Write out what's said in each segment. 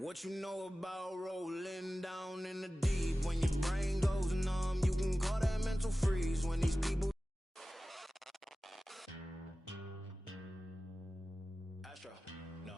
What you know about rolling down in the deep? When your brain goes numb, you can call that mental freeze. When these people Astro, no.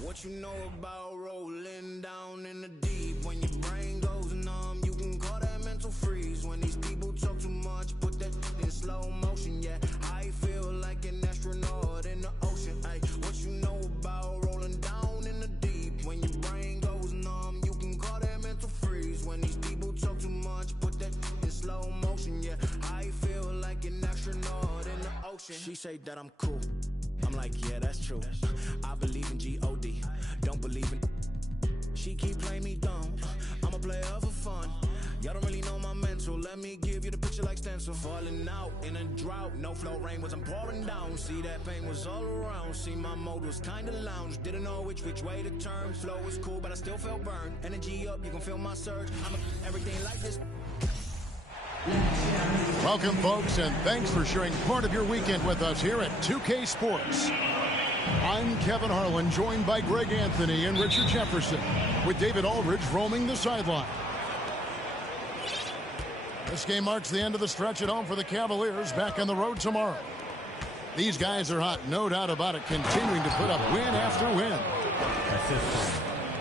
What you know about rolling down in the deep? When your brain goes numb, you can call that mental freeze. When these people talk too much, put that in slow motion. Yeah, I feel like an astronaut in the ocean. Ay, what you know about rolling down in the deep? When your brain goes numb, you can call that mental freeze. When these people talk too much, put that in slow motion. Yeah, I feel like an astronaut in the ocean. She say that I'm cool. I'm like, yeah, that's true. I believe in G-O-D, don't believe in. She keep playing me dumb. I'm a player for fun. Y'all don't really know my mental. Let me give you the picture like stencil. Falling out in a drought. No flow, rain wasn't pouring down. See, that pain was all around. See, my mode was kinda lounge. Didn't know which way to turn. Flow was cool, but I still felt burned. Energy up, you can feel my surge. I'm everything like this. Welcome, folks, and thanks for sharing part of your weekend with us here at 2K Sports. I'm Kevin Harlan, joined by Greg Anthony and Richard Jefferson, with David Aldridge roaming the sideline. This game marks the end of the stretch at home for the Cavaliers, back on the road tomorrow. These guys are hot, no doubt about it, continuing to put up win after win.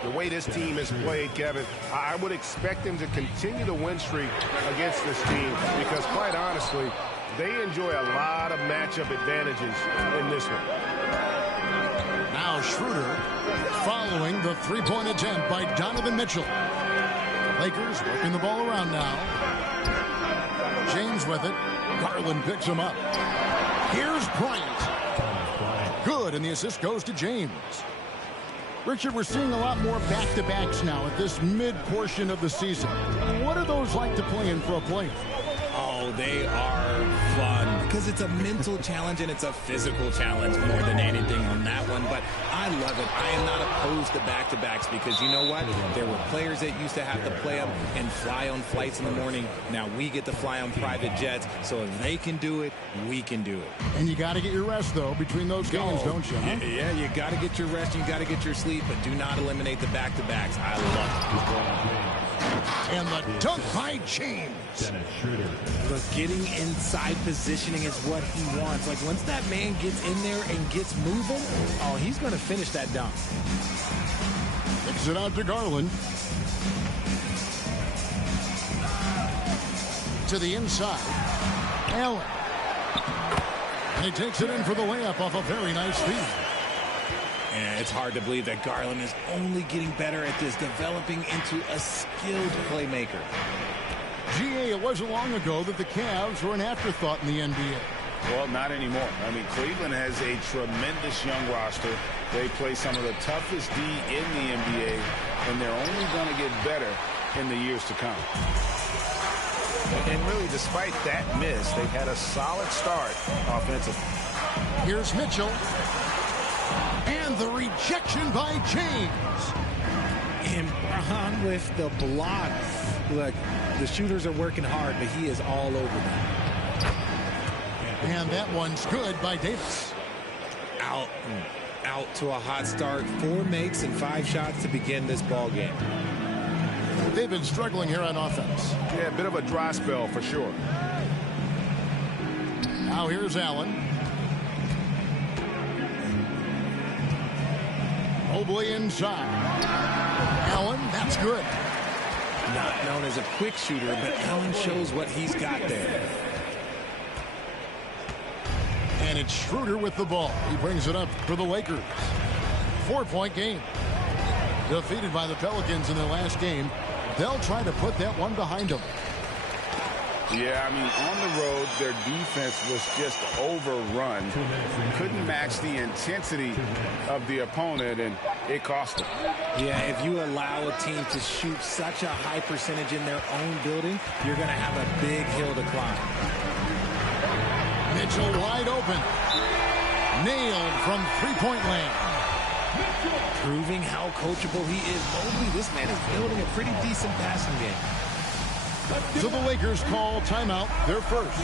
The way this team has played, Kevin, I would expect them to continue the win streak against this team because, quite honestly, they enjoy a lot of matchup advantages in this one. Now Schroeder following the three-point attempt by Donovan Mitchell. Lakers working the ball around now. James with it. Garland picks him up. Here's Bryant. Good, and the assist goes to James. Richard, we're seeing a lot more back-to-backs now at this mid-portion of the season. What are those like to play in for a player? Oh, they are fun because it's a mental challenge and it's a physical challenge more than anything on that one. But I love it. I am not opposed to back-to-backs because you know what? There were players that used to have to play them and fly on flights in the morning. Now we get to fly on private jets. So if they can do it, we can do it. And you got to get your rest, though, between those games, don't you? Huh? Yeah, you got to get your rest. You got to get your sleep, but do not eliminate the back-to-backs. I love it. And the dunk by James. Look, getting inside positioning is what he wants. Like, once that man gets in there and gets moving, oh, he's going to finish that dunk. Kicks it out to Garland. To the inside. Allen. And he takes it in for the layup off a very nice feed. And it's hard to believe that Garland is only getting better at this, developing into a skilled playmaker. GA, it wasn't long ago that the Cavs were an afterthought in the NBA. Well, not anymore. I mean, Cleveland has a tremendous young roster. They play some of the toughest D in the NBA, and they're only going to get better in the years to come. And really, despite that miss, they've had a solid start offensively. Here's Mitchell. And the rejection by James. And Braun with the block. Look, the shooters are working hard, but he is all over them. And that one's good by Davis. Out to a hot start. 4 makes and 5 shots to begin this ball game. They've been struggling here on offense. Yeah, a bit of a dry spell for sure. Now here's Allen. Mobley inside. Allen, that's good. Not known as a quick shooter, but Allen shows what he's got there. And it's Schroeder with the ball. He brings it up for the Lakers. 4-point game. Defeated by the Pelicans in their last game. They'll try to put that one behind them. Yeah, I mean, on the road, their defense was just overrun. Couldn't match the intensity of the opponent, and it cost them. Yeah, if you allow a team to shoot such a high percentage in their own building, you're going to have a big hill to climb. Mitchell wide open. Nailed from three-point land. Proving how coachable he is. Mobley, this man is building a pretty decent passing game. So the Lakers call timeout, their first.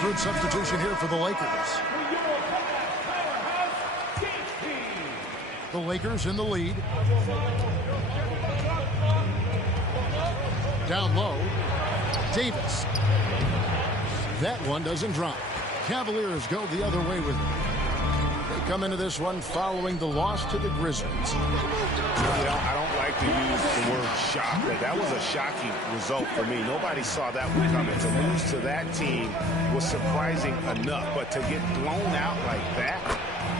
Big substitution here for the Lakers. The Lakers in the lead. Down low, Davis. That one doesn't drop. Cavaliers go the other way with it. They come into this one following the loss to the Grizzlies. I don't like to use the word shock, but that was a shocking result for me. Nobody saw that one coming. To lose to that team was surprising enough, but to get blown out like that,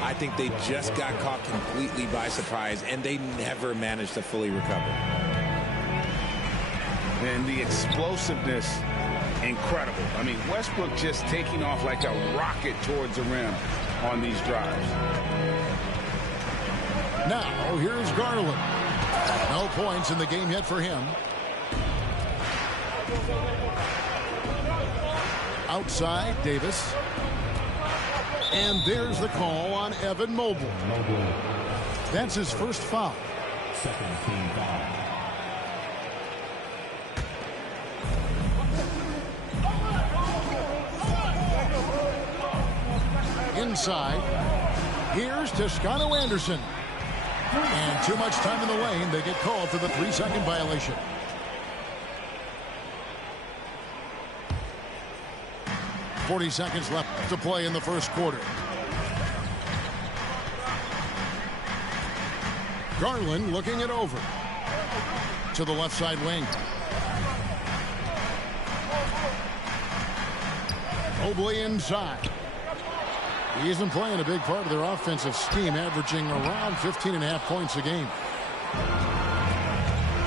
I think they just got caught completely by surprise, and they never managed to fully recover. And the explosiveness, incredible. I mean, Westbrook just taking off like a rocket towards the rim on these drives. Now, here's Garland. No points in the game yet for him. Outside, Davis. And there's the call on Evan Mobley. That's his first foul. Second team foul. Inside, here's Toscano Anderson. And too much time in the lane. They get called for the 3-second violation. .40 seconds left to play in the first quarter. Garland looking it over. To the left side wing. Mobley inside. He isn't playing a big part of their offensive scheme, averaging around 15.5 points a game.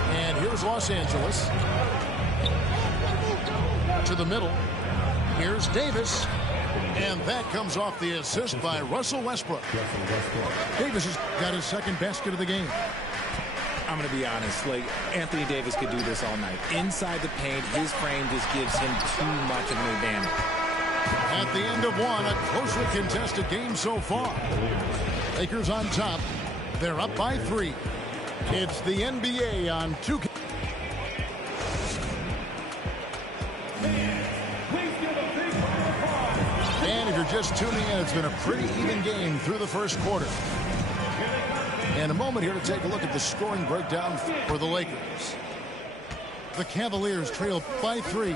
And here's Los Angeles. To the middle. Here's Davis. And that comes off the assist by Russell Westbrook. Davis has got his second basket of the game. I'm going to be honest, like, Anthony Davis could do this all night. Inside the paint, his frame just gives him too much of an advantage. At the end of one, a closely contested game so far. Lakers on top. They're up by 3. It's the NBA on 2K. And if you're just tuning in, it's been a pretty even game through the first quarter. And a moment here to take a look at the scoring breakdown for the Lakers. The Cavaliers trail by 3.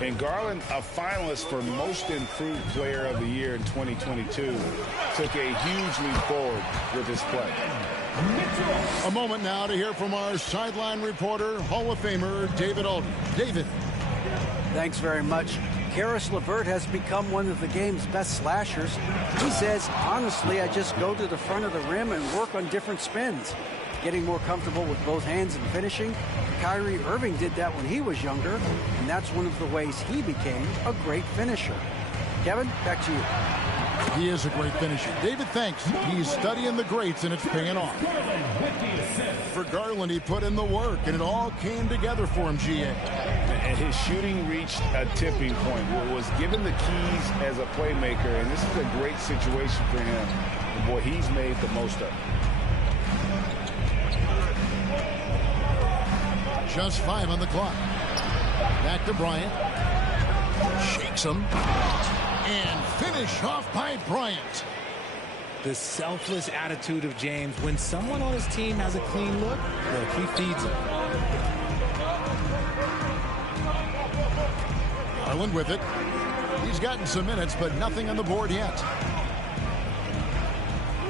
And Garland, a finalist for Most Improved Player of the Year in 2022, took a huge leap forward with his play. A moment now to hear from our sideline reporter, Hall of Famer David Alden. David. Thanks very much. Karis LeVert has become one of the game's best slashers. He says, honestly, I just go to the front of the rim and work on different spins. Getting more comfortable with both hands and finishing. Kyrie Irving did that when he was younger, and that's one of the ways he became a great finisher. Kevin, back to you. He is a great finisher. David, thanks. He's studying the greats, and it's paying off. For Garland, he put in the work, and it all came together for him, GA. And his shooting reached a tipping point. Was given the keys as a playmaker, and this is a great situation for him. And boy, he's made the most of it. Just 5 on the clock. Back to Bryant. Shakes him. And finish off by Bryant. The selfless attitude of James. When someone on his team has a clean look, he feeds him. Garland with it. He's gotten some minutes, but nothing on the board yet.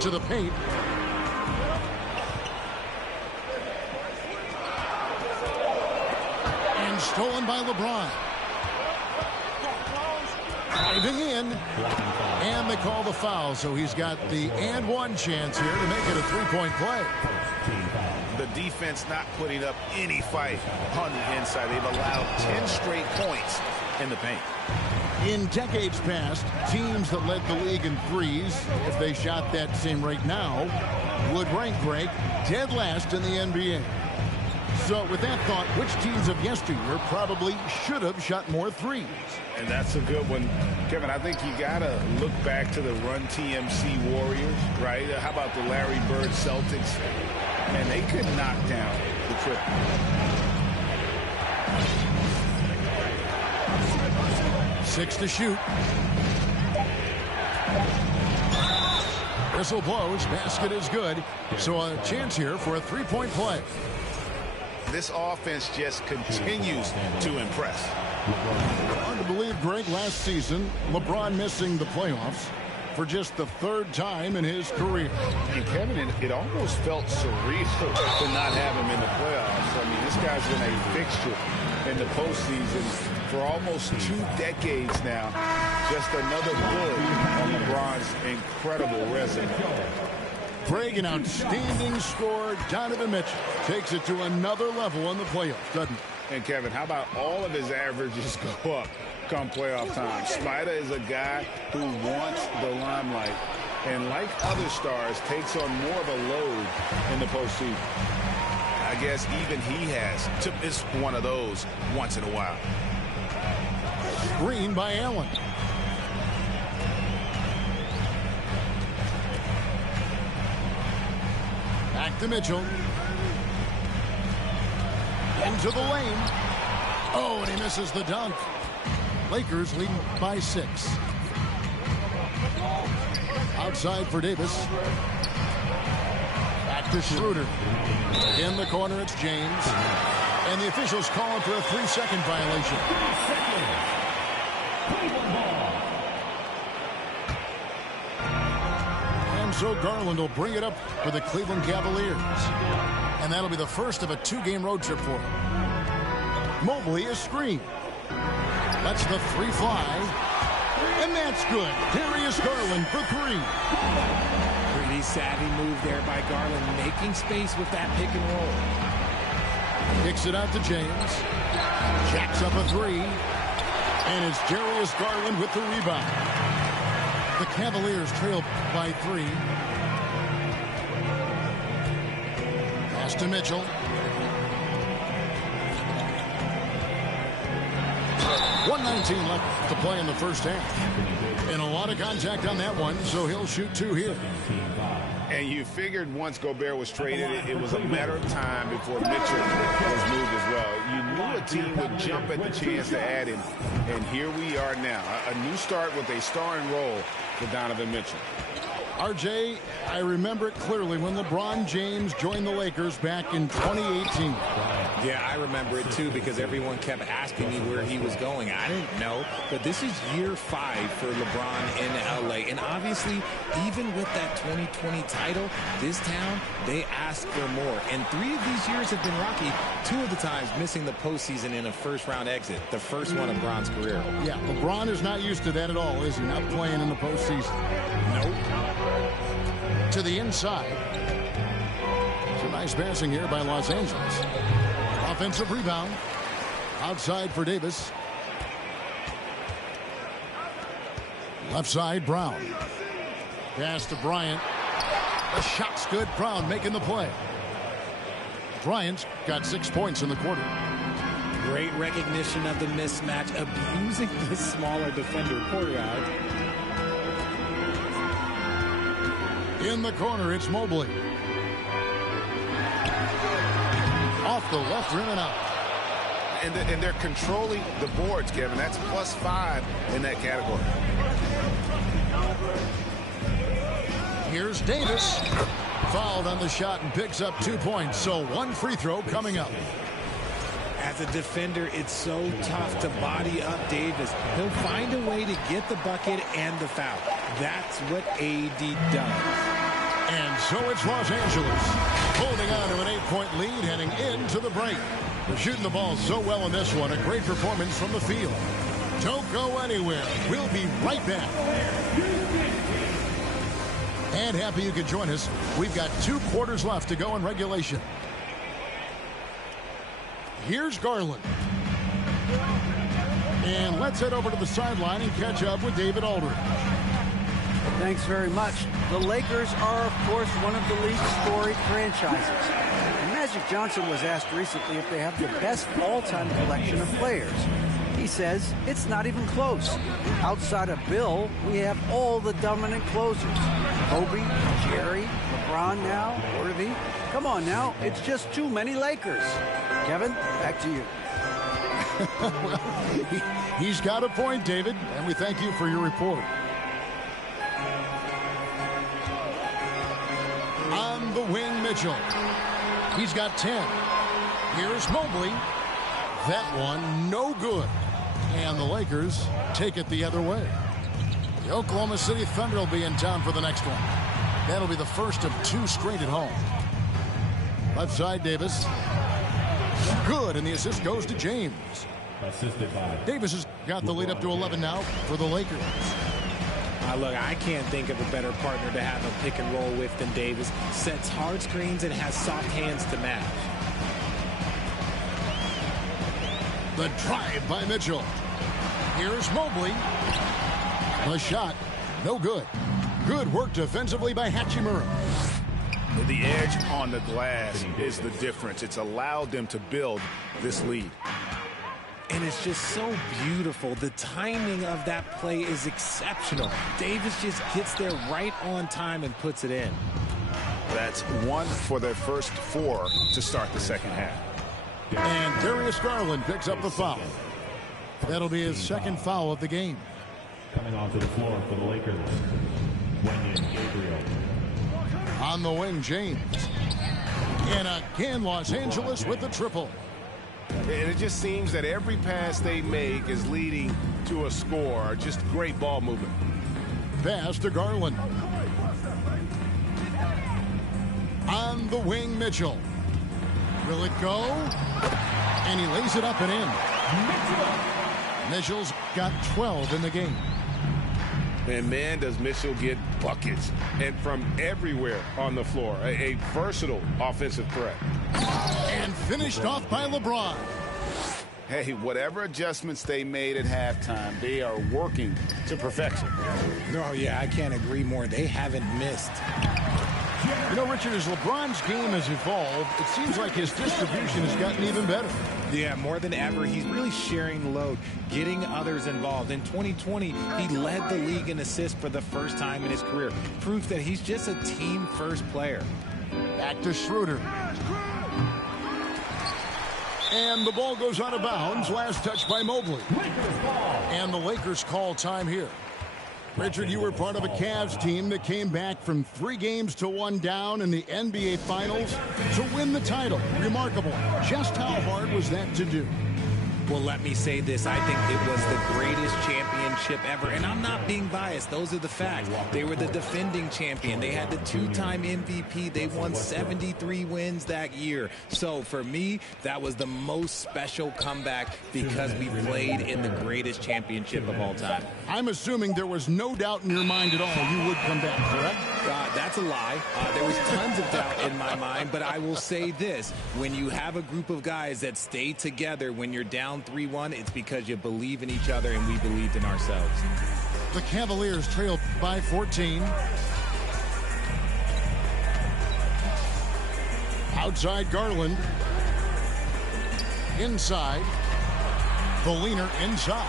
To the paint. And stolen by LeBron. Diving in. And they call the foul, so he's got the and one chance here to make it a 3-point play. The defense not putting up any fight on the inside. They've allowed 10 straight points in the paint. In decades past, teams that led the league in threes, if they shot that same rate now, would rank Greg dead last in the NBA. So with that thought, which teams of yesteryear probably should have shot more threes? And that's a good one. Kevin, I think you got to look back to the Run TMC Warriors, right? How about the Larry Bird Celtics? And they could knock down the triple. 6 to shoot. Whistle blows. Basket is good. So a chance here for a three-point play. This offense just continues to impress. Hard to believe, Greg, last season, LeBron missing the playoffs for just the 3rd time in his career. And Kevin, it almost felt surreal to not have him in the playoffs. I mean, this guy's been a fixture in the postseason for almost 2 decades now. Just another bullet on LeBron's incredible resume. Greg, an outstanding scorer. Donovan Mitchell takes it to another level in the playoffs, doesn't he? And Kevin, how about all of his averages go up come playoff time? Spider is a guy who wants the limelight, and like other stars, takes on more of a load in the postseason. I guess even he has to miss one of those once in a while. Screen by Allen. Back to Mitchell. Into the lane. Oh, and he misses the dunk. Lakers leading by 6. Outside for Davis. Back to Schroeder. In the corner, it's James. And the officials calling for a 3-second violation. And so Garland will bring it up for the Cleveland Cavaliers. And that'll be the first of a 2-game road trip for him. Mobley is screened. Lets the 3 fly. And that's good. Darius Garland for 3. Pretty savvy move there by Garland, making space with that pick and roll. Kicks it out to James. Jacks up a 3. And it's Darius Garland with the rebound. The Cavaliers trail by 3. Pass to Mitchell. .119 left to play in the first half. And a lot of contact on that one, so he'll shoot 2 here. And you figured once Gobert was traded, it was a matter of time before Mitchell was moved as well. You knew a team would jump at the chance to add him. And here we are now. A new start with a starring role for Donovan Mitchell. RJ, I remember it clearly when LeBron James joined the Lakers back in 2018. Yeah, I remember it too because everyone kept asking me where he was going. I didn't know, but this is year 5 for LeBron in LA. And obviously, even with that 2020 title, this town, they ask for more. And 3 of these years have been rocky. 2 of the times missing the postseason in a first-round exit, the first one of LeBron's career. Yeah, LeBron is not used to that at all, is he? Not playing in the postseason. Nope. To the inside. Some nice passing here by Los Angeles. Offensive rebound. Outside for Davis. Left side, Brown. Pass to Bryant. The shot's good. Brown making the play. Bryant's got 6 points in the quarter. Great recognition of the mismatch, abusing the smaller defender quarter out. In the corner, it's Mobley. Off the left rim and out. And they're controlling the boards, Kevin. That's +5 in that category. Here's Davis. Fouled on the shot and picks up 2 points. So 1 free throw coming up. As a defender, it's so tough to body up Davis. He'll find a way to get the bucket and the foul. That's what AD does. And so it's Los Angeles holding on to an 8-point lead heading into the break. They're shooting the ball so well in this one. A great performance from the field. Don't go anywhere. We'll be right back. And happy you could join us. We've got 2 quarters left to go in regulation. Here's Garland. And let's head over to the sideline and catch up with David Aldridge. Thanks very much. The Lakers are, of course, one of the league's storied franchises. And Magic Johnson was asked recently if they have the best all-time collection of players. He says it's not even close. Outside of Bill, we have all the dominant closers. Kobe, Jerry, LeBron now, Worthy. Come on now, it's just too many Lakers. Kevin, back to you. Well, he's got a point, David, and we thank you for your report. On the wing, Mitchell. He's got 10. Here's Mobley. That one, no good. And the Lakers take it the other way. The Oklahoma City Thunder will be in town for the next one. That'll be the first of 2 straight at home. Left side, Davis. Good, and the assist goes to James. Assisted by Davis has got the lead up to 11 now for the Lakers. Look, I can't think of a better partner to have a pick and roll with than Davis. Sets hard screens and has soft hands to match. The drive by Mitchell. Here's Mobley. The shot, no good. Good work defensively by Hachimura. The edge on the glass is the difference. It's allowed them to build this lead. And it's just so beautiful. The timing of that play is exceptional. Davis just gets there right on time and puts it in. That's 1 for their first 4 to start the second half. And Darius Garland picks up the foul. That'll be his second foul of the game. coming onto the floor for the Lakers. Wenyan Gabriel. On the wing, James. And again, Los Angeles with the triple. And it just seems that every pass they make is leading to a score. Just great ball movement. Pass to Garland. On the wing, Mitchell. Will it go? And he lays it up and in. Mitchell's got 12 in the game. And man, does Mitchell get buckets. And from everywhere on the floor. A versatile offensive threat. And finished off by LeBron. Hey, whatever adjustments they made at halftime, they are working to perfection. Oh, yeah, I can't agree more. They haven't missed. You know, Richard, as LeBron's game has evolved, it seems like his distribution has gotten even better. Yeah, more than ever, he's really sharing the load, getting others involved. In 2020, he led the league in assists for the first time in his career. Proof that he's just a team-first player. Back to Schroeder. And the ball goes out of bounds. Last touch by Mobley. And the Lakers call time here. Richard, you were part of a Cavs team that came back from 3 games to 1 down in the NBA Finals to win the title. Remarkable. Just how hard was that to do? Well, let me say this. I think it was the greatest championship ever. And I'm not being biased. Those are the facts. They were the defending champion. They had the 2-time MVP. They won 73 wins that year. So for me, that was the most special comeback because we played in the greatest championship of all time. I'm assuming there was no doubt in your mind at all you would come back, correct? That's a lie. There was tons of doubt in my mind, but I will say this. When you have a group of guys that stay together when you're down 3-1, it's because you believe in each other and we believed in ourselves. The Cavaliers trailed by 14. Outside Garland. Inside. The leaner inside.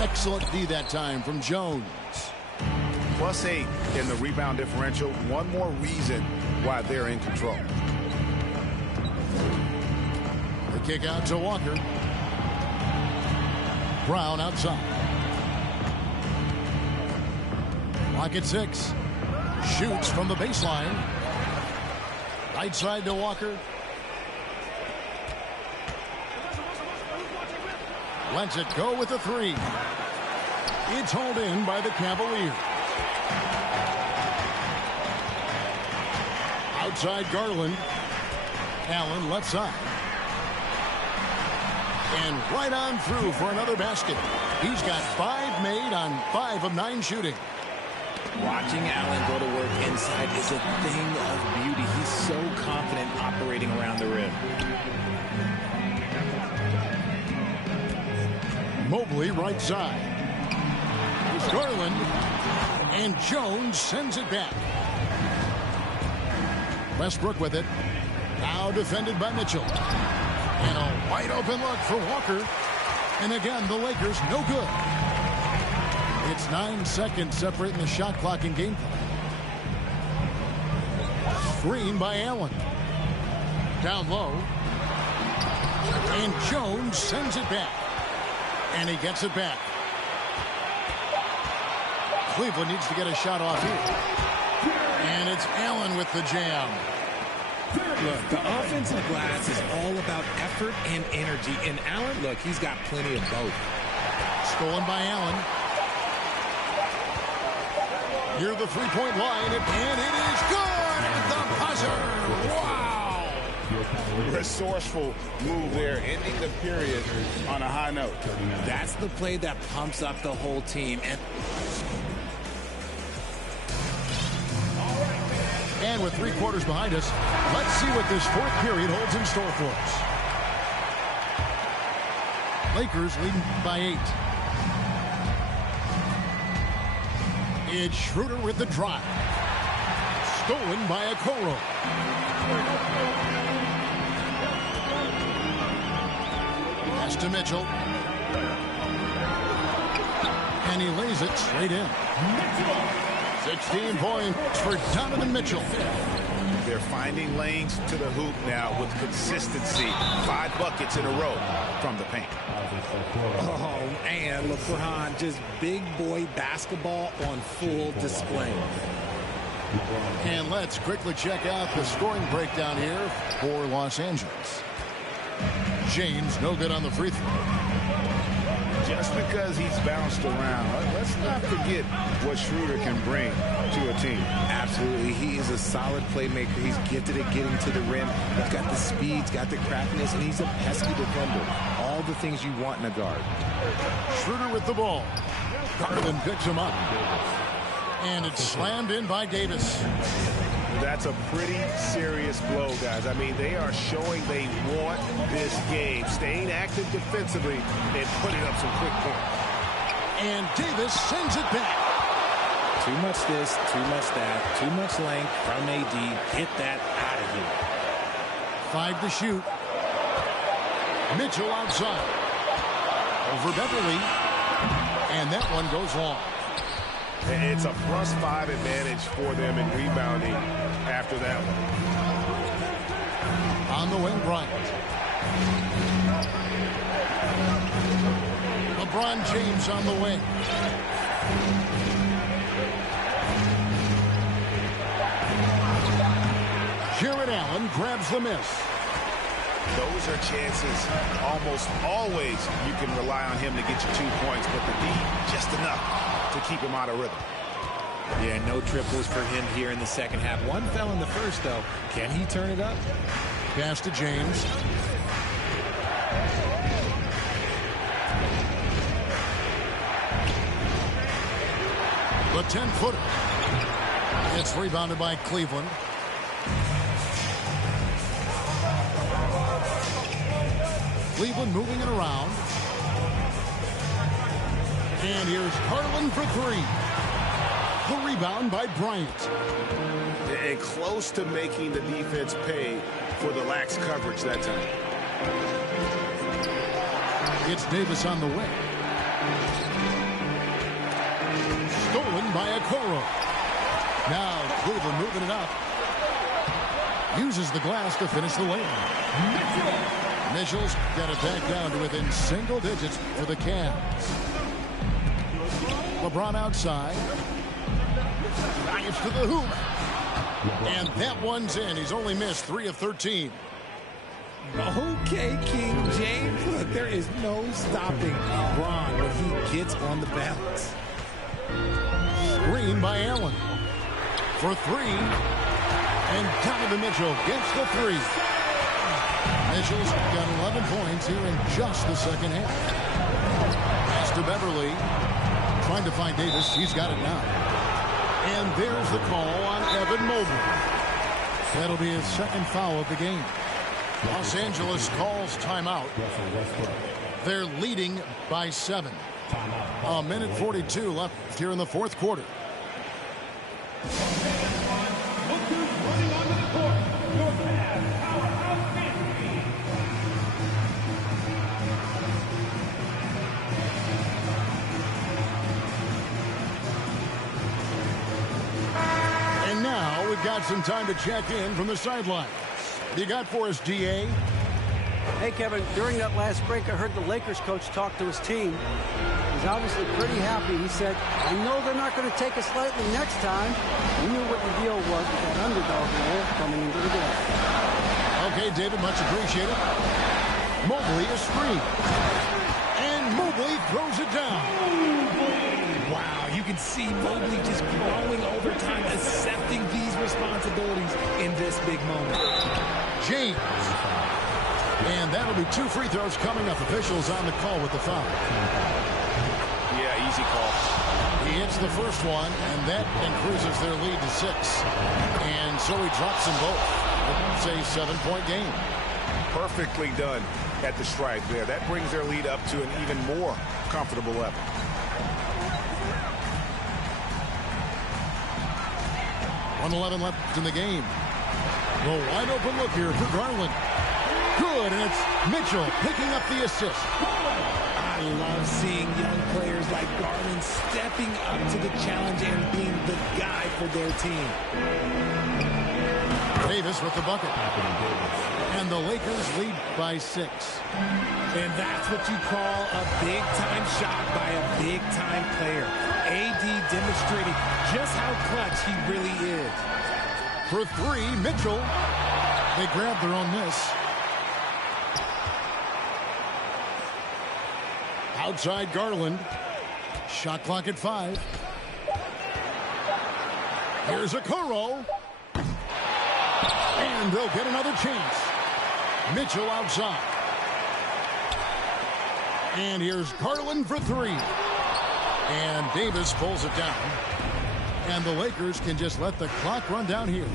Excellent D that time from Jones. +8 in the rebound differential. One more reason why they're in control. The kick out to Walker. Brown outside. Clock at 6. Shoots from the baseline. Right side to Walker. Lets it go with a 3. It's hauled in by the Cavaliers. Outside Garland. Allen left side. And right on through for another basket. He's got 5 made on 5 of 9 shooting. Watching Allen go to work inside is a thing of beauty. He's so confident operating around the rim. Mobley right side. Here's Garland. And Jones sends it back. Westbrook with it. Now defended by Mitchell. And a wide open look for Walker. And again, the Lakers no good. It's 9 seconds separating the shot clock and game clock. Screen by Allen. Down low. And Jones sends it back. And he gets it back. Cleveland needs to get a shot off here. And it's Allen with the jam. Look, the offensive glass is all about effort and energy. And Allen, look, he's got plenty of both. Stolen by Allen. Near the three-point line, and it is good at the buzzer. Wow! Resourceful move there, ending the period on a high note. That's the play that pumps up the whole team. And with 3 quarters behind us, let's see what this fourth period holds in store for us. Lakers leading by 8. It's Schroeder with the drive. Stolen by Okoro. Pass to Mitchell. And he lays it straight in. 16 points for Donovan Mitchell. They're finding lanes to the hoop now with consistency. 5 buckets in a row from the paint. Oh, man, LeBron, just big boy basketball on full display. And let's quickly check out the scoring breakdown here for Los Angeles. James, no good on the free throw. Just because he's bounced around, let's not forget what Schroeder can bring to a team. Absolutely. He is a solid playmaker. He's gifted at getting to the rim. He's got the speed, he's got the craftiness, and he's a pesky defender. All the things you want in a guard. Schroeder with the ball. Garland picks him up. And it's slammed in by Davis. That's a pretty serious blow, guys. I mean, they are showing they want this game, staying active defensively and putting up some quick points. And Davis sends it back. Too much this, too much that, too much length from AD. Get that out of here. 5 to shoot. Mitchell outside. Over Beverly. And that one goes long. It's a +5 advantage for them in rebounding after that one. On the wing, Bryant. LeBron James on the wing. Jared Allen grabs the miss. Those are chances almost always you can rely on him to get you 2 points, but the D just enough to keep him out of rhythm. Yeah, no triples for him here in the second half. One fell in the first, though. Can he turn it up? Pass to James. The 10-footer. It's rebounded by Cleveland. Cleveland moving it around. And here's Carlin for 3. The rebound by Bryant. And close to making the defense pay for the lax coverage that time. It's Davis on the way. Stolen by Okoro. Now Cleveland moving it up. Uses the glass to finish the layup. Mitchell's got it back down to within single digits for the Cavs. LeBron outside. Drives to the hoop. And that one's in. He's only missed 3 of 13. Okay, King James. Look, there is no stopping LeBron when he gets on the bounce. Screen by Allen. For 3. And Donovan Mitchell gets the 3. Mitchell's got 11 points here in just the second half. Pass to Beverly. Trying to find Davis. He's got it now. And there's the call on Evan Mobley. That'll be his second foul of the game. Los Angeles calls timeout. They're leading by 7. A minute 42 left here in the fourth quarter. Look who's running onto the court. Your Cavs powerhouse team. And now we've got some time to check in from the sidelines. What you got for us, DA? Hey, Kevin, during that last break, I heard the Lakers coach talk to his team. He's obviously pretty happy. He said, I know they're not going to take us lightly next time. We knew what the deal was with that underdog role coming into the game. Okay, David, much appreciated. Mobley is free. And Mobley throws it down. Wow, you can see Mobley just growing over time, accepting these responsibilities in this big moment. James. And that'll be 2 free throws coming up. Officials on the call with the foul. Yeah, easy call. He hits the first one, and that increases their lead to 6. And so he drops them both. It's a 7-point game. Perfectly done at the stripe there. That brings their lead up to an even more comfortable level. .11 left in the game. A wide open look here for Garland. Good, and it's Mitchell picking up the assist. I love seeing young players like Garland stepping up to the challenge and being the guy for their team. Davis with the bucket. And the Lakers lead by 6. And that's what you call a big-time shot by a big-time player. AD demonstrating just how clutch he really is. For 3, Mitchell. They grab their own miss. Outside Garland. Shot clock at 5. Here's Okoro. And they'll get another chance. Mitchell outside. And here's Garland for 3. And Davis pulls it down. And the Lakers can just let the clock run down here.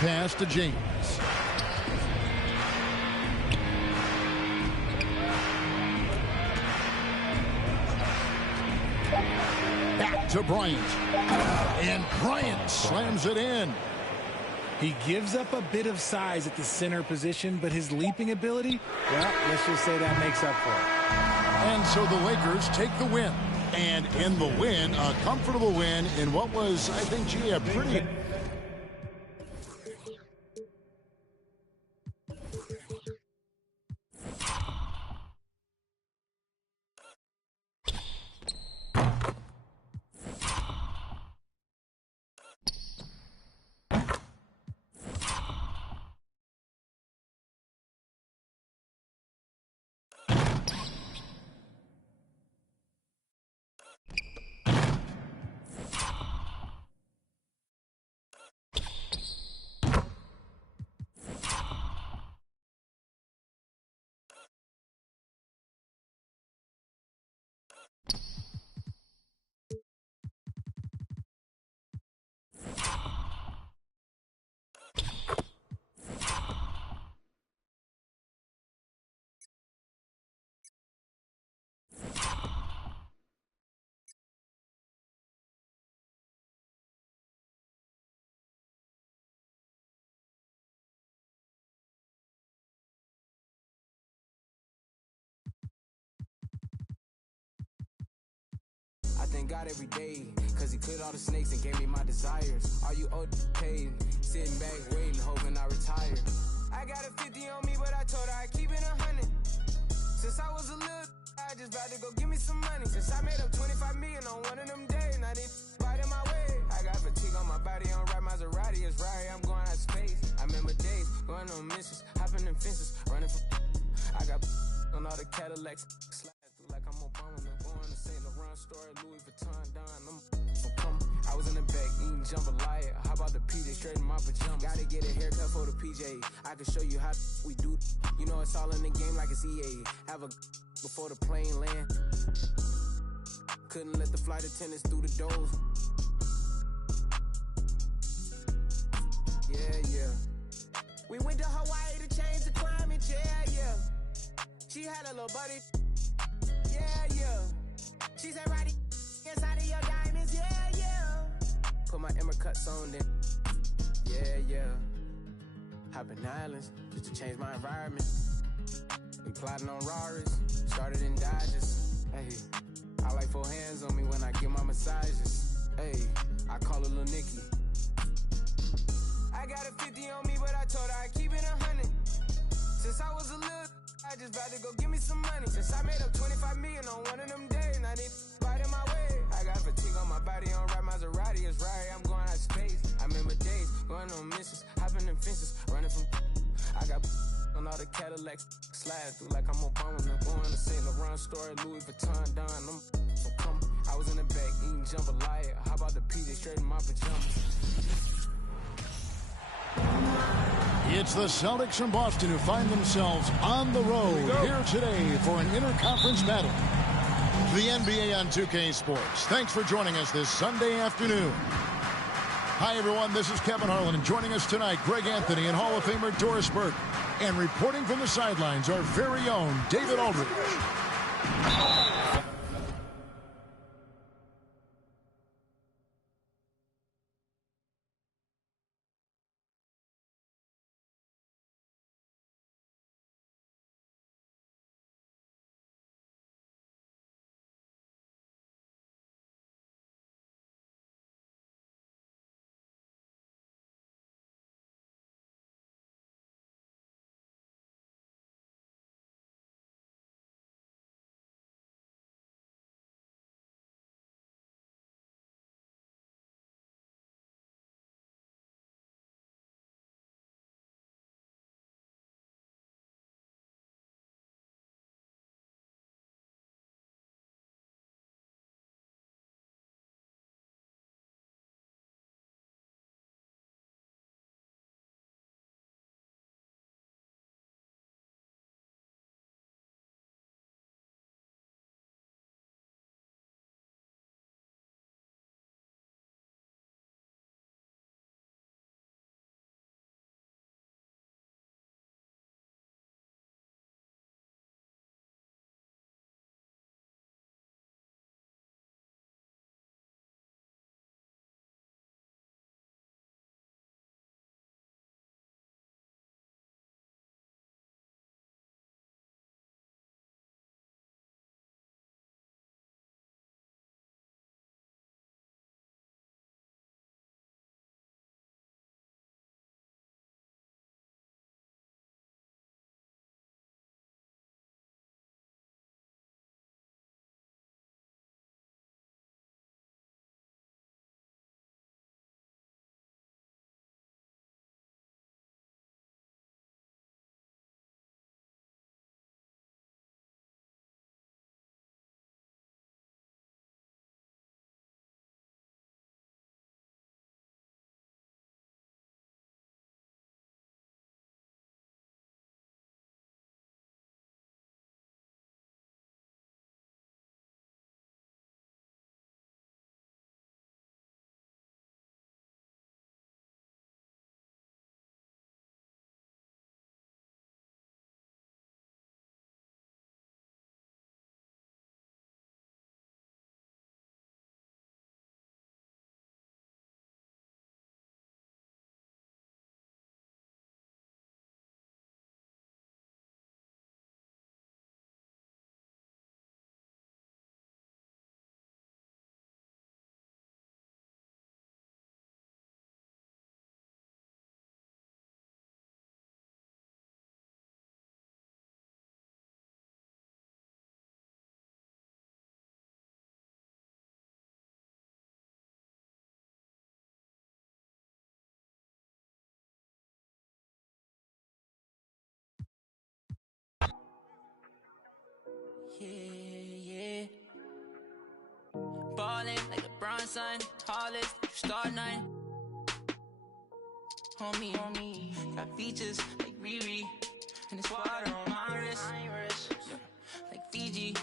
Pass to James. Back to Bryant. And Bryant slams it in. He gives up a bit of size at the center position, but his leaping ability, well, let's just say that makes up for it. And so the Lakers take the win. And in the win, a comfortable win in what was, I think, gee, a pretty... I thank God every day, cause he cleared all the snakes and gave me my desires. Are you old paid? Sitting back waiting, hoping I retire. I got a 50 on me, but I told her I keep it 100. Since I was a little, I just about to go give me some money. Since I made up 25 million on one of them days, now they right in my way. I got fatigue on my body, on right Maserati, it's right, I'm going out of space. I remember days, going on missions, hopping in fences, running for I got on all the Cadillacs, slide through like I'm Obama, man. Going to St. Laurent store, Louis Vuitton, Don, I was in the back eating jambalaya. How about the PJ straight in my pajamas? Gotta get a haircut for the PJ. I can show you how we do. You know it's all in the game like it's EA. Have a before the plane land. Couldn't let the flight attendants through the doors. Yeah. We went to Hawaii to change the climate. Yeah. She had a little buddy. Yeah. She said, right inside of your diamonds. put my Emmer cuts on, then yeah. Hopping islands just to change my environment. We plotting on Raris, started in Dodges. Hey, I like 4 hands on me when I get my massages. Hey, I call her Lil Nicky. I got a 50 on me, but I told her I keep it 100. Since I was a little, I just about to go give me some money. Since I made up 25 million on one of them days, now they right in my way. I got fatigue on my body, on right Maserati, it's right. I'm going out of space. I remember days going on missions, hopping in fences, running from. I got on all the Cadillacs, slide through like I'm Obama. Going to St. Laurent store, Louis Vuitton, done. I'm so come. I was in the back eating jambalaya. How about the PJ straight in my pajamas? It's the Celtics from Boston who find themselves on the road here today for an interconference battle. The NBA on 2K Sports. Thanks for joining us this Sunday afternoon. Hi, everyone. This is Kevin Harlan, and joining us tonight, Greg Anthony and Hall of Famer Doris Burke. And reporting from the sidelines, our very own David Aldridge. Yeah. Ballin' like LeBron, son. Hollis, star 9. Homie. Got features like Riri. And it's water on my wrist. Yeah. Like Fiji.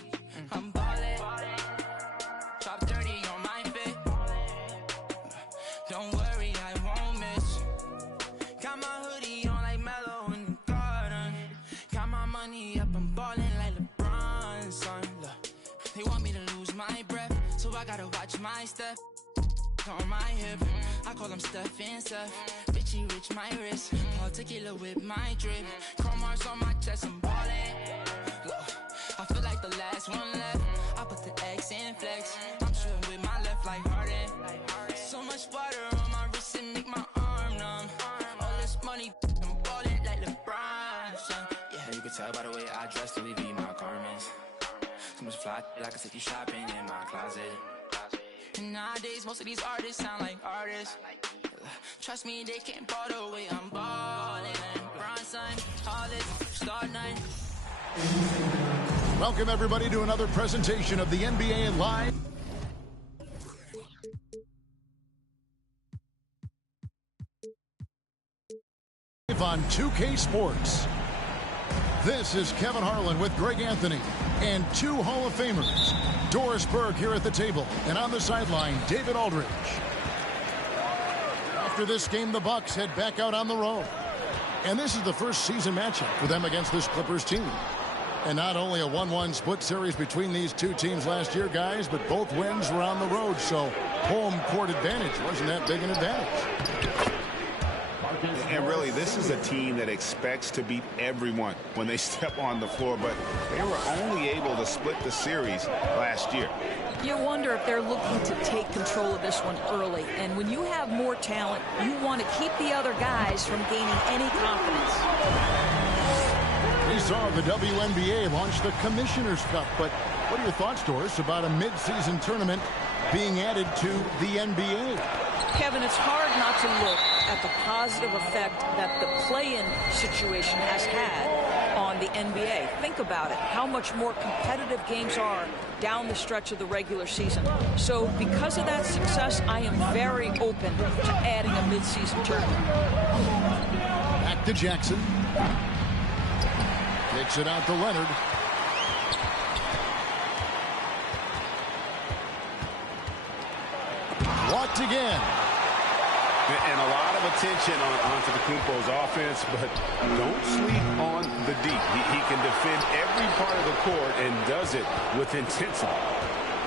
I'm ballin'. Drop 30 on my fit. Don't worry, I won't miss. Got my hoodie on like Mellow in the garden. Got my money up, I'm ballin' like LeBron, son. Look, they want me to lose my breath, so I gotta watch my step. on my hip. I call him Steph and Seth. Bitchy rich, my wrist. Particular with my drip. Chrome marks on my chest, I'm ballin'. Look, I feel like the last one left. I put the X in flex. I'm shooting with my left like Harden. So much water on my wrist and make my arm numb. All this money, I'm ballin' like LeBron. Yeah, you can tell by the way I dress to leave my garments. Too much fly, like I can take you shopping in my closet. And nowadays, most of these artists sound like artists. Trust me, they can't ball the way I'm ballin'. Bronson, Hollis, Star 9. Welcome, everybody, to another presentation of the NBA Live. On 2K Sports. This is Kevin Harlan with Greg Anthony and two Hall of Famers. Doris Burke here at the table, and on the sideline, David Aldridge. After this game, the Bucks head back out on the road. And this is the first season matchup for them against this Clippers team. And not only a 1-1 split series between these two teams last year, guys, but both wins were on the road, so home court advantage wasn't that big an advantage. And really, this is a team that expects to beat everyone when they step on the floor, but they were only able to split the series last year. You wonder if they're looking to take control of this one early. And when you have more talent, you want to keep the other guys from gaining any confidence. We saw the WNBA launch the Commissioner's Cup, but what are your thoughts, Doris, about a mid-season tournament being added to the NBA? Kevin, it's hard not to look at the positive effect that the play-in situation has had on the NBA. Think about it, how much more competitive games are down the stretch of the regular season. So because of that success, I am very open to adding a mid-season tournament. Back to Jackson. Kicks it out to Leonard. Blocked again. And a lot of attention on Antetokounmpo's offense, but don't sleep on the D. He can defend every part of the court and does it with intensity.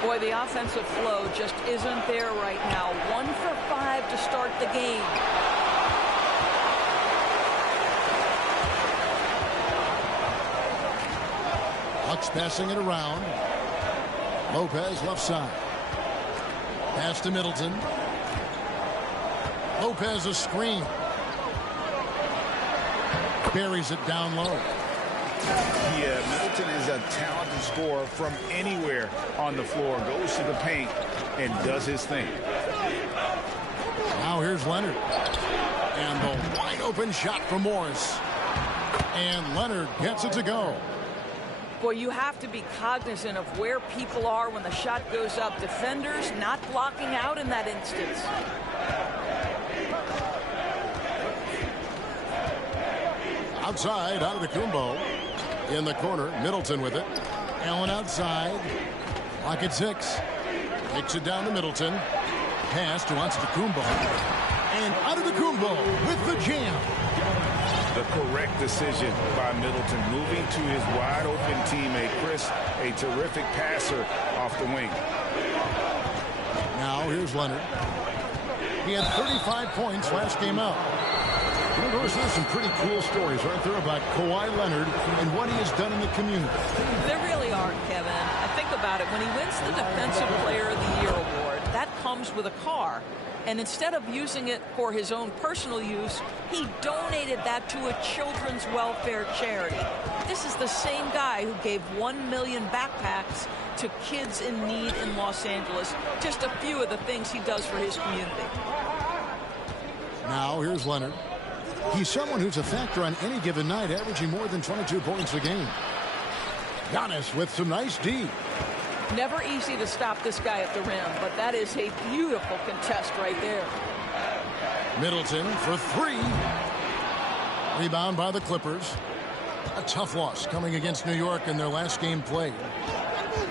Boy, the offensive flow just isn't there right now. 1 for 5 to start the game. Bucks passing it around. Lopez left side. Pass to Middleton. Lopez a screen. Buries it down low. Yeah, Middleton is a talented scorer from anywhere on the floor. Goes to the paint and does his thing. Now here's Leonard. And the wide open shot from Morris. And Leonard gets it to go. Boy, you have to be cognizant of where people are when the shot goes up. Defenders not blocking out in that instance. Outside, Antetokounmpo in the corner. Middleton with it. Allen outside. Clock at 6. Kicks it down to Middleton. Pass to Antetokounmpo. And Antetokounmpo with the jam. The correct decision by Middleton, moving to his wide-open teammate, Chris, a terrific passer off the wing. Now here's Leonard. He had 35 points last game out. You know, there's some pretty cool stories right there about Kawhi Leonard and what he has done in the community. There really are, Kevin. I think about it. When he wins the Defensive Player of the Year award, that comes with a car. And instead of using it for his own personal use, he donated that to a children's welfare charity. This is the same guy who gave 1 million backpacks to kids in need in Los Angeles. Just a few of the things he does for his community. Now here's Leonard. He's someone who's a factor on any given night, averaging more than 22 points a game. Giannis with some nice D. Never easy to stop this guy at the rim, but that is a beautiful contest right there. Middleton for 3. Rebound by the Clippers. A tough loss coming against New York in their last game played.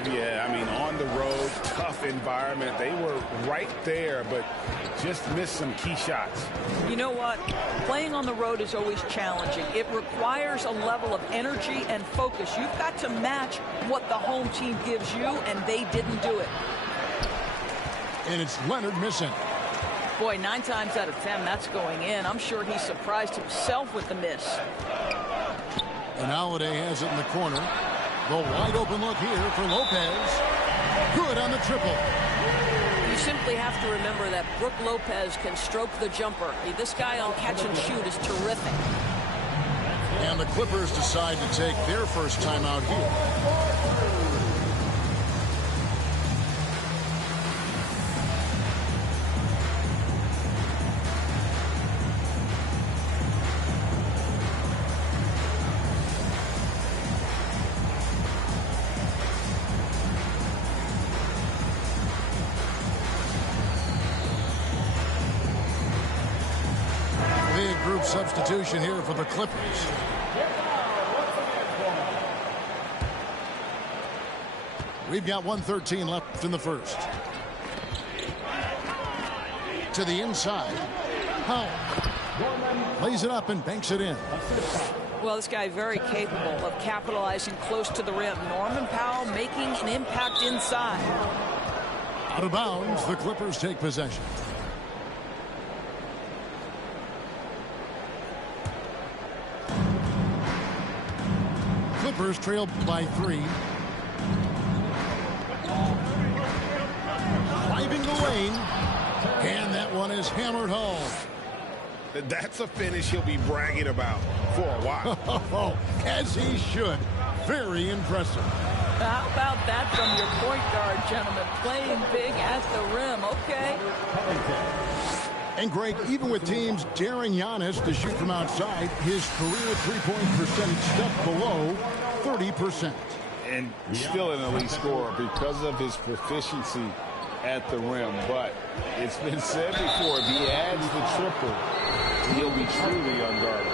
Yeah, I mean, on the road, tough environment. They were right there, but just missed some key shots. You know what? Playing on the road is always challenging. It requires a level of energy and focus. You've got to match what the home team gives you, and they didn't do it. And it's Leonard missing. Boy, 9 times out of 10, that's going in. I'm sure he's surprised himself with the miss. And Holiday has it in the corner. The wide open look here for Lopez. Good on the triple. You simply have to remember that Brook Lopez can stroke the jumper. This guy on catch and shoot is terrific. And the Clippers decide to take their first time out here. Substitution here for the Clippers. We've got 1:13 left in the first. To the inside. Powell lays it up and banks it in. Well, this guy very capable of capitalizing close to the rim. Norman Powell making an impact inside. Out of bounds, the Clippers take possession. Clippers trailed by 3. Driving the lane. And that one is hammered home. That's a finish he'll be bragging about for a while. As he should. Very impressive. How about that from your point guard, gentlemen? Playing big at the rim. Okay. And, Greg, even with teams daring Giannis to shoot from outside, his career three-point percentage stepped below 30%. And still an elite scorer because of his proficiency at the rim. But it's been said before, if he adds the triple, he'll be truly unguardable.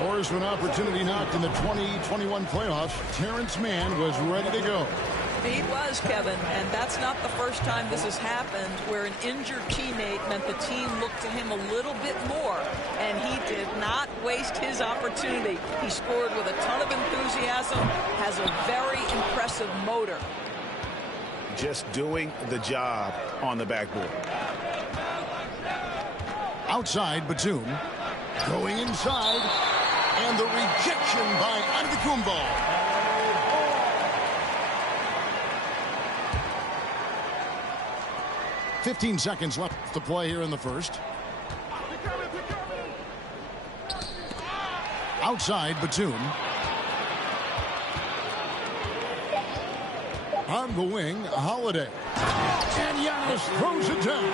Doors to an opportunity knocked in the 2021 playoffs. Terrence Mann was ready to go. He was, Kevin, and that's not the first time this has happened where an injured teammate meant the team looked to him a little bit more, and he did not waste his opportunity. He scored with a ton of enthusiasm, has a very impressive motor. Just doing the job on the backboard. Outside, Batum. Going inside, and the rejection by Antetokounmpo. 15 seconds left to play here in the first. Outside, Batum. On the wing, Holiday. And Giannis throws it down.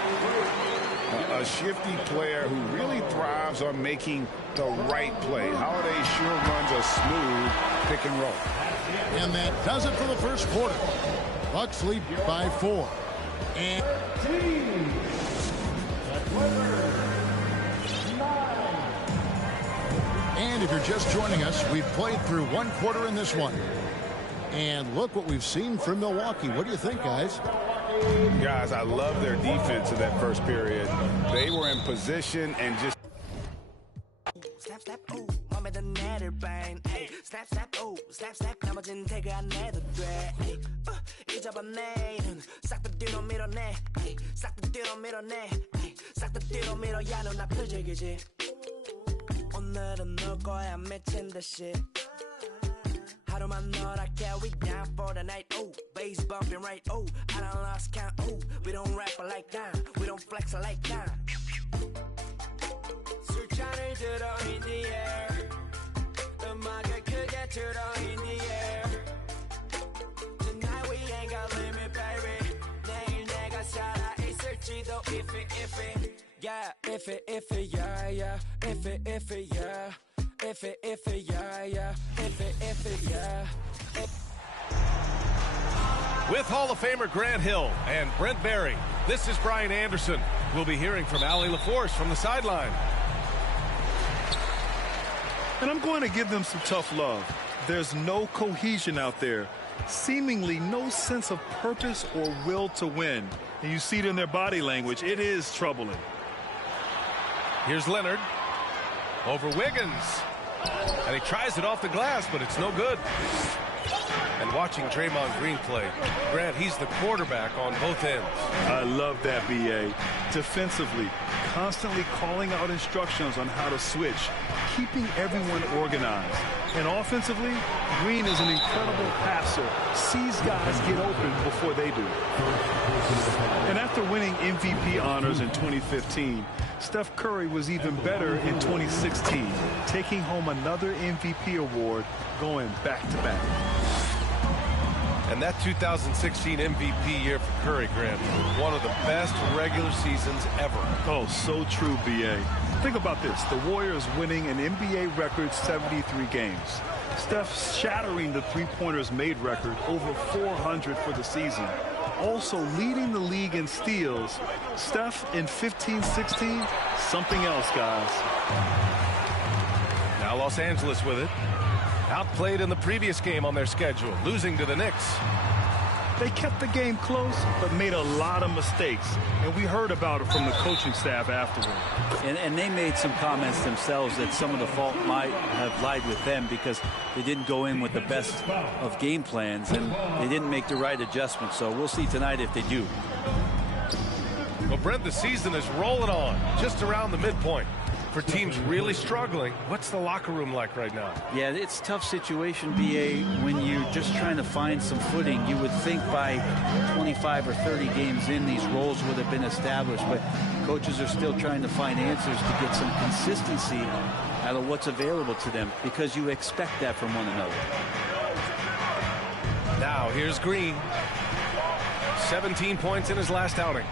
A shifty player who really thrives on making the right play. Holiday sure runs a smooth pick and roll. And that does it for the first quarter. Bucks lead by 4. And if you're just joining us, we've played through one quarter in this one. And look what we've seen from Milwaukee. What do you think, guys? Guys, I love their defense in that first period. They were in position and just... Snap, snap, oh, 맘에도 내를 반. Snap, snap, oh, snap, snap. 나머진 태그 안 내도 돼. 잊어봤네. 싹 다 뒤로 밀어내. 싹 다 뒤로 밀어내. 싹 다 뒤로 밀어. 야, 너 나 표적이지. 오늘은 놀 거야 미친 듯이. 하루만 놀아게. We down for the night. Oh, bass bumping right. Oh, I done lost count. Oh, we don't rap like that. We don't flex like that. 술잔을 들어 in the air. 음악을 크게 틀어 in the air. Tonight we ain't got limit, baby. 내일 내가 살아 있을지도 if it, yeah. If it, yeah, yeah. If it, yeah. If it, yeah, yeah. If it, yeah. With Hall of Famer Grant Hill and Brent Barry, this is Brian Anderson. We'll be hearing from Allie LaForce from the sideline. And I'm going to give them some tough love. There's no cohesion out there. Seemingly no sense of purpose or will to win. And you see it in their body language. It is troubling. Here's Leonard. Over Wiggins. And he tries it off the glass, but it's no good. And watching Draymond Green play, Grant, he's the quarterback on both ends. I love that, B.A. Defensively, constantly calling out instructions on how to switch, keeping everyone organized. And offensively, Green is an incredible passer, sees guys get open before they do. And after winning MVP honors in 2015, Steph Curry was even better in 2016, taking home another MVP award, going back-to-back. And that 2016 MVP year for Curry, Grant, one of the best regular seasons ever. Oh, so true, B.A. Think about this. The Warriors winning an NBA record 73 games. Steph shattering the three-pointers made record, over 400 for the season. Also leading the league in steals. Steph in 15-16, something else, guys. Now Los Angeles with it. Outplayed in the previous game on their schedule, losing to the Knicks. They kept the game close, but made a lot of mistakes. And we heard about it from the coaching staff afterward. And they made some comments themselves that some of the fault might have lied with them because they didn't go in with the best of game plans and they didn't make the right adjustments. So we'll see tonight if they do. Well, Brent, the season is rolling on just around the midpoint. For teams really struggling, what's the locker room like right now? Yeah, it's a tough situation, B.A., when you're just trying to find some footing. You would think by 25 or 30 games in, these roles would have been established, but coaches are still trying to find answers to get some consistency out of what's available to them because you expect that from one another. Now, here's Green. 17 points in his last outing.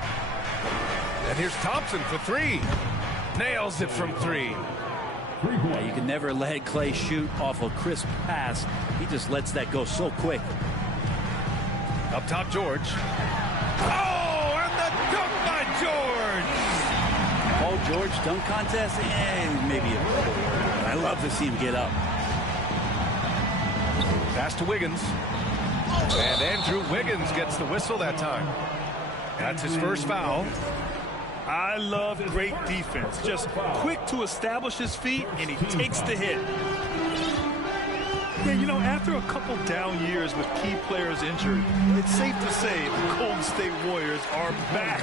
And here's Thompson for three. Nails it from three. Yeah, you can never let Clay shoot off a crisp pass. He just lets that go so quick. Up top, George. Oh, and the dunk by George! Paul George dunk contest? Maybe a little. I love to see him get up. Pass to Wiggins. And Andrew Wiggins gets the whistle that time. That's his first foul. I love great defense. Just quick to establish his feet, and he takes the hit. Yeah, you know, after a couple down years with key players injured, it's safe to say the Golden State Warriors are back.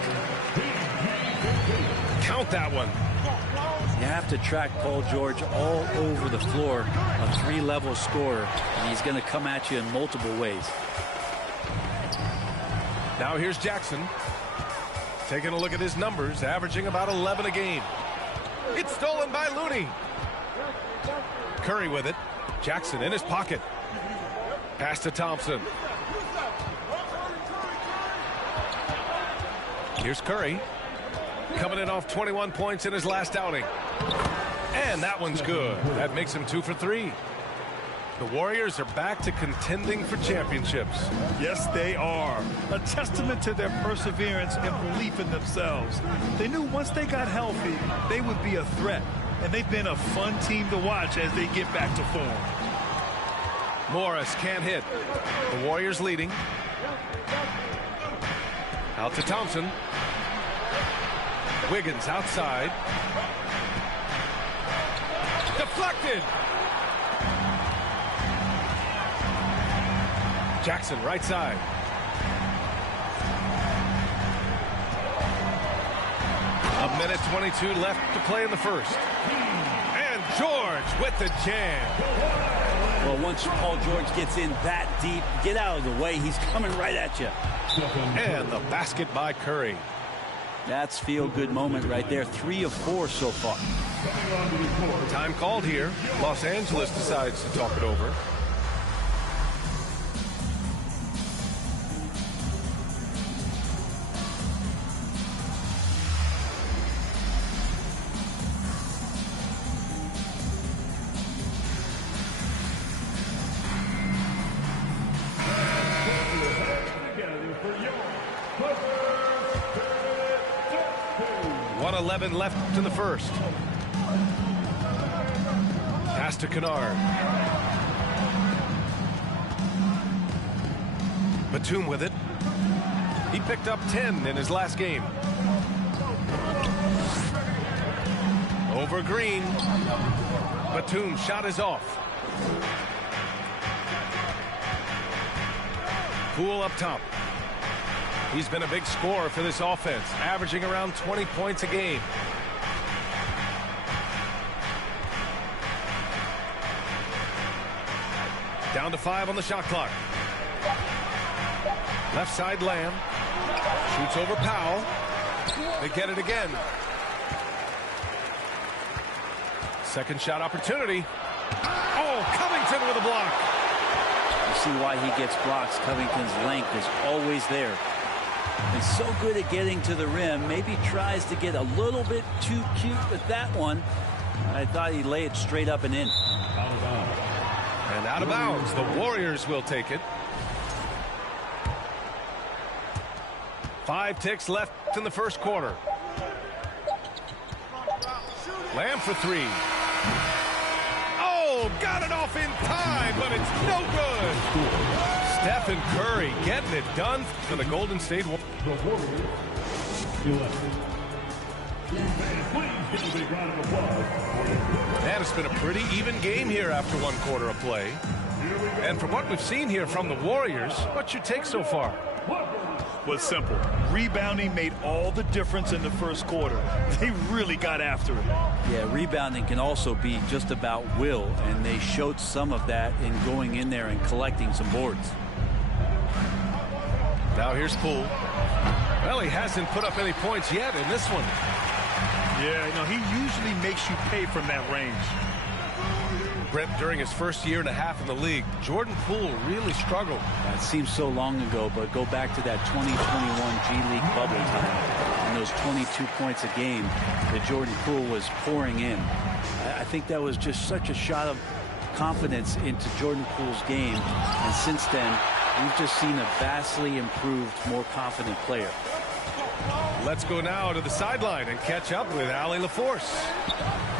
Count that one. You have to track Paul George all over the floor, a three-level scorer, and he's going to come at you in multiple ways. Now here's Jackson. Taking a look at his numbers, averaging about 11 a game. It's stolen by Looney. Curry with it. Jackson in his pocket. Pass to Thompson. Here's Curry. Coming in off 21 points in his last outing. And that one's good. That makes him 2 for 3. The Warriors are back to contending for championships. Yes, they are. A testament to their perseverance and belief in themselves. They knew once they got healthy, they would be a threat. And they've been a fun team to watch as they get back to form. Morris can't hit. The Warriors leading. Out to Thompson. Wiggins outside. Deflected. Jackson right side. A minute 22 left to play in the first. And George with the jam. Well, once Paul George gets in that deep, get out of the way. He's coming right at you. And the basket by Curry. That's feel-good moment right there. 3 of 4 so far. Time called here. Los Angeles decides to talk it over. Left to the first. Pass to Kennard. Batum with it. He picked up 10 in his last game. Over Green. Batum shot is off. Poole up top. He's been a big scorer for this offense, averaging around 20 points a game. Down to 5 on the shot clock. Left side Lamb. Shoots over Powell. They get it again. Second shot opportunity. Oh, Covington with a block. You see why he gets blocks. Covington's length is always there. He's so good at getting to the rim. Maybe tries to get a little bit too cute with that one. I thought he'd lay it straight up and in. And out of bounds. The Warriors will take it. 5 ticks left in the first quarter. Lamb for 3. Oh, got it off in time, but it's no good. Stephen Curry getting it done for the Golden State Warriors. And it's been a pretty even game here after 1 quarter of play. And from what we've seen here from the Warriors, what's your take so far? Was simple. Rebounding made all the difference in the first quarter. They really got after it. Yeah, rebounding can also be just about will, and they showed some of that in going in there and collecting some boards. Now here's Poole. Well, he hasn't put up any points yet in this one. Yeah, no, he usually makes you pay from that range. Brent, during his first year and a half in the league, Jordan Poole really struggled. It seems so long ago, but go back to that 2021 G League bubble time and those 22 points a game that Jordan Poole was pouring in. I think that was just such a shot of confidence into Jordan Poole's game. And since then, we've just seen a vastly improved, more confident player. Let's go now to the sideline and catch up with Allie LaForce.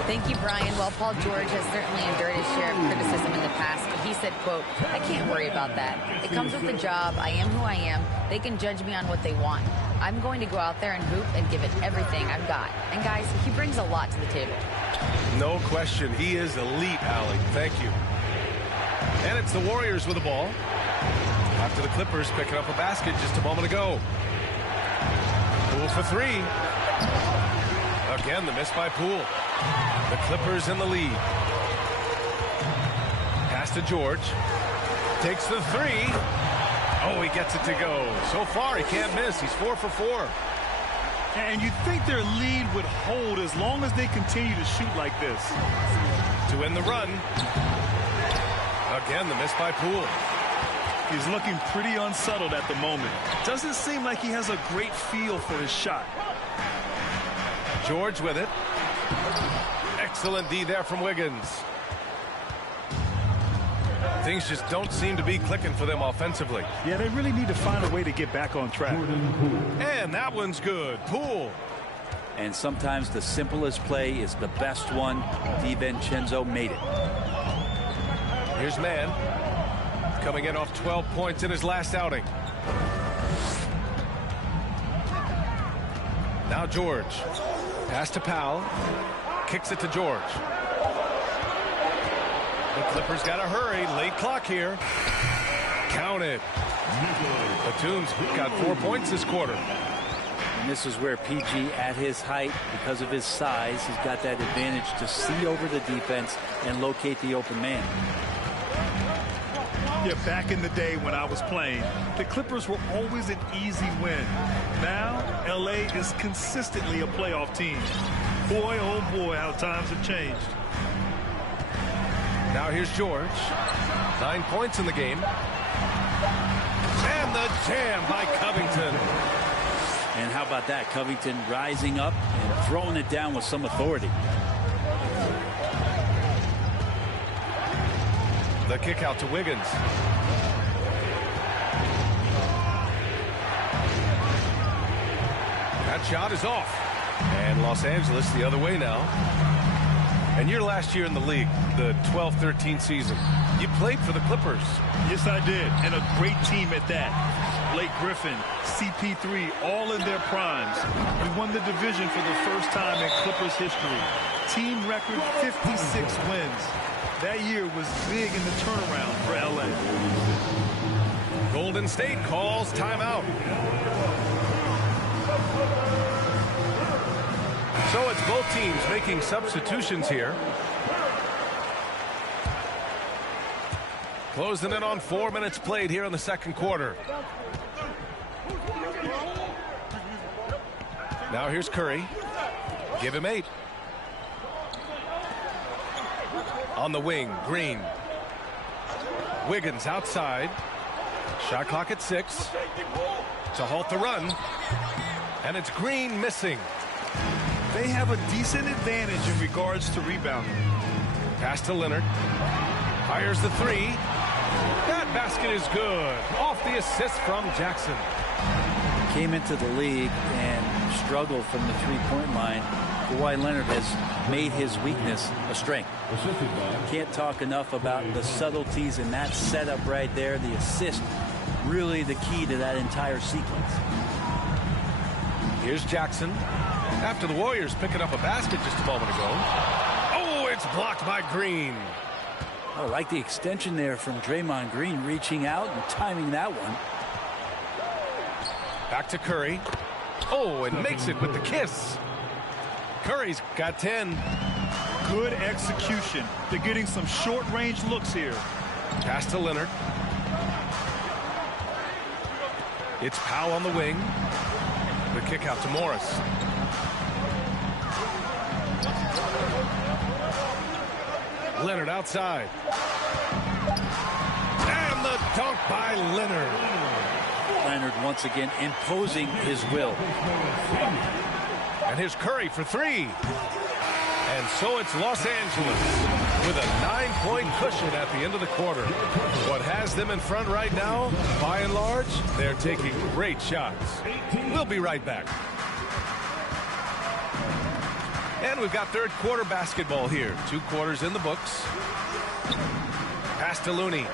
Thank you, Brian. Well, Paul George has certainly endured his share of criticism in the past, but he said, quote, "I can't worry about that. It comes with the job. I am who I am. They can judge me on what they want. I'm going to go out there and hoop and give it everything I've got." And guys, he brings a lot to the table. No question. He is elite, Allie. Thank you. And it's the Warriors with the ball. After the Clippers picking up a basket just a moment ago. Poole for 3. Again, the miss by Poole. The Clippers in the lead. Pass to George. Takes the 3. Oh, he gets it to go. So far, he can't miss. He's 4 for 4. And you'd think their lead would hold as long as they continue to shoot like this. To win the run. Again, the miss by Poole. He's looking pretty unsettled at the moment. Doesn't seem like he has a great feel for his shot. George with it. Excellent D there from Wiggins. Things just don't seem to be clicking for them offensively. Yeah, they really need to find a way to get back on track. And that one's good. Poole. And sometimes the simplest play is the best one. DiVincenzo made it. Here's Mann. Coming in off 12 points in his last outing. Now George. Pass to Powell. Kicks it to George. The Clippers got to hurry. Late clock here. Count it. Batum's got 4 points this quarter. And this is where PG, at his height, because of his size, he's got that advantage to see over the defense and locate the open man. Yeah, back in the day when I was playing, the Clippers were always an easy win. Now, LA is consistently a playoff team. Boy, oh boy, how times have changed. Now here's George. 9 points in the game. And the jam by Covington. And how about that? Covington rising up and throwing it down with some authority. The kick out to Wiggins. That shot is off. And Los Angeles the other way now. And your last year in the league, the 12-13 season, you played for the Clippers. Yes, I did. And a great team at that. Blake Griffin, CP3, all in their primes. We won the division for the first time in Clippers history. Team record 56 wins. That year was big in the turnaround for LA. Golden State calls timeout. So it's both teams making substitutions here. Closing in on 4 minutes played here in the second quarter. Now here's Curry. Give him 8. On the wing, Green. Wiggins outside. Shot clock at 6. To halt the run. And it's Green missing. They have a decent advantage in regards to rebounding. Pass to Leonard. Fires the 3. That basket is good. Off the assist from Jackson. Came into the league and struggled from the three-point line. Kawhi Leonard has made his weakness a strength. Can't talk enough about the subtleties in that setup right there. The assist, really the key to that entire sequence. Here's Jackson. After the Warriors picking up a basket just a moment ago. Oh, it's blocked by Green. I like the extension there from Draymond Green, reaching out and timing that one. Back to Curry. Oh, and makes it with the kiss. Curry's got 10. Good execution. They're getting some short-range looks here. Pass to Leonard. It's Powell on the wing. The kick out to Morris. Leonard outside. And the dunk by Leonard. Leonard once again imposing his will. And here's Curry for 3. And so it's Los Angeles with a 9-point cushion at the end of the quarter. What has them in front right now, by and large, they're taking great shots. We'll be right back. And we've got third quarter basketball here. 2 quarters in the books. Pass to Looney.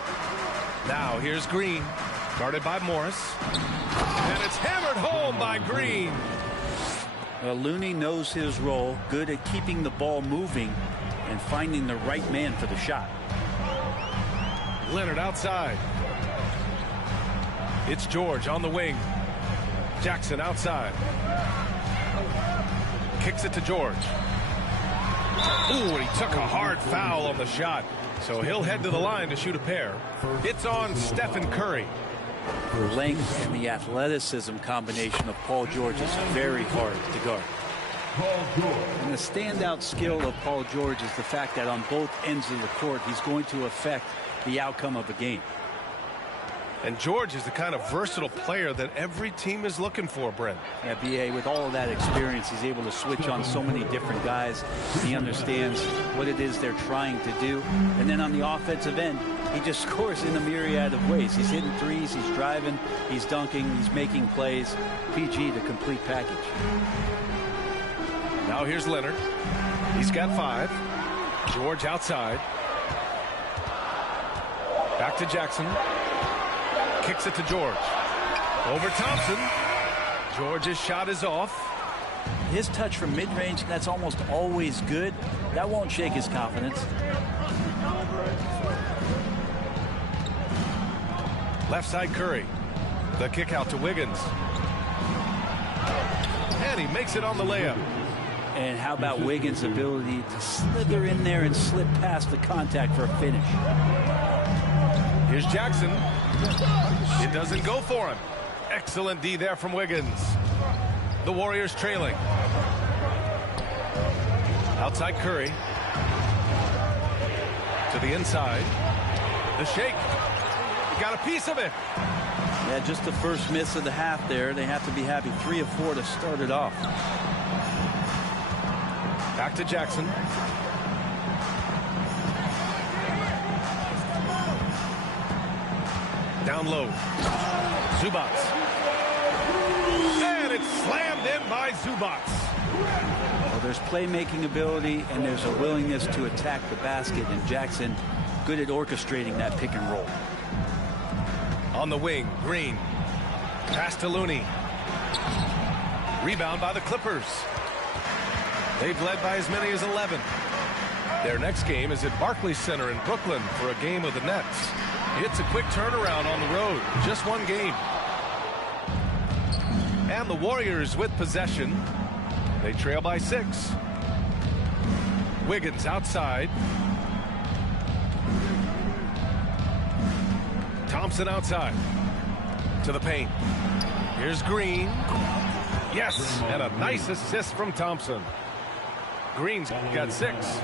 Now here's Green. Guarded by Morris. And it's hammered home by Green. Looney knows his role. Good at keeping the ball moving and finding the right man for the shot. Leonard outside. It's George on the wing. Jackson outside. Kicks it to George. Ooh, and he took a hard foul on the shot. So he'll head to the line to shoot a pair. It's on Stephen Curry. The length and the athleticism combination of Paul George is very hard to guard. And the standout skill of Paul George is the fact that on both ends of the court, he's going to affect the outcome of a game. And George is the kind of versatile player that every team is looking for, Brent. Yeah, B.A., with all of that experience, he's able to switch on so many different guys. He understands what it is they're trying to do. And then on the offensive end, he just scores in a myriad of ways. He's hitting threes, he's driving, he's dunking, he's making plays. PG, the complete package. Now here's Leonard. He's got 5. George outside. Back to Jackson. Kicks it to George. Over Thompson. George's shot is off. His touch from mid-range, that's almost always good. That won't shake his confidence. Left side Curry. The kick out to Wiggins. And he makes it on the layup. And how about Wiggins' ability to slither in there and slip past the contact for a finish? Here's Jackson. It doesn't go for him. Excellent D there from Wiggins. The Warriors trailing. Outside Curry. To the inside. The shake. He got a piece of it. Yeah, just the first miss of the half there. They have to be happy. 3 of 4 to start it off. Back to Jackson. Down low. Zubats. And it's slammed in by Zubats. Well, there's playmaking ability and there's a willingness to attack the basket, and Jackson good at orchestrating that pick and roll. On the wing, Green. Pass to Looney. Rebound by the Clippers. They've led by as many as 11. Their next game is at Barclays Center in Brooklyn for a game with the Nets. It's a quick turnaround on the road. Just one game. And the Warriors with possession. They trail by 6. Wiggins outside. Thompson outside. To the paint. Here's Green. Yes, and a nice assist from Thompson. Green's got 6.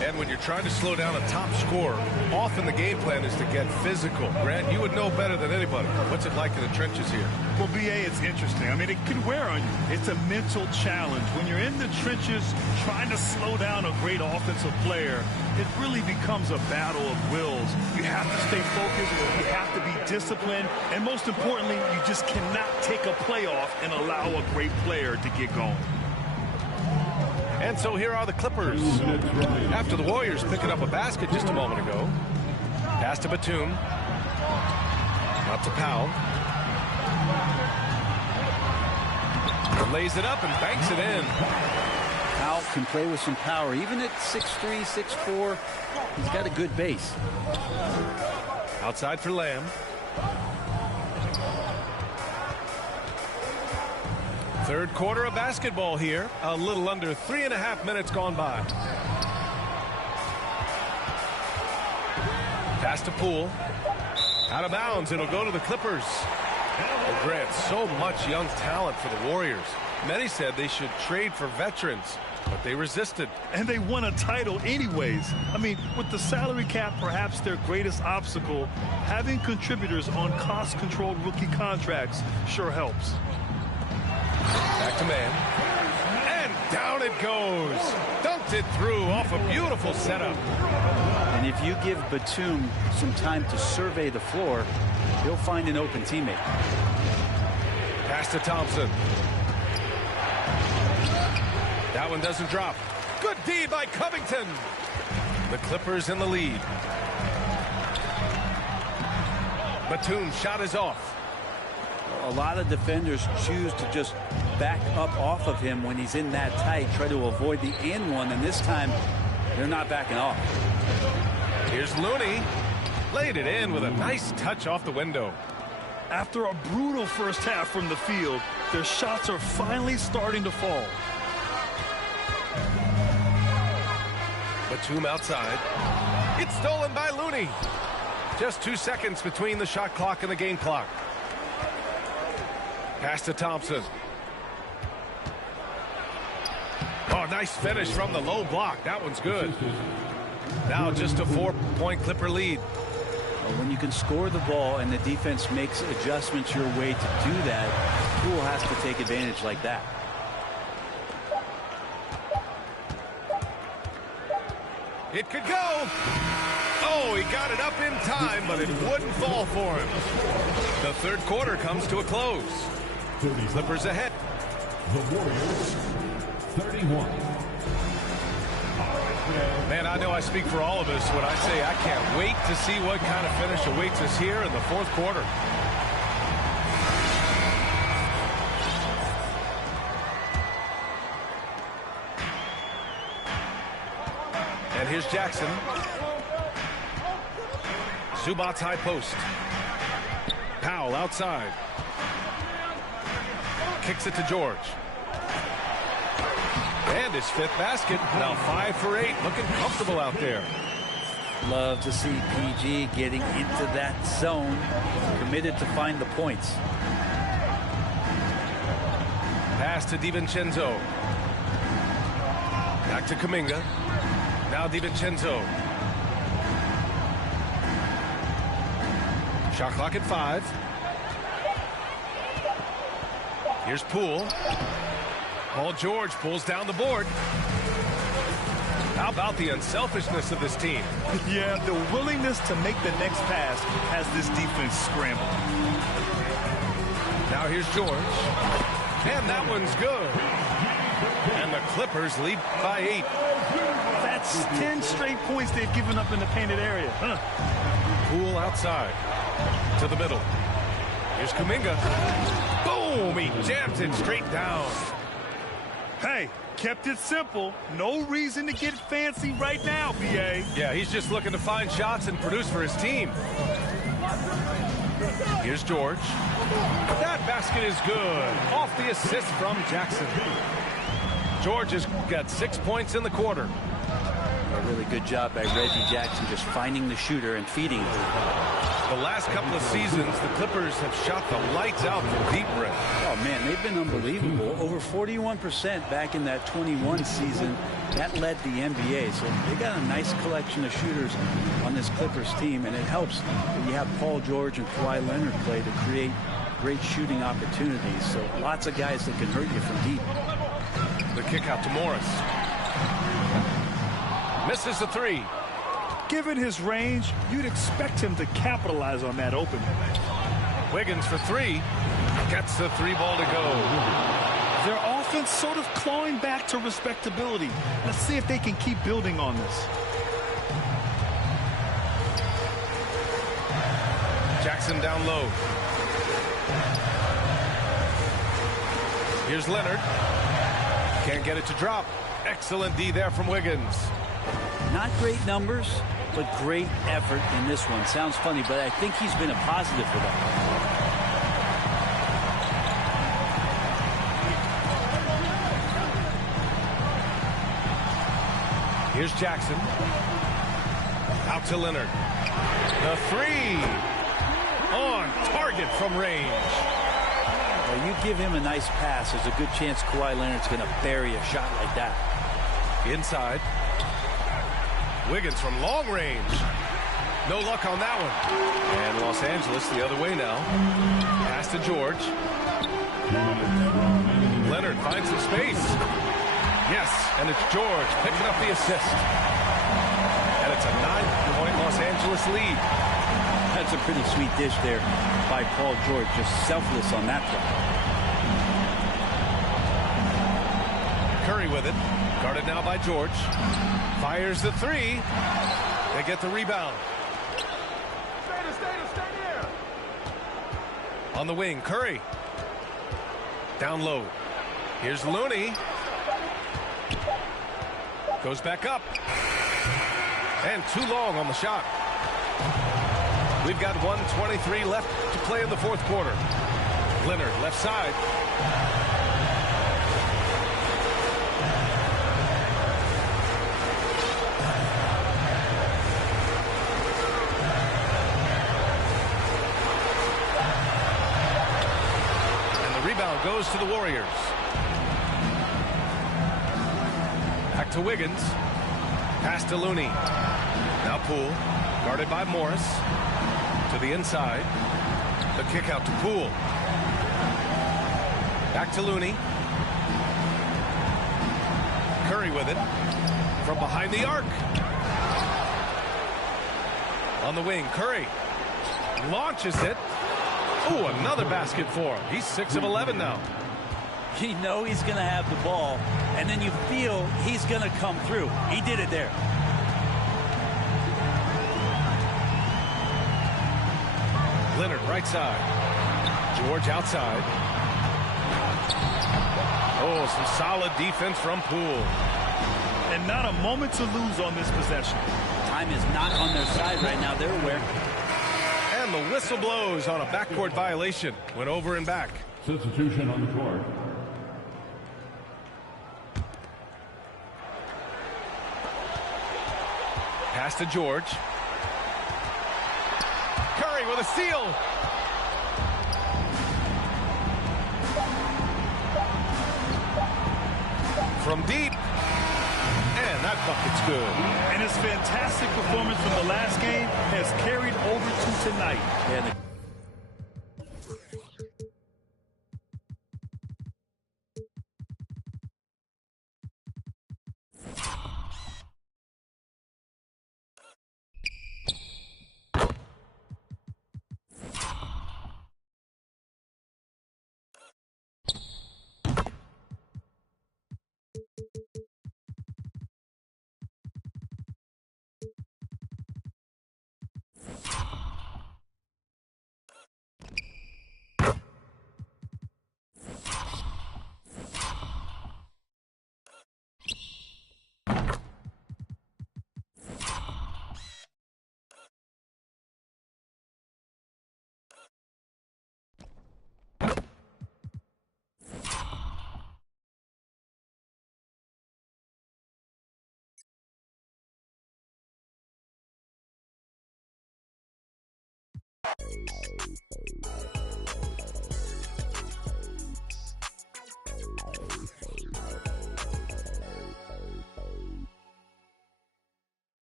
And when you're trying to slow down a top scorer, often the game plan is to get physical. Grant, you would know better than anybody. What's it like in the trenches here? Well, B.A., it's interesting. I mean, it can wear on you. It's a mental challenge. When you're in the trenches trying to slow down a great offensive player, it really becomes a battle of wills. You have to stay focused. You have to be disciplined. And most importantly, you just cannot take a play off and allow a great player to get going. And so here are the Clippers. After the Warriors picking up a basket just a moment ago. Pass to Batum. Out to Powell. Lays it up and banks it in. Powell can play with some power. Even at 6'3", 6'4", he's got a good base. Outside for Lamb. Third quarter of basketball here. A little under 3.5 minutes gone by. Pass to Poole. Out of bounds. It'll go to the Clippers. Oh, Grant, so much young talent for the Warriors. Many said they should trade for veterans, but they resisted. And they won a title anyways. I mean, with the salary cap perhaps their greatest obstacle, having contributors on cost-controlled rookie contracts sure helps. Back to man. And down it goes. Dunked it through off a beautiful setup. And if you give Batum some time to survey the floor, he'll find an open teammate. Pass to Thompson. That one doesn't drop. Good D by Covington. The Clippers in the lead. Batum's shot is off. A lot of defenders choose to just back up off of him when he's in that tight, try to avoid the and one, and this time they're not backing off. Here's Looney. Laid it in with a nice touch off the window. After a brutal first half from the field, their shots are finally starting to fall. Batum outside. It's stolen by Looney. Just 2 seconds between the shot clock and the game clock. Pass to Thompson. Oh, nice finish from the low block. That one's good. Now just a 4-point Clipper lead. When you can score the ball and the defense makes adjustments your way to do that, Poole has to take advantage like that. It could go. Oh, he got it up in time, but it wouldn't fall for him. The third quarter comes to a close. Clippers ahead. The Warriors, 31. Man, I know I speak for all of us when I say I can't wait to see what kind of finish awaits us here in the fourth quarter. And here's Jackson. Zubac's high post. Powell outside. Kicks it to George. And his 5th basket. Now 5 for 8. Looking comfortable out there. Love to see PG getting into that zone. Committed to find the points. Pass to DiVincenzo. Back to Kuminga. Now DiVincenzo. Shot clock at 5. Here's Poole. Paul George pulls down the board. How about the unselfishness of this team? Yeah, the willingness to make the next pass has this defense scrambled. Now here's George. And that one's good. And the Clippers lead by 8. That's 10 straight points they've given up in the painted area. Poole outside. To the middle. Here's Kuminga. Boom! He jams it straight down. Hey, kept it simple. No reason to get fancy right now, B.A. Yeah, he's just looking to find shots and produce for his team. Here's George. That basket is good. Off the assist from Jackson. George has got 6 points in the quarter. A really good job by Reggie Jackson just finding the shooter and feeding him. The last couple of seasons, the Clippers have shot the lights out from deep rim. Oh, man, they've been unbelievable. Over 41% back in that 21 season. That led the NBA. So they got a nice collection of shooters on this Clippers team, and it helps when you have Paul George and Kawhi Leonard play to create great shooting opportunities. So lots of guys that can hurt you from deep. The kick out to Morris. Misses the three. Given his range, you'd expect him to capitalize on that opening. Wiggins for three. Gets the three ball to go. Their offense sort of clawing back to respectability. Let's see if they can keep building on this. Jackson down low. Here's Leonard. Can't get it to drop. Excellent D there from Wiggins. Not great numbers, but great effort in this one. Sounds funny, but I think he's been a positive for them. Here's Jackson. Out to Leonard. The three. On target from range. Well, you give him a nice pass, there's a good chance Kawhi Leonard's going to bury a shot like that. Inside. Wiggins from long range. No luck on that one. And Los Angeles the other way now. Pass to George. Leonard finds some space. Yes, and it's George picking up the assist. And it's a 9-point Los Angeles lead. That's a pretty sweet dish there by Paul George. Just selfless on that play. Curry with it. Guarded now by George. Fires the three. They get the rebound. Stay here. On the wing, Curry. Down low. Here's Looney. Goes back up. And too long on the shot. We've got 1:23 left to play in the fourth quarter. Leonard, left side. And the rebound goes to the Warriors. Back to Wiggins. Pass to Looney. Now Poole. Guarded by Morris. To the inside. The kick out to Poole. Back to Looney. Curry with it. From behind the arc. On the wing, Curry. Launches it. Ooh, another basket for him. He's 6 of 11 now. You know he's going to have the ball, and then you feel he's going to come through. He did it there. Leonard right side. George outside. Oh, some solid defense from Poole. And not a moment to lose on this possession. Time is not on their side right now. They're aware. And the whistle blows on a backcourt violation. Went over and back. Substitution on the court. Pass to George. Curry with a steal. From deep. And that bucket's good. And his fantastic performance from the last game has carried over to tonight. Yeah,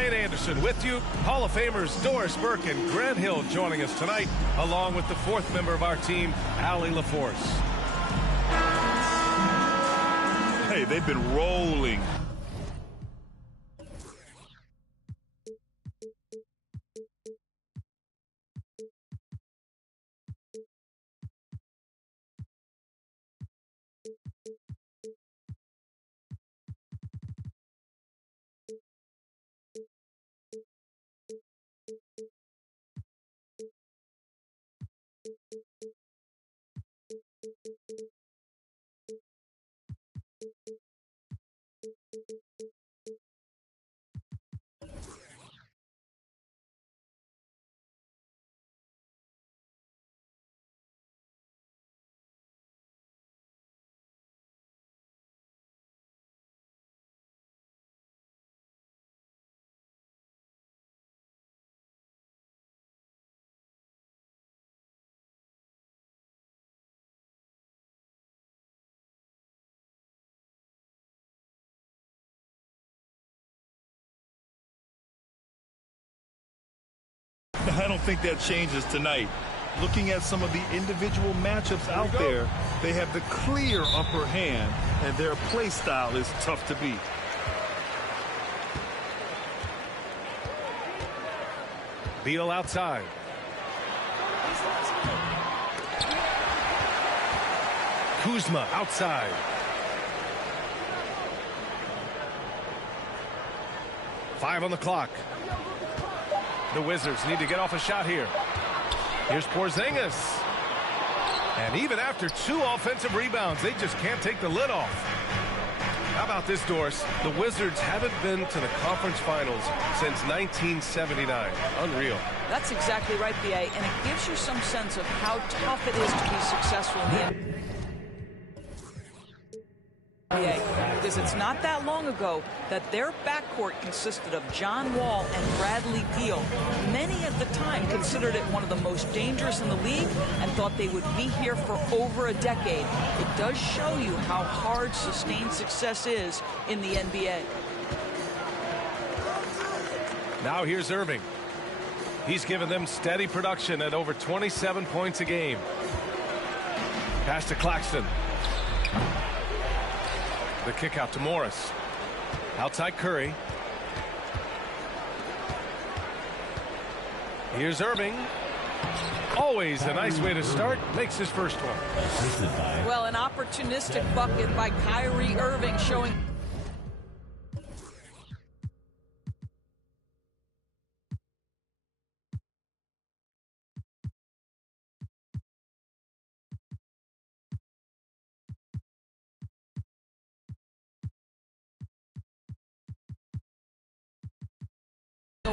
Brian Anderson with you. Hall of Famers Doris Burke and Grant Hill joining us tonight, along with the fourth member of our team, Allie LaForce. Hey, they've been rolling. I don't think that changes tonight. Looking at some of the individual matchups out there, they have the clear upper hand, and their play style is tough to beat. Beal outside. Kuzma outside. Five on the clock. The Wizards need to get off a shot here. Here's Porzingis. And even after two offensive rebounds, they just can't take the lid off. How about this, Doris? The Wizards haven't been to the conference finals since 1979. Unreal. That's exactly right, B.A., and it gives you some sense of how tough it is to be successful in the NBA. Because it's not that long ago that their backcourt consisted of John Wall and Bradley Beal. Many at the time considered it one of the most dangerous in the league and thought they would be here for over a decade. It does show you how hard sustained success is in the NBA. Now here's Irving. He's given them steady production at over 27 points a game. Pass to Claxton. The kick out to Morris. Outside Curry. Here's Irving. Always a nice way to start. Makes his first one. Well, an opportunistic bucket by Kyrie Irving showing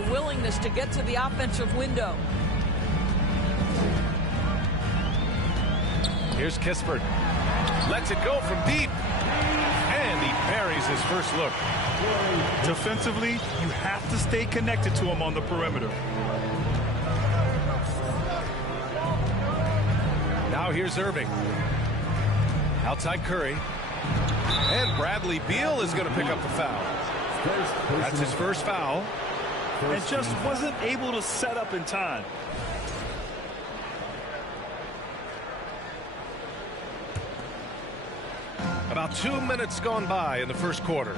the willingness to get to the offensive window. Here's Kispert. Lets it go from deep. And he buries his first look. Defensively, you have to stay connected to him on the perimeter. Now here's Irving. Outside Curry. And Bradley Beal is going to pick up the foul. That's his first foul. And just wasn't able to set up in time. About 2 minutes gone by in the first quarter.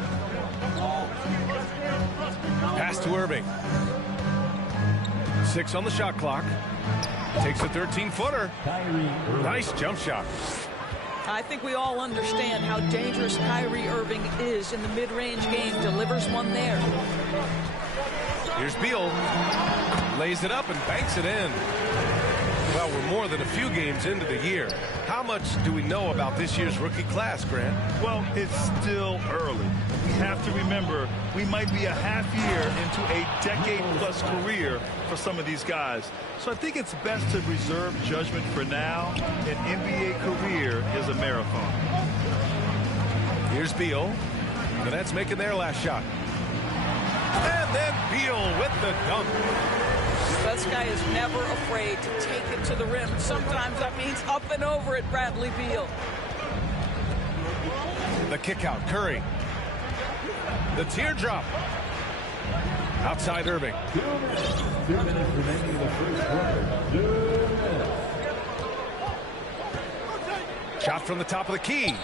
Pass to Irving. 6 on the shot clock. Takes a 13-footer. Nice jump shot. I think we all understand how dangerous Kyrie Irving is in the mid-range game. Delivers one there. Here's Beal. Lays it up and banks it in. Well, we're more than a few games into the year. How much do we know about this year's rookie class, Grant? Well, it's still early. We have to remember we might be a half year into a decade-plus career for some of these guys. So I think it's best to reserve judgment for now. An NBA career is a marathon. Here's Beal. The Nets making their last shot. And then Beal with the dunk. This guy is never afraid to take it to the rim. Sometimes that means up and over it, Bradley Beal. The kick out, Curry. The teardrop. Outside Irving. 2 minutes remaining in the first quarter. 2 minutes. Shot from the top of the key.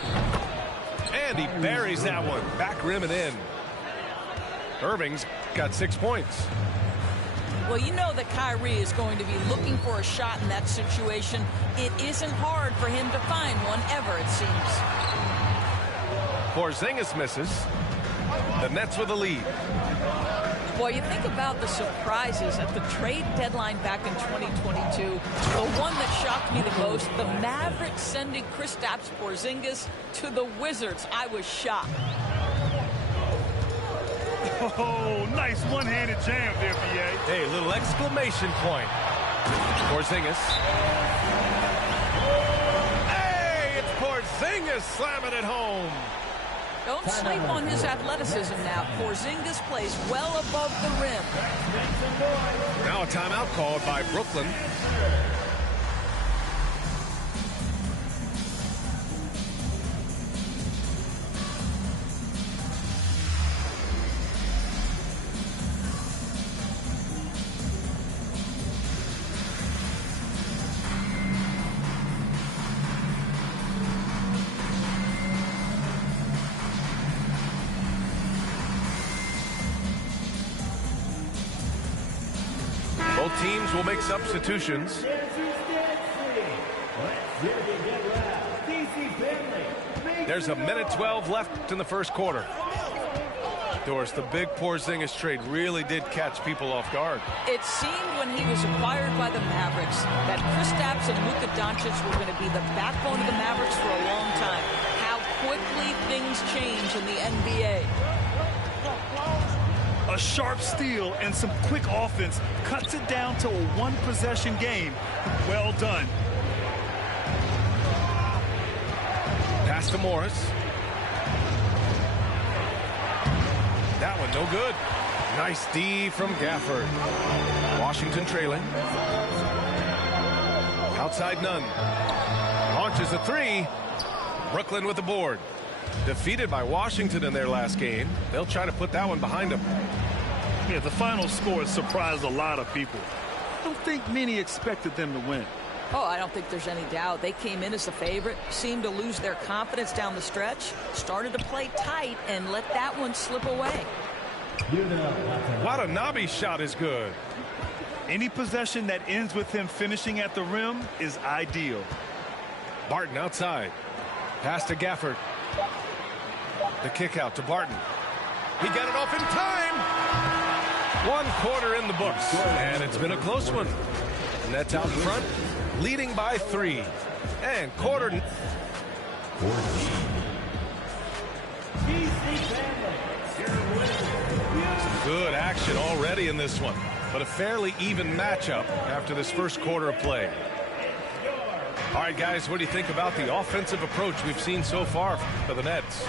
And he buries that one. Back rim and in. Irving's got 6 points. Well, you know that Kyrie is going to be looking for a shot in that situation. It isn't hard for him to find one ever, it seems. Porzingis misses. The Nets with the lead. Boy, you think about the surprises at the trade deadline back in 2022. The one that shocked me the most, the Mavericks sending Kristaps Porzingis to the Wizards. I was shocked. Oh, nice one-handed jam there, B.A. Hey, little exclamation point. Porzingis. Hey, it's Porzingis slamming it home. Don't sleep on his athleticism now. Porzingis plays well above the rim. Now a timeout called by Brooklyn. Both teams will make substitutions. There's a minute 12 left in the first quarter. Doris, the big Porzingis trade really did catch people off guard. It seemed when he was acquired by the Mavericks that Kristaps and Luka Doncic were going to be the backbone of the Mavericks for a long time. How quickly things change in the NBA. A sharp steal and some quick offense cuts it down to a one-possession game. Well done. Pass to Morris. That one no good. Nice D from Gafford. Washington trailing. Outside Nunn. Launches a three. Brooklyn with the board. Defeated by Washington in their last game. They'll try to put that one behind them. Yeah, the final score surprised a lot of people. I don't think many expected them to win. Oh, I don't think there's any doubt. They came in as a favorite, seemed to lose their confidence down the stretch, started to play tight, and let that one slip away. Watanabe's shot is good. Any possession that ends with him finishing at the rim is ideal. Barton outside. Pass to Gafford. The kick out to Barton. He got it off in time. 1 quarter in the books, and it's been a close one. Nets out in front, leading by 3. And quarter. Some Good action already in this one, but a fairly even matchup after this first quarter of play. All right, guys, what do you think about the offensive approach we've seen so far for the Nets?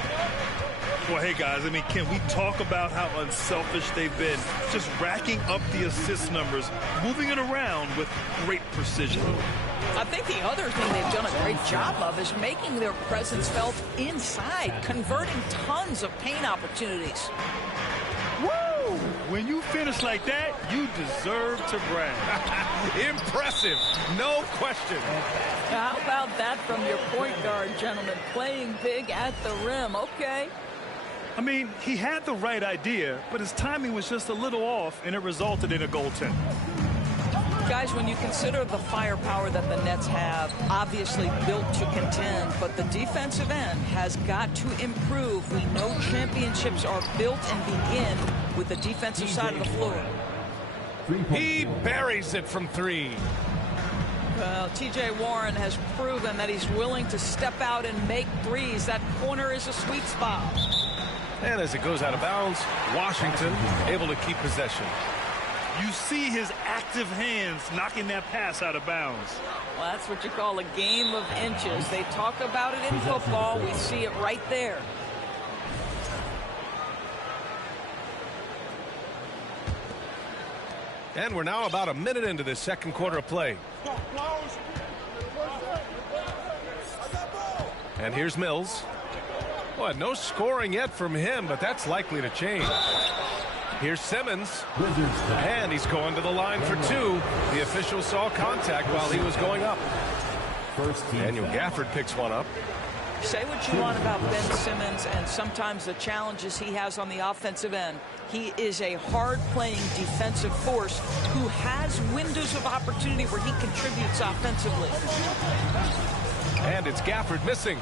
Well, hey, guys, I mean, can we talk about how unselfish they've been? Just racking up the assist numbers, moving it around with great precision. I think the other thing they've done a great job of is making their presence felt inside, converting tons of paint opportunities. Woo! When you finish like that, you deserve to brag. Impressive, no question. How about that from your point guard, gentlemen? Playing big at the rim, okay. I mean, he had the right idea, but his timing was just a little off, and it resulted in a goaltend. Guys, when you consider the firepower that the Nets have, obviously built to contend, but the defensive end has got to improve. We know championships are built and begin with the defensive side of the floor. He buries it from three. Well, T.J. Warren has proven that he's willing to step out and make threes. That corner is a sweet spot. And as it goes out of bounds, Washington able to keep possession. You see his active hands knocking that pass out of bounds. Well, that's what you call a game of inches. They talk about it in football. We see it right there. And we're now about a minute into this second quarter of play. And here's Mills. Well, no scoring yet from him, but that's likely to change. Here's Simmons, and he's going to the line for two. The official saw contact while he was going up. Daniel Gafford picks one up. Say what you want about Ben Simmons and sometimes the challenges he has on the offensive end. He is a hard-playing defensive force who has windows of opportunity where he contributes offensively. And it's Gafford missing.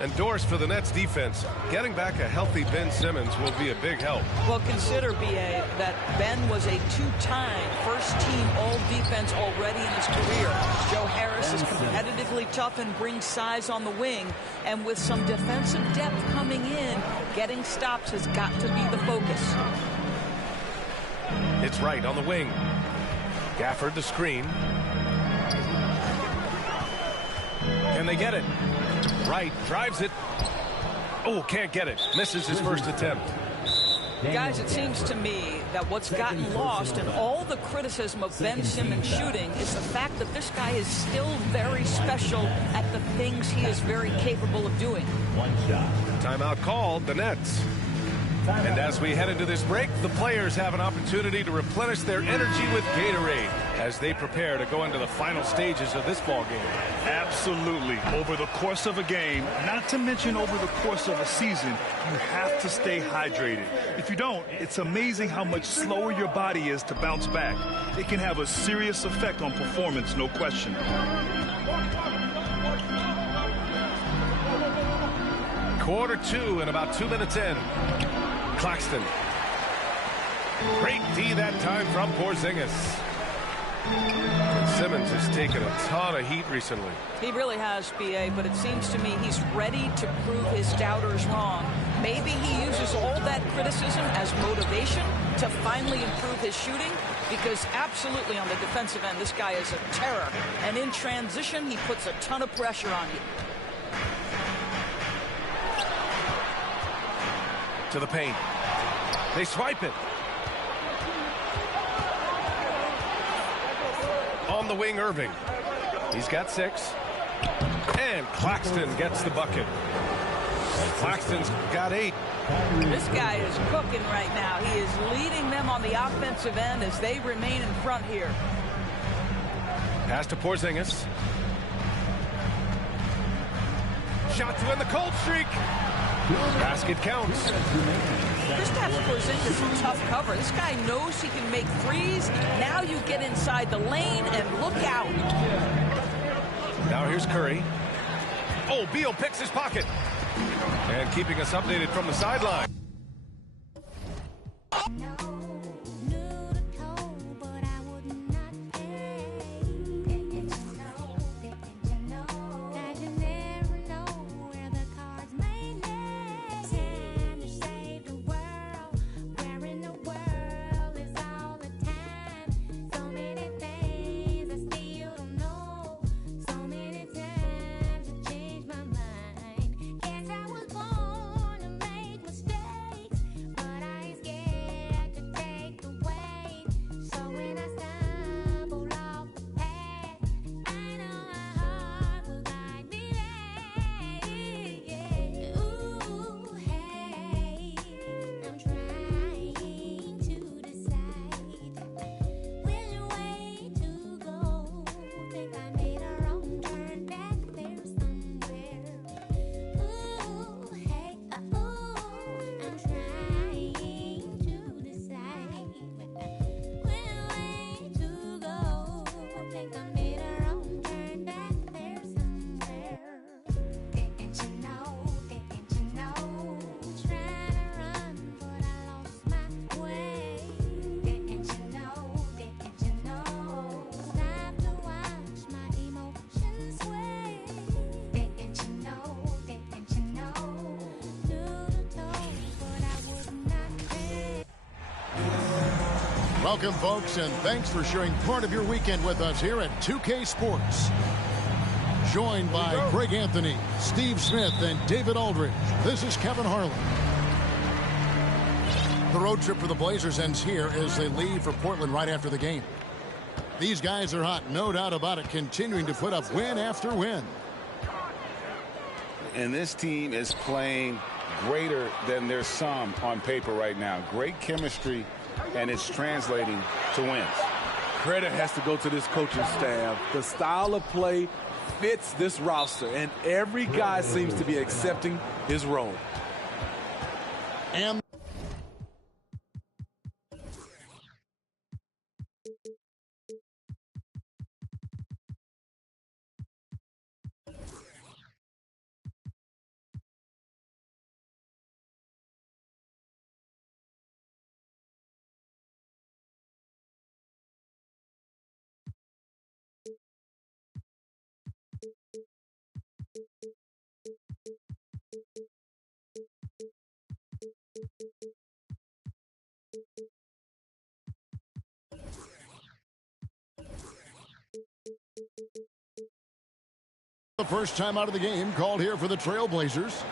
And doors for the Nets defense. Getting back a healthy Ben Simmons will be a big help. Well, consider, B.A., that Ben was a two-time first-team all-defense already in his career. Joe Harris is competitively tough and brings size on the wing. And with some defensive depth coming in, getting stops has got to be the focus. It's Wright on the wing. Gafford the screen. Can they get it? Wright drives it. Oh, can't get it. Misses his first attempt. Guys, it seems to me that what's gotten lost in all the criticism of Ben Simmons shooting is the fact that this guy is still very special at the things he is very capable of doing. One shot. Timeout called, the Nets. And as we head into this break, the players have an opportunity to replenish their energy with Gatorade as they prepare to go into the final stages of this ball game. Absolutely. Over the course of a game, not to mention over the course of a season, you have to stay hydrated. If you don't, it's amazing how much slower your body is to bounce back. It can have a serious effect on performance, no question. Quarter two and about 2 minutes in. Claxton. Great D that time from Porzingis. And Simmons has taken a ton of heat recently. He really has, B.A., but it seems to me he's ready to prove his doubters wrong. Maybe he uses all that criticism as motivation to finally improve his shooting, because absolutely on the defensive end, this guy is a terror. And in transition, he puts a ton of pressure on you. To the paint. They swipe it. On the wing, Irving. He's got 6. And Claxton gets the bucket. Claxton's got 8. This guy is cooking right now. He is leading them on the offensive end as they remain in front here. Pass to Porzingis. Shot to end the cold streak. Basket counts. Kristaps Porzingis is a tough cover. This guy knows he can make threes. Now you get inside the lane and look out. Now here's Curry. Oh, Beal picks his pocket. And keeping us updated from the sideline. Welcome, folks, and thanks for sharing part of your weekend with us here at 2K Sports. Joined by Greg Anthony, Steve Smith, and David Aldridge, this is Kevin Harlan. The road trip for the Blazers ends here as they leave for Portland right after the game. These guys are hot, no doubt about it, continuing to put up win after win. And this team is playing greater than their sum on paper right now. Great chemistry, and it's translating to wins. Credit has to go to this coaching staff. The style of play fits this roster, and every guy seems to be accepting his role. And the first time out of the game called here for the Trailblazers.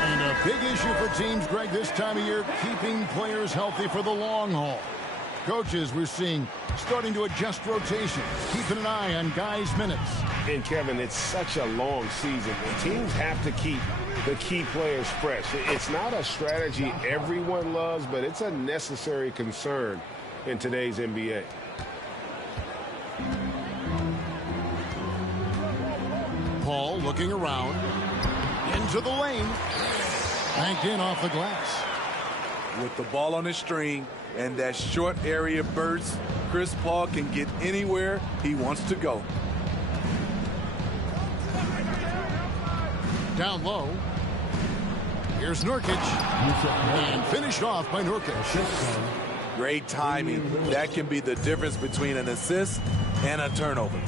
And a big issue for teams, Greg, this time of year, keeping players healthy for the long haul. Coaches, we're seeing, starting to adjust rotations, keeping an eye on guys' minutes. And, Kevin, it's such a long season. The teams have to keep the key players fresh. It's not a strategy everyone loves, but it's a necessary concern in today's NBA. Paul looking around. Into the lane. Banked in off the glass. With the ball on his string and that short area burst, Chris Paul can get anywhere he wants to go. Down low. Here's Nurkic. And finished off by Nurkic. Great timing. That can be the difference between an assist and a turnover.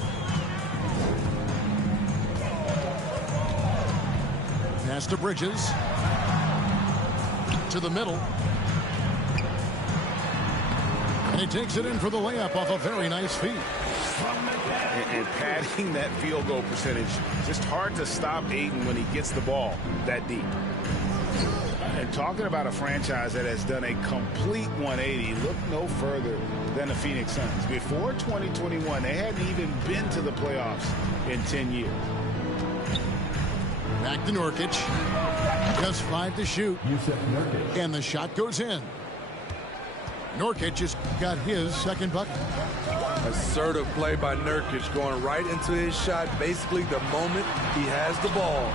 Pass to Bridges. To the middle. And he takes it in for the layup off a very nice feed. And padding that field goal percentage, just hard to stop Ayton when he gets the ball that deep. And talking about a franchise that has done a complete 180, look no further than the Phoenix Suns. Before 2021, they hadn't even been to the playoffs in 10 years. Back to Nurkic. Just 5 to shoot. And the shot goes in. Nurkic has got his second bucket. Assertive play by Nurkic, going right into his shot basically the moment he has the ball.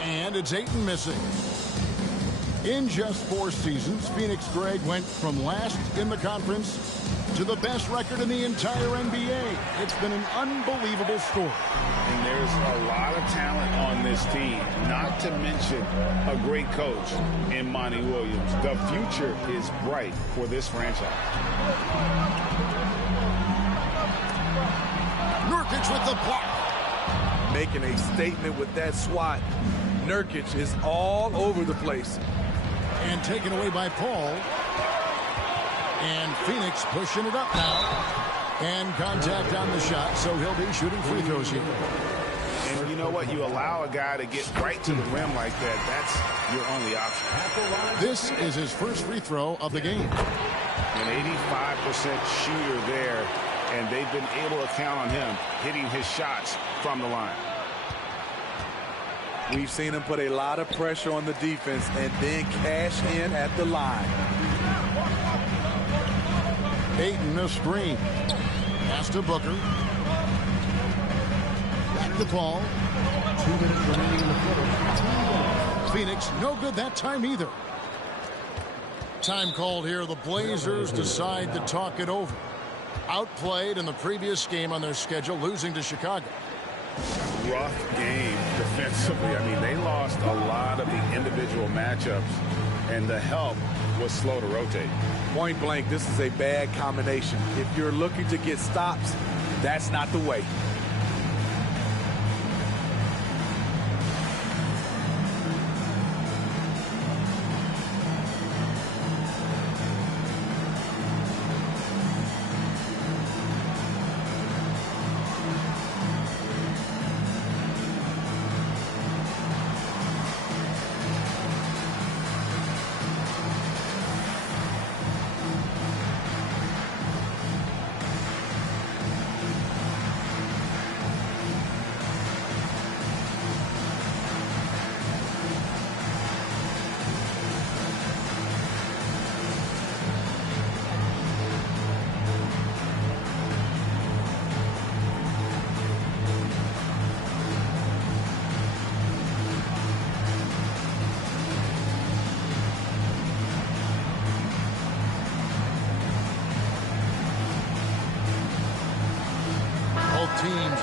And it's Ayton missing. In just 4 seasons, Phoenix, Greg, went from last in the conference to the best record in the entire NBA. It's been an unbelievable story. And there's a lot of talent on this team, not to mention a great coach in Monty Williams. The future is bright for this franchise. Nurkic with the block. Making a statement with that swat. Nurkic is all over the place. And taken away by Paul. And Phoenix pushing it up now. And contact on the shot, so he'll be shooting free throws here. And you know what? You allow a guy to get right to the rim like that, that's your only option. This is his first free throw of the game. An 85% shooter there, and they've been able to count on him hitting his shots from the line. We've seen him put a lot of pressure on the defense and then cash in at the line. Ayton, the screen. Pass to Booker. Back to Paul. 2 minutes remaining in the quarter. Phoenix, no good that time either. Time called here. The Blazers decide to talk it over. Outplayed in the previous game on their schedule, losing to Chicago. Rough game defensively. I mean, they lost a lot of the individual matchups, and the help was slow to rotate. Point blank, this is a bad combination. If you're looking to get stops, that's not the way.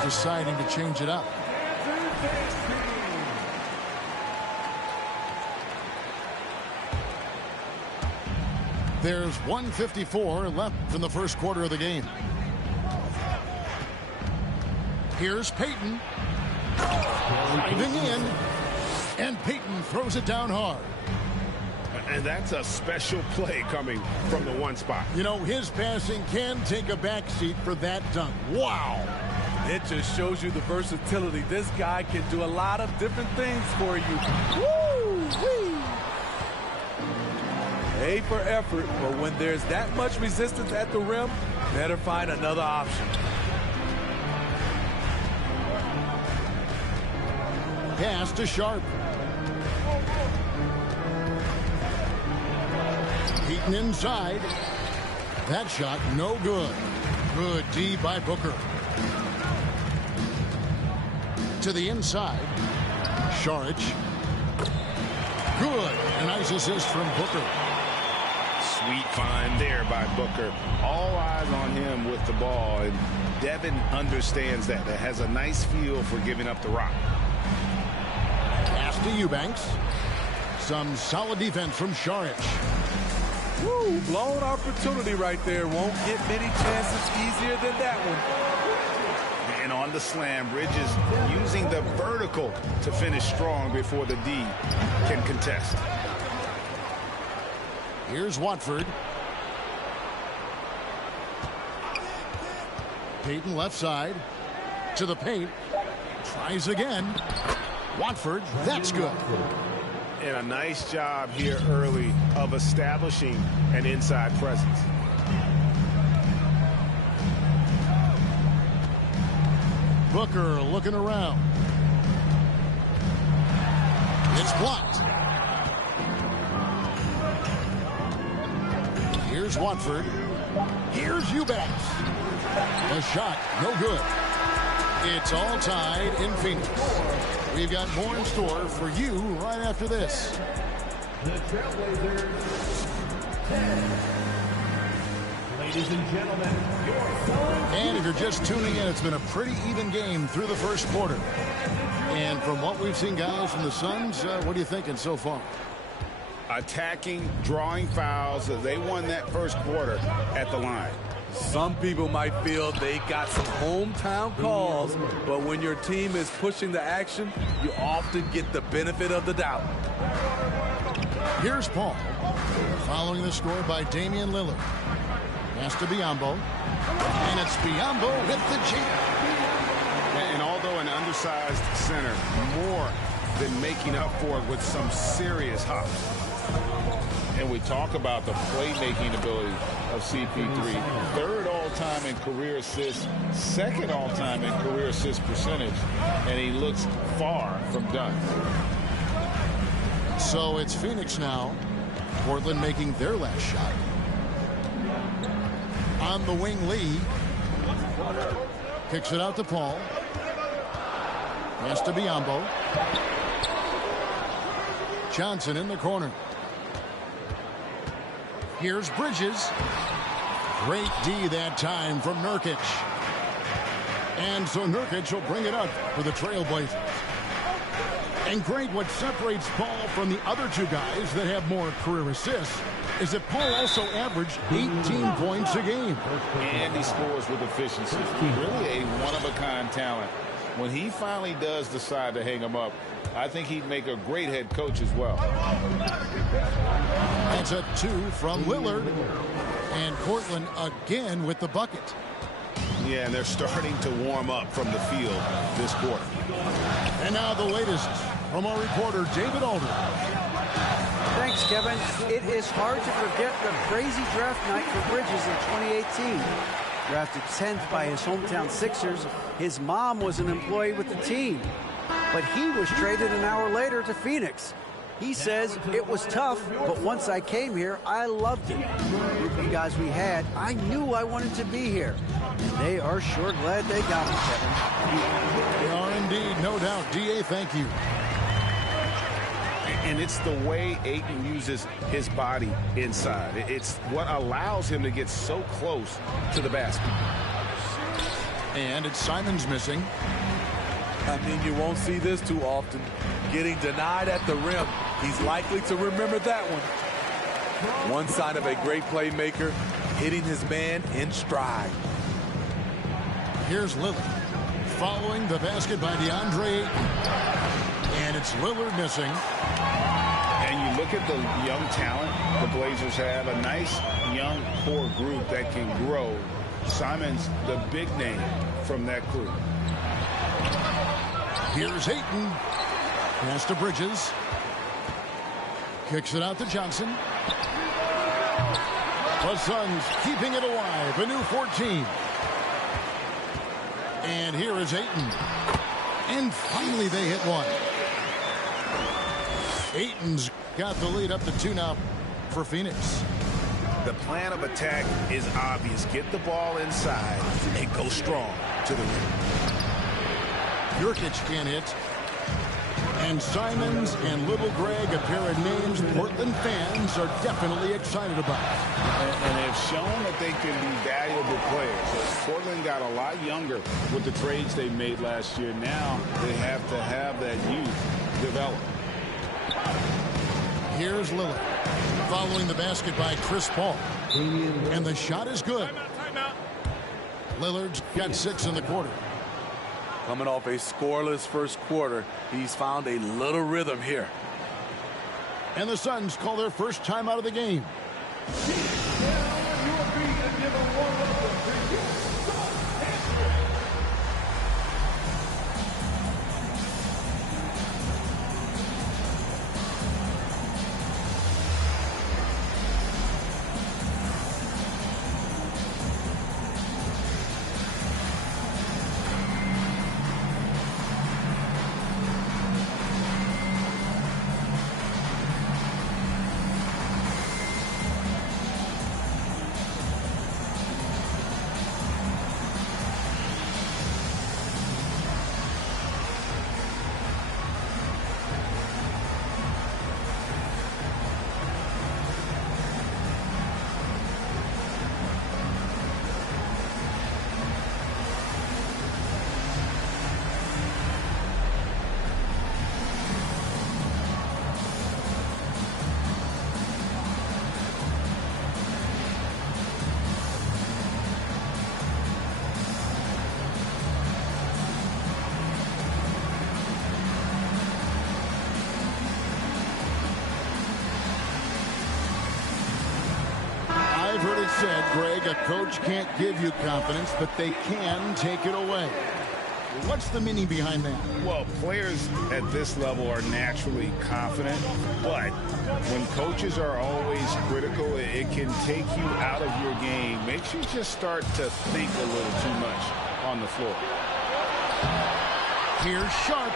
deciding to change it up. There's 1:54 left in the first quarter of the game. Here's Payton. Driving in. And Payton throws it down hard. And that's a special play coming from the one spot. You know, his passing can take a backseat for that dunk. Wow. It just shows you the versatility. This guy can do a lot of different things for you. Woo-wee. A for effort, but when there's that much resistance at the rim, better find another option. Pass to Sharp. Payton inside. That shot no good. Good D by Booker. To the inside. Saric. Good. A nice assist from Booker. Sweet find there by Booker. All eyes on him with the ball, and Devin understands that. That has a nice feel for giving up the rock. Pass to Eubanks. Some solid defense from Saric. Woo, blown opportunity right there. Won't get many chances easier than that one. And on the slam, Bridges using the vertical to finish strong before the D can contest. Here's Watford. Payton left side. To the paint. Tries again. Watford, that's good. And a nice job here early of establishing an inside presence. Booker looking around. It's blocked. Here's Watford. Here's Eubanks. The shot, no good. It's all tied in Phoenix. We've got more in store for you right after this. The Trailblazers 10. Ladies and gentlemen, and if you're just tuning in, it's been a pretty even game through the first quarter. And from what we've seen, guys, from the Suns, what are you thinking so far? Attacking, drawing fouls. They won that first quarter at the line. Some people might feel they got some hometown calls, but when your team is pushing the action, you often get the benefit of the doubt. Here's Paul, following the score by Damian Lillard. Pass to Biyombo, and it's Biyombo with the jam. And although an undersized center, more than making up for it with some serious hops. And we talk about the playmaking ability of CP3. Third all-time in career assists, second all-time in career assist percentage, and he looks far from done. So it's Phoenix now. Portland making their last shot. On the wing, Lee. Kicks it out to Paul. Pass to Biyombo. Johnson in the corner. Here's Bridges. Great D that time from Nurkic. And so Nurkic will bring it up for the Trailblazers. And great, what separates Paul from the other two guys that have more career assists is that Paul also averaged 18 points a game. And he scores with efficiency. Really a one-of-a-kind talent. When he finally does decide to hang him up, I think he'd make a great head coach as well. That's a 2 from Lillard. And Portland again with the bucket. Yeah, and they're starting to warm up from the field this quarter. And now the latest from our reporter, David Alder. Thanks, Kevin. It is hard to forget the crazy draft night for Bridges in 2018. Drafted 10th by his hometown Sixers, his mom was an employee with the team. But he was traded an hour later to Phoenix. He says, it was tough, but once I came here, I loved it. The group of guys we had, I knew I wanted to be here. And they are sure glad they got me, Kevin. They are indeed, no doubt. D.A., thank you. And it's the way Ayton uses his body inside. It's what allows him to get so close to the basket. And it's Simons missing. I mean, you won't see this too often. Getting denied at the rim. He's likely to remember that one. One sign of a great playmaker, hitting his man in stride. Here's Lillard. Following the basket by DeAndre Ayton. And it's Lillard missing. And you look at the young talent the Blazers have, a nice young core group that can grow. Simons, the big name from that group. Here's Ayton. Pass to Bridges. Kicks it out to Johnson. The Suns keeping it alive. A new 14. And here is Ayton. And finally they hit one. Ayton's got the lead up to 2 now for Phoenix. The plan of attack is obvious. Get the ball inside and go strong to the rim. Jurkic can't hit. And Simons and Little Greg, a pair of names Portland fans are definitely excited about. And they've shown that they can be valuable players. So Portland got a lot younger with the trades they made last year. Now they have to have that youth develop. Here's Lillard. Following the basket by Chris Paul. And the shot is good. Lillard's got 6 in the quarter. Coming off a scoreless first quarter, he's found a little rhythm here. And the Suns call their first time out of the game. I've heard it said, Greg, a coach can't give you confidence, but they can take it away. What's the meaning behind that? Well, players at this level are naturally confident, but when coaches are always critical, it can take you out of your game. Makes you just start to think a little too much on the floor. Here's Sharp.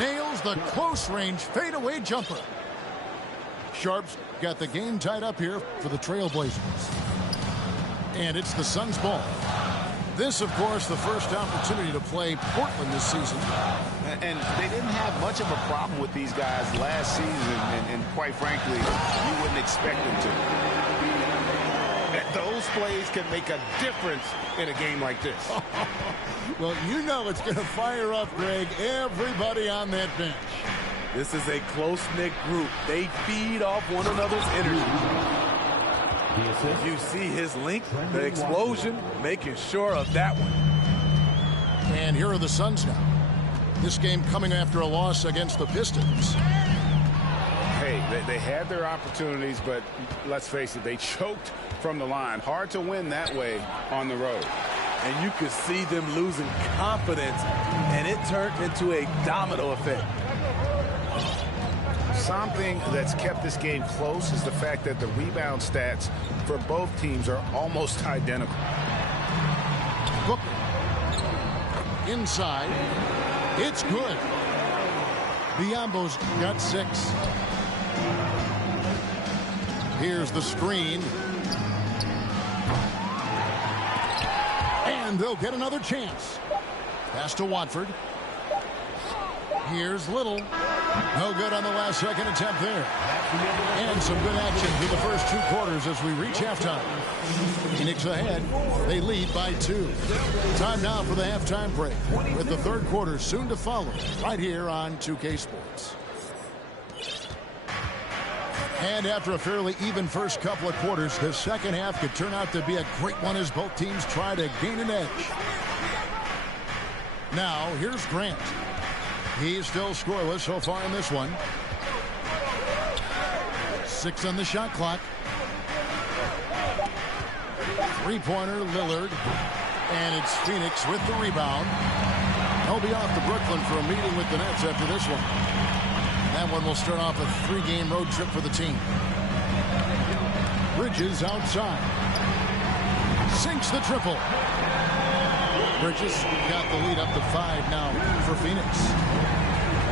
Nails the close-range fadeaway jumper. Sharp's got the game tied up here for the Trailblazers. And it's the Suns' ball. This, of course, the first opportunity to play Portland this season. And they didn't have much of a problem with these guys last season, and quite frankly, you wouldn't expect them to. Those plays can make a difference in a game like this. Well, you know it's going to fire up, Greg, everybody on that bench. This is a close-knit group. They feed off one another's energy. You see his length, the explosion, making sure of that one. And here are the Suns now. This game coming after a loss against the Pistons. Hey, they had their opportunities, but let's face it, they choked from the line. Hard to win that way on the road. And you could see them losing confidence, and it turned into a domino effect. Something that's kept this game close is the fact that the rebound stats for both teams are almost identical. Booker. Inside. It's good. Biombo's got 6. Here's the screen. And they'll get another chance. Pass to Watford. Here's Little. No good on the last second attempt there. And some good action through the first 2 quarters as we reach halftime. Phoenix ahead. They lead by 2. Time now for the halftime break, with the third quarter soon to follow, right here on 2K Sports. And after a fairly even first couple of quarters, the second half could turn out to be a great one as both teams try to gain an edge. Now, here's Grant. He's still scoreless so far in this one. 6 on the shot clock. Three-pointer, Lillard. And it's Phoenix with the rebound. They'll be off to Brooklyn for a meeting with the Nets after this one. That one will start off a 3-game road trip for the team. Bridges outside. Sinks the triple. Bridges got the lead up to 5 now for Phoenix.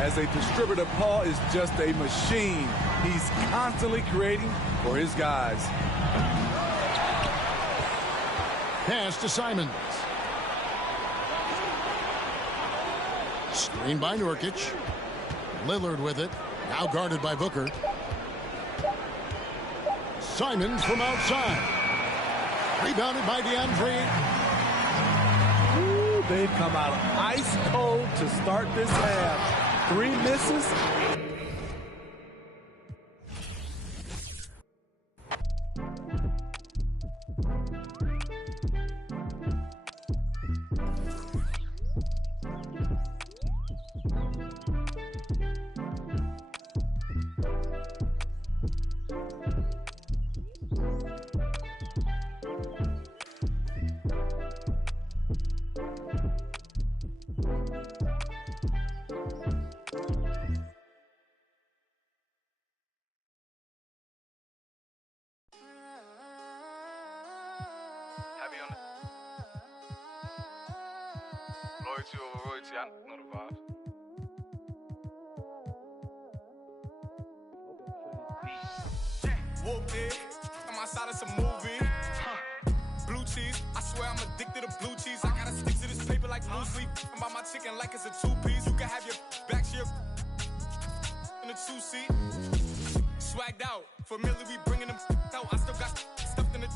As a distributor, Paul is just a machine. He's constantly creating for his guys. Pass to Simons. Screen by Nurkic. Lillard with it. Now guarded by Booker. Simons from outside. Rebounded by DeAndre. Ooh, they've come out ice cold to start this half. 3 misses. Loyalty over royalty, I know the vibes. Whooped it, I'm outside of some movie. Blue cheese, I swear I'm addicted to blue cheese. I gotta stick to this paper like loose leaf. I'm about my chicken like it's a 2-piece. You can have your back to your in a 2-seat. Swagged out, familiar, we bringing them out. I still got stuffed in the.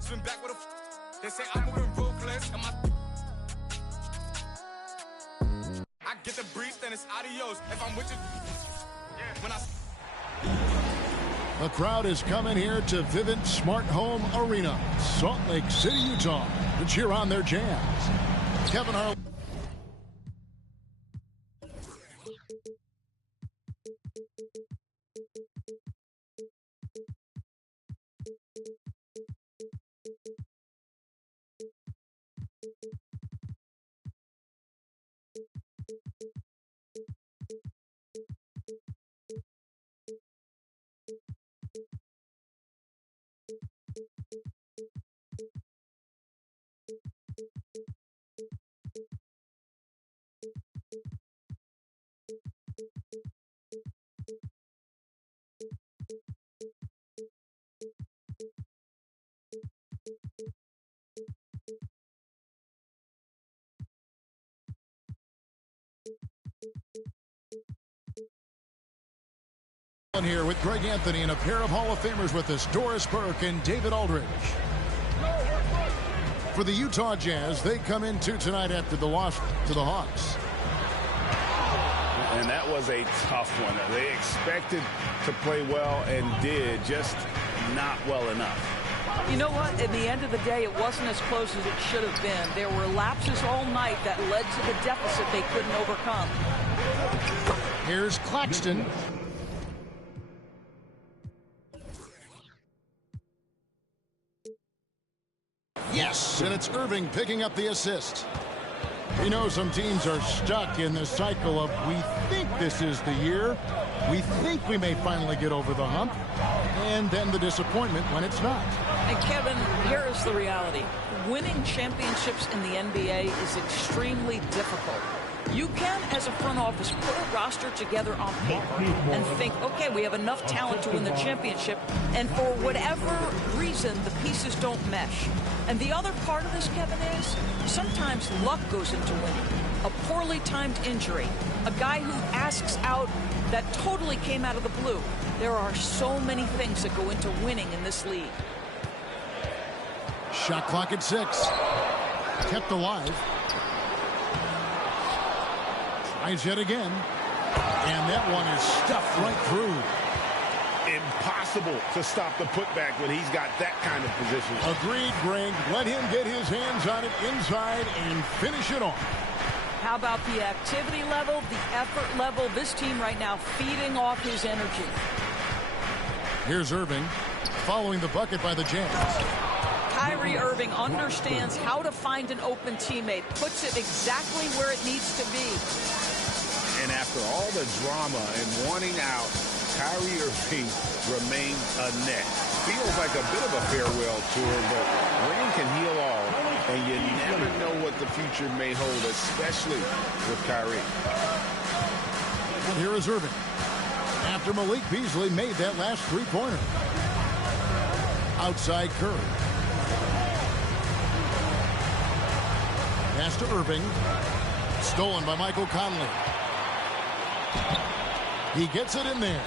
Swim back with a. They say I'm moving ruthless. I get the breeze, then it's adios. If I'm with you, when I. The crowd is coming here to Vivint Smart Home Arena, Salt Lake City, Utah, to cheer on their Jazz. Kevin Harlan. Here with Greg Anthony and a pair of Hall of Famers with us, Doris Burke and David Aldridge. For the Utah Jazz, they come in tonight after the loss to the Hawks. And that was a tough one. They expected to play well and did, just not well enough. You know what? At the end of the day, it wasn't as close as it should have been. There were lapses all night that led to the deficit they couldn't overcome. Here's Claxton. Yes, and it's Irving picking up the assist. We know some teams are stuck in the cycle of we think this is the year, we think we may finally get over the hump, and then the disappointment when it's not. And Kevin, here is the reality. Winning championships in the NBA is extremely difficult. You can, as a front office, put a roster together on paper and think, okay, we have enough talent to win the championship, and for whatever reason, the pieces don't mesh. And the other part of this, Kevin, is sometimes luck goes into winning. a poorly timed injury, a guy who asks out that totally came out of the blue. There are so many things that go into winning in this league. Shot clock at 6. Kept alive. Tries yet again. And that one is stuffed right through. Impossible to stop the putback when he's got that kind of position. Agreed, Greg. Let him get his hands on it inside and finish it off. How about the activity level, the effort level? This team right now feeding off his energy. Here's Irving following the bucket by the Jazz. Kyrie Irving understands how to find an open teammate, puts it exactly where it needs to be. And after all the drama and wanting out, Kyrie Irving remains a net. Feels like a bit of a farewell tour, but rain can heal all, and you never know what the future may hold, especially with Kyrie. And here is Irving. After Malik Beasley made that last three-pointer. Outside Curry. Pass to Irving. Stolen by Michael Conley. He gets it in there.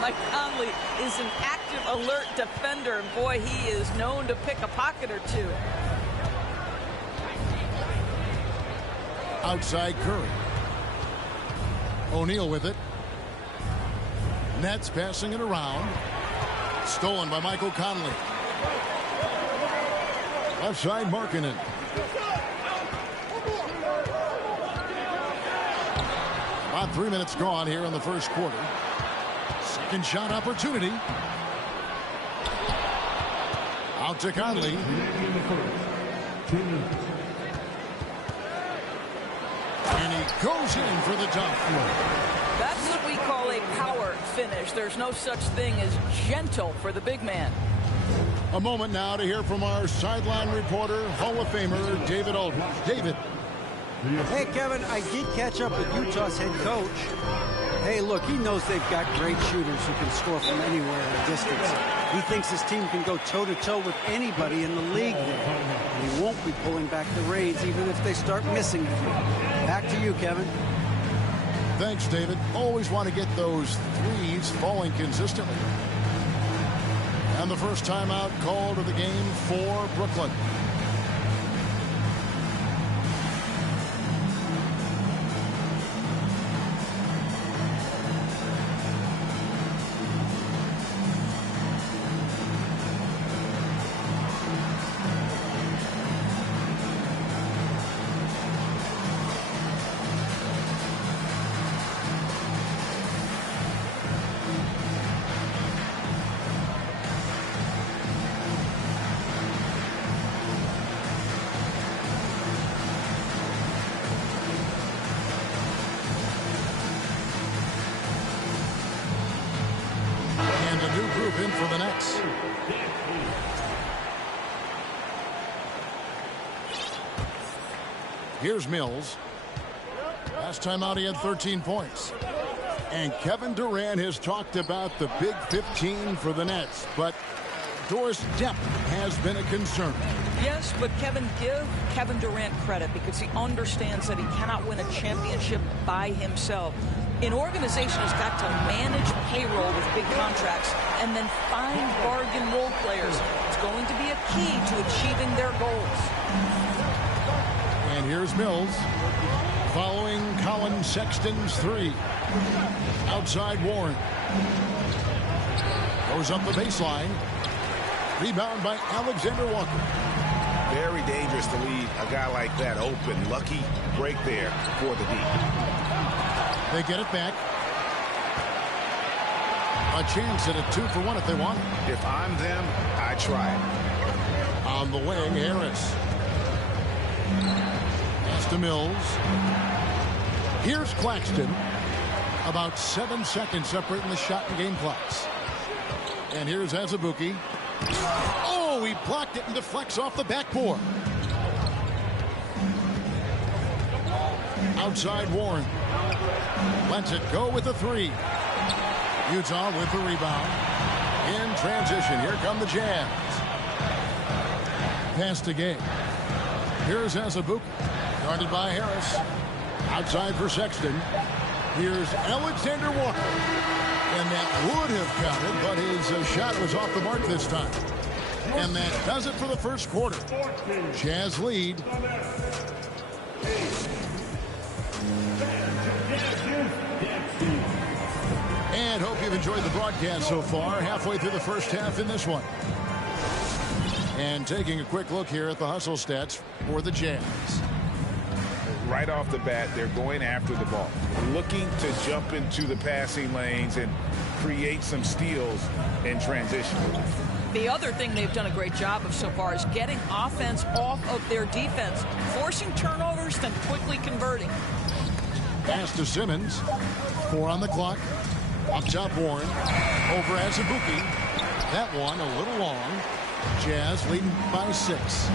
Mike Conley is an active, alert defender. And boy, he is known to pick a pocket or two. Outside Curry. O'Neal with it. Nets passing it around. Stolen by Michael Conley. Left side Markkanen. About 3 minutes gone here in the first quarter. Second shot opportunity. Out to Conley. And he goes in for the dunk. That's what we call a power finish. There's no such thing as gentle for the big man. A moment now to hear from our sideline reporter, Hall of Famer David Aldridge. David. Hey, Kevin, I did catch up with Utah's head coach. Hey, look, he knows they've got great shooters who can score from anywhere in the distance. He thinks his team can go toe-to-toe with anybody in the league there. And he won't be pulling back the reins even if they start missing a few. Back to you, Kevin. Thanks, David. Always want to get those threes falling consistently. And the first timeout called of the game for Brooklyn. In for the Nets. Here's Mills. Last time out he had 13 points. And Kevin Durant has talked about the big 15 for the Nets, but Doris, depth has been a concern. Yes, but Kevin, give Kevin Durant credit because he understands that he cannot win a championship by himself. An organization has got to manage payroll with big contracts and then find bargain role players. It's going to be a key to achieving their goals. And here's Mills following Colin Sexton's three. Outside Warren. Goes up the baseline. Rebound by Alexander Walker. Very dangerous to leave a guy like that open. Lucky break there for the D. They get it back. A chance at a 2-for-1 if they want it. If I'm them, I try it. On the wing, Harris. Pass to Mills. Here's Claxton. About 7 seconds separating the shot and game clocks. And here's Azubuike. Oh, he blocked it and deflects off the backboard. Outside Warren. Lets it go with the three. Utah with the rebound. In transition, here come the Jazz. Pass to Gay. Here's Azubuike. Guarded by Harris. Outside for Sexton. Here's Alexander Walker. And that would have counted, but his shot was off the mark this time. And that does it for the first quarter. Jazz lead. And hope you've enjoyed the broadcast so far. Halfway through the first half in this one. And taking a quick look here at the hustle stats for the Jazz. Right off the bat, they're going after the ball, looking to jump into the passing lanes and create some steals in transition. The other thing they've done a great job of so far is getting offense off of their defense, forcing turnovers, then quickly converting. Pass to Simmons. 4 on the clock. Up top, Warren. Over Azubuike. That one a little long. Jazz leading by 6.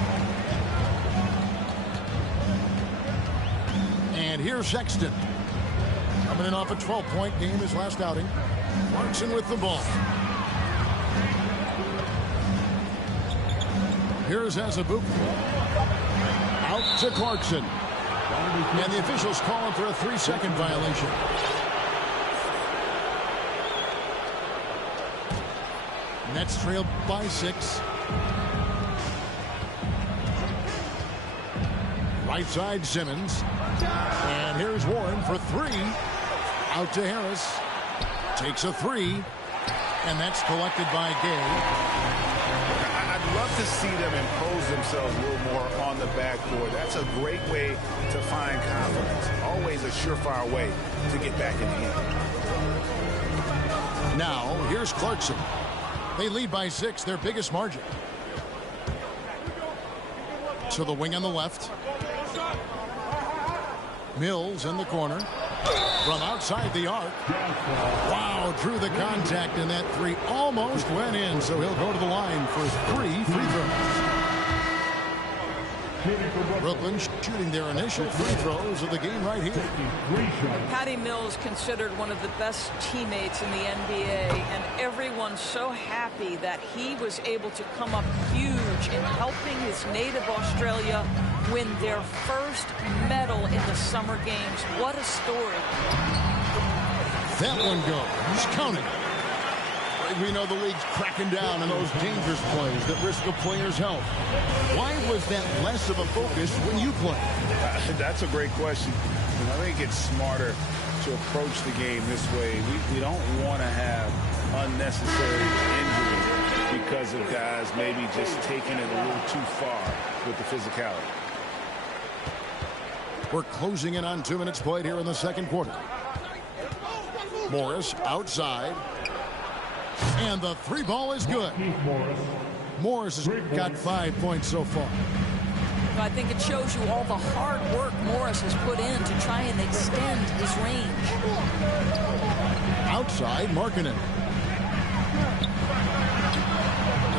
And here's Sexton. Coming in off a 12-point game his last outing. Clarkson with the ball. Here's Azubuike. Out to Clarkson. And the officials calling for a 3-second violation. Nets trailed by 6. Right side, Simmons. And here's Warren for 3. Out to Harris. Takes a 3. And that's collected by Gay. I'd love to see them impose themselves a little more on the backboard. That's a great way to find confidence. Always a surefire way to get back in the game. Now, here's Clarkson. They lead by 6, their biggest margin. To the wing on the left. Mills in the corner. From outside the arc. Wow, drew the contact, and that 3 almost went in, so he'll go to the line for 3 free throws. Brooklyn shooting their initial free throws of the game right here. Patty Mills considered one of the best teammates in the NBA, and everyone's so happy that he was able to come up huge in helping his native Australia win their first medal in the Summer Games. What a story. That one goes. Counting. We know the league's cracking down on those dangerous plays that risk a player's health. Why was that less of a focus when you play? That's a great question. I think it's smarter to approach the game this way. We don't want to have unnecessary injuries because of guys maybe just taking it a little too far with the physicality. We're closing in on 2 minutes played here in the second quarter. Morris outside. And the 3 ball is good. Morris has got 5 points so far. I think it shows you all the hard work Morris has put in to try and extend his range. Outside, Markkanen.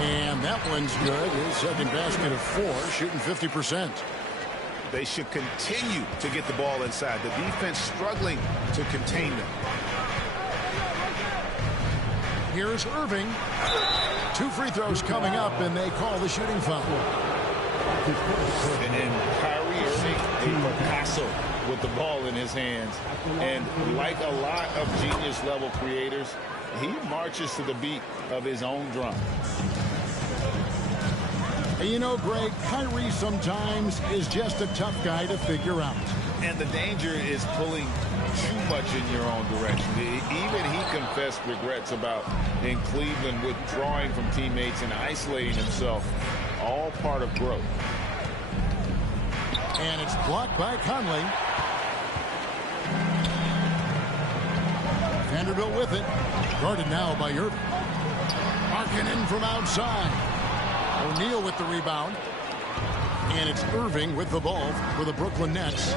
And that one's good. His second basket of 4, shooting 50%. They should continue to get the ball inside. The defense struggling to contain them. Here's Irving. 2 free throws coming up, and they call the shooting foul. And Kyrie Irving, a Picasso with the ball in his hands. And like a lot of genius-level creators, he marches to the beat of his own drum. You know, Greg, Kyrie sometimes is just a tough guy to figure out. And the danger is pulling too much in your own direction. Even he confessed regrets about in Cleveland withdrawing from teammates and isolating himself. All part of growth. And it's blocked by Conley. Vanderbilt with it. Guarded now by Irving. Markkanen from outside. O'Neal with the rebound. And it's Irving with the ball for the Brooklyn Nets.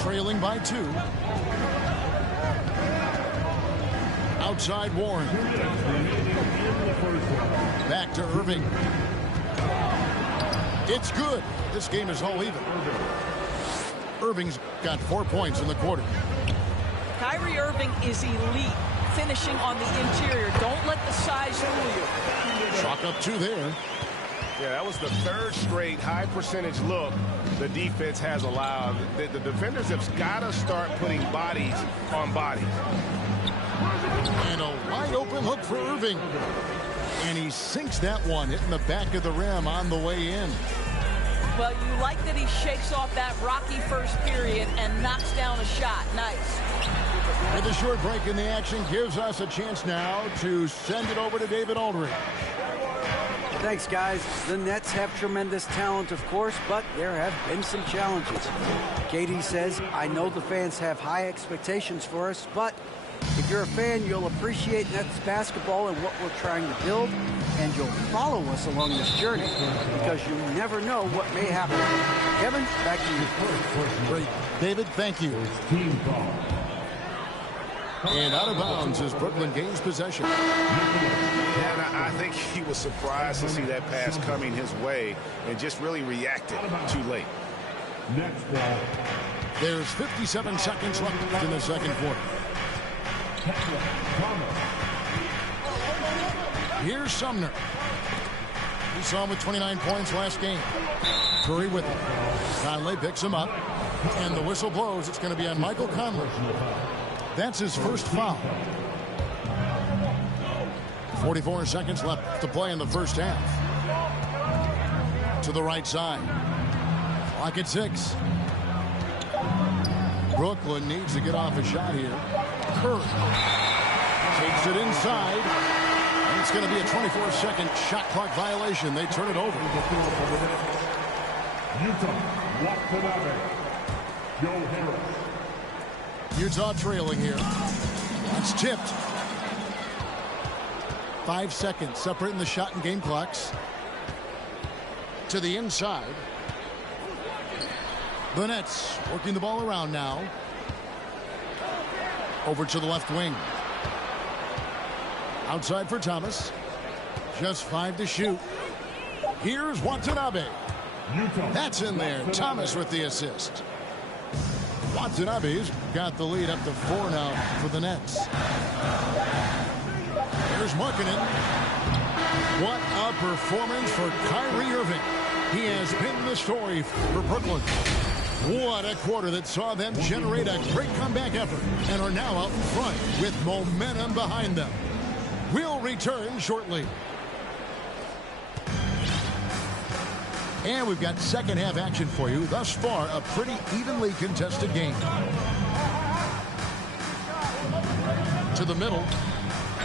Trailing by 2. Outside Warren. Back to Irving. It's good. This game is all even. Irving's got 4 points in the quarter. Kyrie Irving is elite, finishing on the interior. Don't let the size fool you. Chalk up 2 there. Yeah, that was the third straight high percentage look the defense has allowed. The defenders have got to start putting bodies on bodies. And a wide open look for Irving. And he sinks that one, hitting the back of the rim on the way in. Well, you like that he shakes off that rocky first period and knocks down a shot. Nice. With a short break in the action gives us a chance now to send it over to David Aldridge. Thanks, guys. The Nets have tremendous talent, of course, but there have been some challenges. KD says, I know the fans have high expectations for us, but if you're a fan, you'll appreciate Nets basketball and what we're trying to build, and you'll follow us along this journey because you never know what may happen. Kevin, back to you. Great. David, thank you. And out of bounds as Brooklyn gains possession. And I think he was surprised to see that pass coming his way and just really reacted too late. There's 57 seconds left in the second quarter. Here's Sumner. We saw him with 29 points last game. Curry with him. Conley picks him up. And the whistle blows. It's going to be on Michael Conley. That's his first foul. 44 seconds left to play in the first half. To the right side. Clock at 6. Brooklyn needs to get off a shot here. Curry takes it inside. And it's going to be a 24-second shot clock violation. They turn it over. Utah trailing here. It's tipped. 5 seconds separating the shot and game clocks. To the inside. The Nets working the ball around now. Over to the left wing. Outside for Thomas. Just 5 to shoot. Here's Watanabe. That's in there. Thomas with the assist. Watanabe's got the lead up to 4 now for the Nets. Here's Markkanen. What a performance for Kyrie Irving. He has been the story for Brooklyn. What a quarter that saw them generate a great comeback effort and are now out in front with momentum behind them. We'll return shortly. And we've got second half action for you. Thus far, a pretty evenly contested game. To the middle.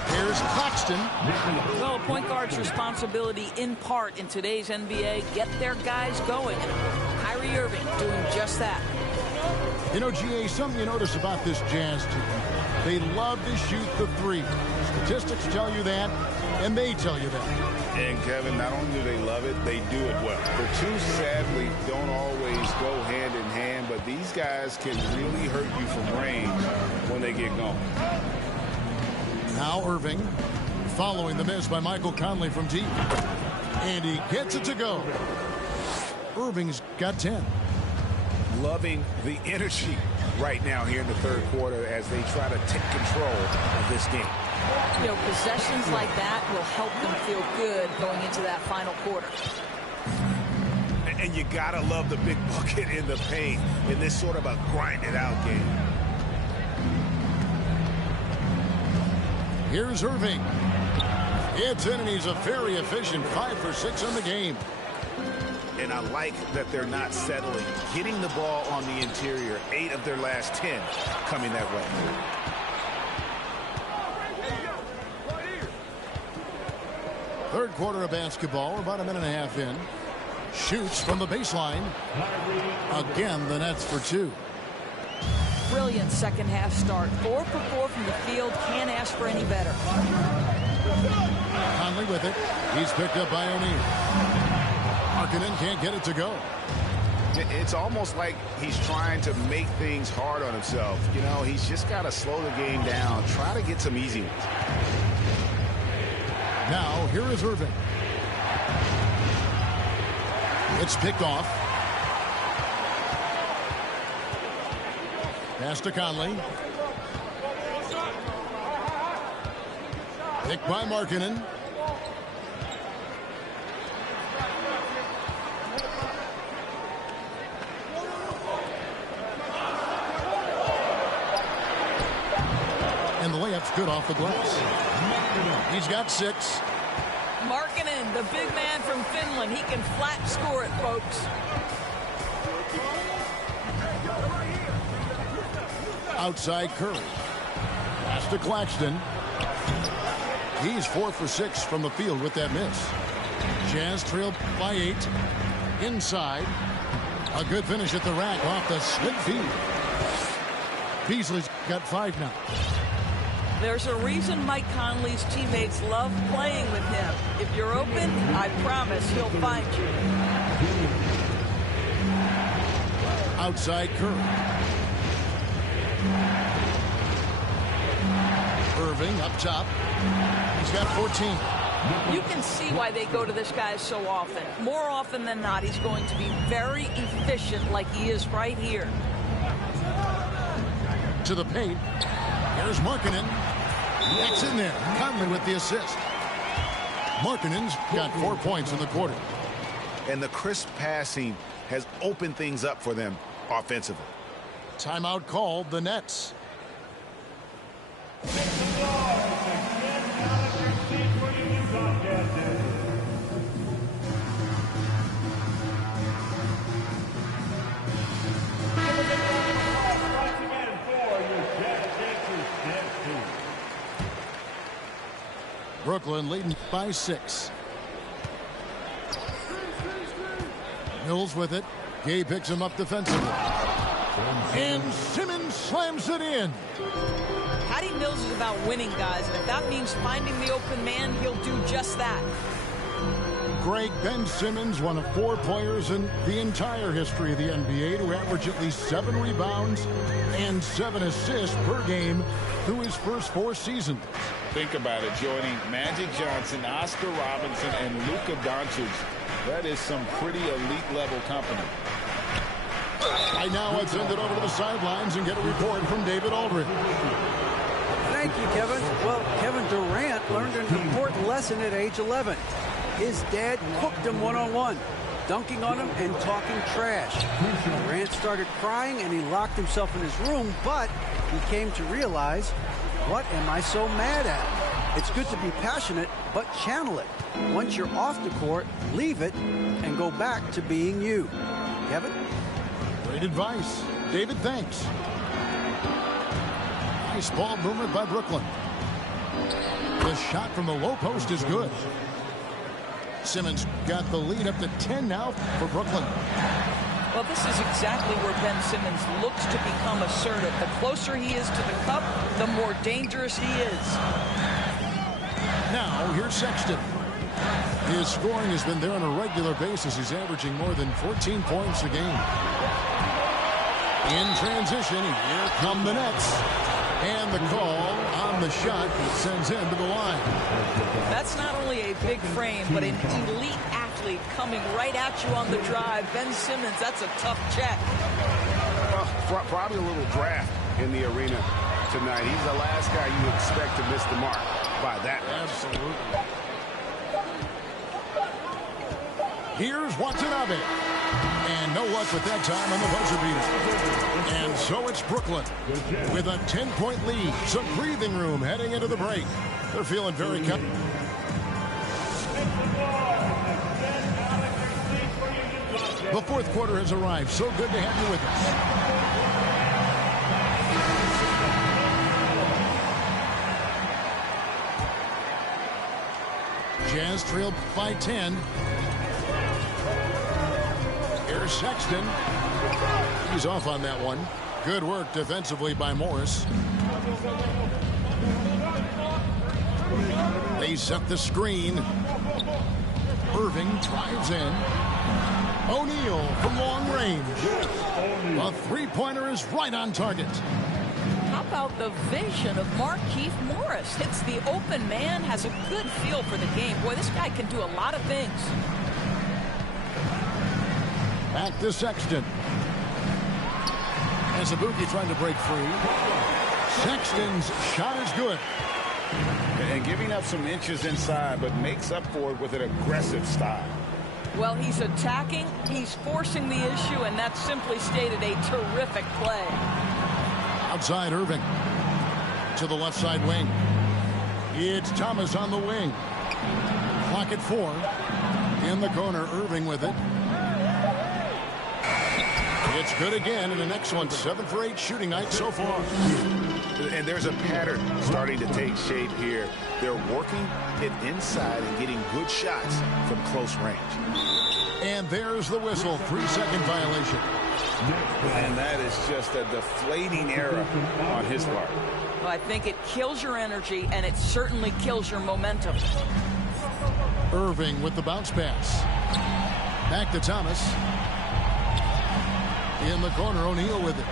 Here's Claxton. Well, a point guard's responsibility in part in today's NBA, get their guys going. Kyrie Irving doing just that. You know, GA, something you notice about this Jazz team, they love to shoot the three. Statistics tell you that, and they tell you that. And, Kevin, not only do they love it, they do it well. The two, sadly, don't always go hand in hand, but these guys can really hurt you from range when they get going. Now Irving, following the miss by Michael Conley from deep. And he gets it to go. Irving's got 10. Loving the energy right now here in the third quarter as they try to take control of this game. You know, possessions like that will help them feel good going into that final quarter. And you gotta love the big bucket in the paint in this sort of a grind-it-out game. Here's Irving. It's in, and he's a very efficient 5 for 6 in the game. And I like that they're not settling. Getting the ball on the interior, 8 of their last 10 coming that way. Third quarter of basketball, about a minute and a half in. Shoots from the baseline. Again, the Nets for 2. Brilliant second half start. 4 for 4 from the field. Can't ask for any better. Conley with it. He's picked up by O'Neal. Markkanen can't get it to go. It's almost like he's trying to make things hard on himself. You know, he's just got to slow the game down. Try to get some easy ones. Now, here is Irving. It's picked off. Pass to Conley. Picked by Markkanen. And the layup's good off the glass. He's got 6. Markkanen, the big man from Finland. He can flat score it, folks. Outside Curry. Pass to Claxton. He's 4 for 6 from the field with that miss. Jazz trailed by 8. Inside. A good finish at the rack off the slit feed. Beasley's got 5 now. There's a reason Mike Conley's teammates love playing with him. If you're open, I promise he'll find you. Outside Curry. Irving up top. He's got 14. You can see why they go to this guy so often. More often than not, he's going to be very efficient like he is right here. To the paint. Here's Markkanen. It's in there. Conley with the assist. Markkanen's got 4 points in the quarter. And the crisp passing has opened things up for them offensively. Timeout called the Nets. Brooklyn leading by 6. Mills with it. Gay picks him up defensively. And Simmons slams it in. Patty Mills is about winning, guys, and if that means finding the open man, he'll do just that. Greg, Ben Simmons, one of 4 players in the entire history of the NBA to average at least 7 rebounds and 7 assists per game through his first 4 seasons. Think about it, joining Magic Johnson, Oscar Robinson, and Luka Doncic. That is some pretty elite level company. Right now, let's send it over to the sidelines and get a report from David Aldridge. Thank you, Kevin. Well, Kevin Durant learned an important lesson at age 11. His dad cooked him one-on-one, dunking on him and talking trash. Durant started crying and he locked himself in his room, but he came to realize, what am I so mad at? It's good to be passionate, but channel it. Once you're off the court, leave it and go back to being you. Kevin? Great advice. David, thanks. Nice ball movement by Brooklyn. The shot from the low post is good. Simmons got the lead up to 10 now for Brooklyn. Well, this is exactly where Ben Simmons looks to become assertive. The closer he is to the cup, the more dangerous he is. Now, here's Sexton. His scoring has been there on a regular basis. He's averaging more than 14 points a game. In transition, here come the Nets. And the call on the shot sends him to the line. That's not only a big frame, but an elite athlete coming right at you on the drive. Ben Simmons, that's a tough check. Well, probably a little draft in the arena tonight. He's the last guy you expect to miss the mark by that much. Absolutely. Here's Watanabe. And no luck with that time on the buzzer beater. And so it's Brooklyn with a 10-point lead. Some breathing room heading into the break. They're feeling very confident. The fourth quarter has arrived. So good to have you with us. Jazz trailed by 10. Here's Sexton. He's off on that one. Good work defensively by Morris. They set the screen. Irving drives in. O'Neal from long range. A three-pointer is right on target. How about the vision of Markieff Morris? Hits the open man, has a good feel for the game. Boy, this guy can do a lot of things. Back to Sexton. As Azubuike trying to break free. Sexton's shot is good. And giving up some inches inside, but makes up for it with an aggressive style. Well, he's attacking, he's forcing the issue, and that's simply stated a terrific play. Outside Irving. to the left side wing. It's Thomas on the wing. Clock at 4. In the corner, Irving with it. It's good again, and the next one, 7 for 8 shooting night so far. And there's a pattern starting to take shape here. They're working it inside and getting good shots from close range. And there's the whistle, 3-second violation. And that is just a deflating error on his part. Well, I think it kills your energy, and it certainly kills your momentum. Irving with the bounce pass. Back to Thomas. In the corner, O'Neal with it.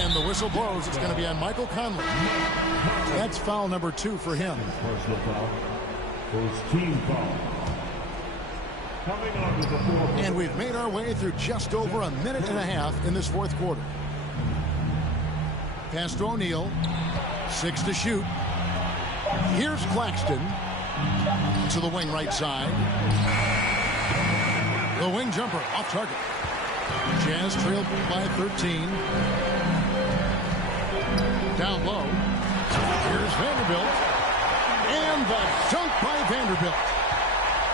And the whistle blows. It's going to be on Michael Conley. That's foul number 2 for him. Personal foul. First team foul. Coming on to the floor. And we've made our way through just over a minute and a half in this fourth quarter. Pass to O'Neal. 6 to shoot. Here's Claxton to the wing right side. The wing jumper off target. Jazz trailed by 13. Down low. Here's Vanderbilt. And the dunk by Vanderbilt.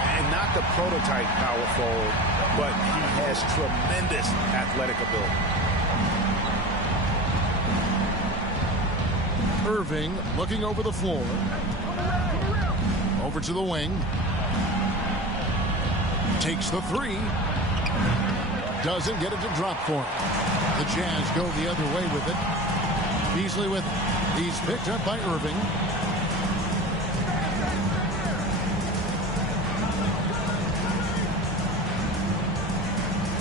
And not the prototype power forward, but he has tremendous athletic ability. Irving looking over the floor. Over to the wing. Takes the 3. Doesn't get it to drop for him. The Jazz go the other way with it. Beasley with it. He's picked up by Irving.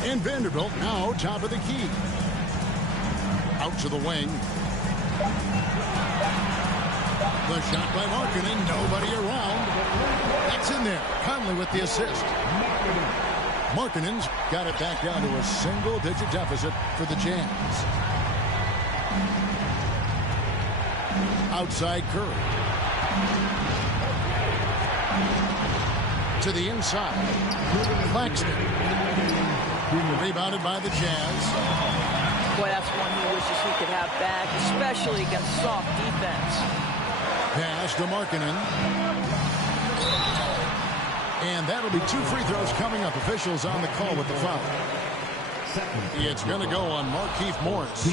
And Vanderbilt now top of the key. Out to the wing. The shot by Markkanen. Nobody around. That's in there. Conley with the assist. Markkanen's got it back down to a single-digit deficit for the Jazz. Outside Curry. To the inside. Claxton. Rebounded by the Jazz. Boy, that's one he wishes he could have back, especially against soft defense. Pass to Markkanen. And that'll be 2 free throws coming up. Officials on the call with the foul. It's going to go on Markieff Morris.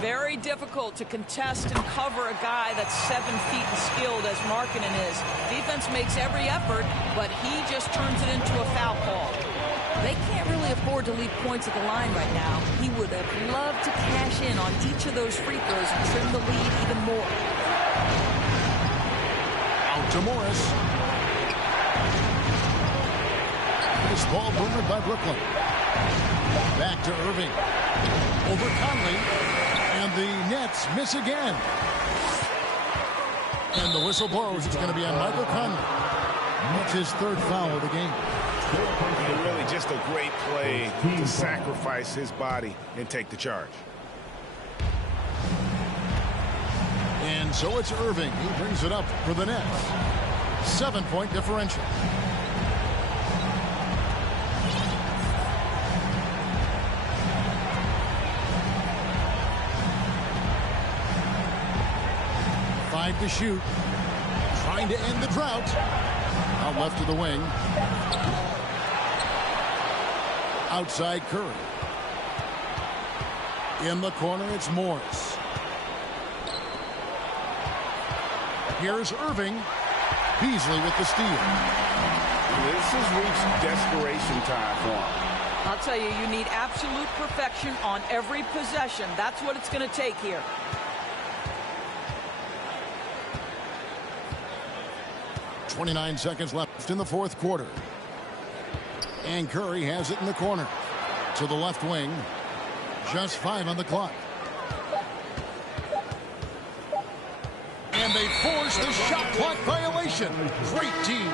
Very difficult to contest and cover a guy that's 7 feet and skilled as Markkanen is. Defense makes every effort, but he just turns it into a foul call. They can't really afford to leave points at the line right now. He would have loved to cash in on each of those free throws and trim the lead even more. Out to Morris. This ball boomered by Brooklyn. Back to Irving. Over Conley. And the Nets miss again. And the whistle blows. It's going to be on Michael Conley. That's his 3rd foul of the game. And really just a great play to sacrifice his body and take the charge. And so it's Irving. He brings it up for the Nets. 7-point differential. To shoot. Trying to end the drought. Out left to the wing. Outside Curry. In the corner, it's Morris. Here's Irving. Beasley with the steal. This has reached desperation time for him. I'll tell you, you need absolute perfection on every possession. That's what it's going to take here. 29 seconds left in the fourth quarter. And Curry has it in the corner. To the left wing. Just 5 on the clock. And they force the shot clock violation. Great team.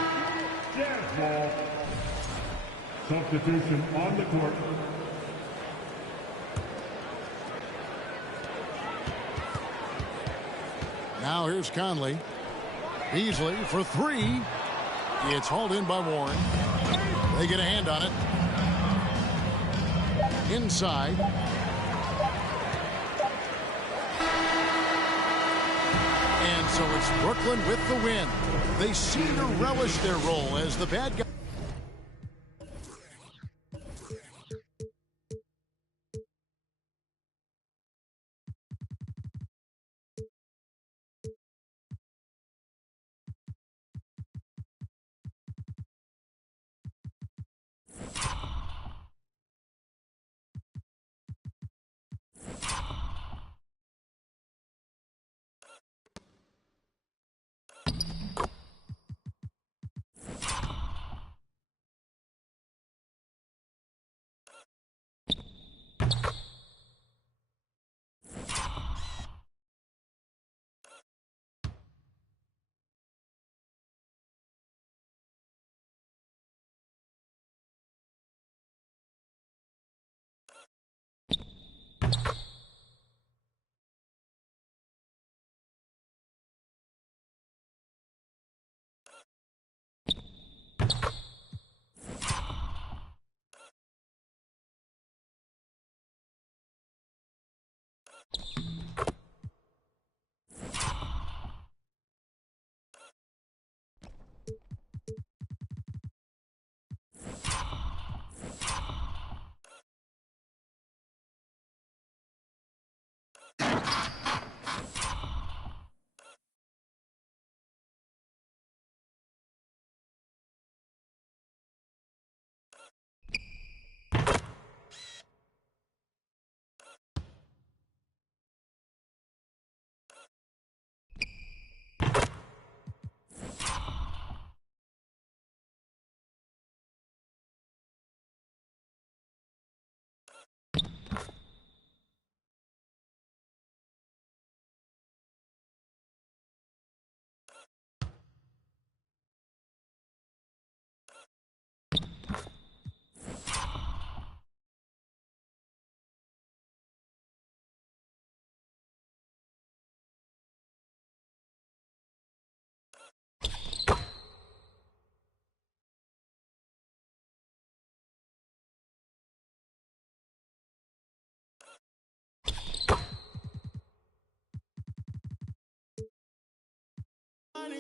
Jazz ball. Substitution on the court. Now here's Conley. Beasley for 3. It's hauled in by Warren. They get a hand on it. Inside. So it's Brooklyn with the win. They seem to relish their role as the bad guy.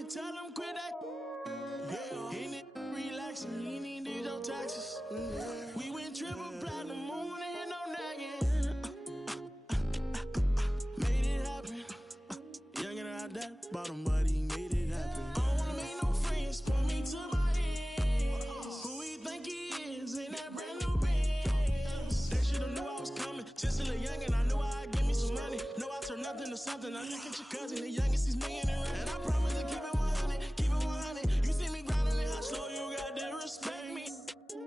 Tell them quit that. Yeah, in it, relaxing, he needed no taxes. We went triple platinum, moon and no nagging. Made it happen. Young and I that bottom, but he made it happen. I don't wanna make no friends, point me to my ends. Who he think he is in that brand new Benz? They should've knew I was coming. Just a little young and I knew I'd give me some money. Know I turn nothing to something. I look at your cousin, the youngest, he's million and right. And I promise to keep it 100, keep it 100. You see me grinding and how slow you got to respect me.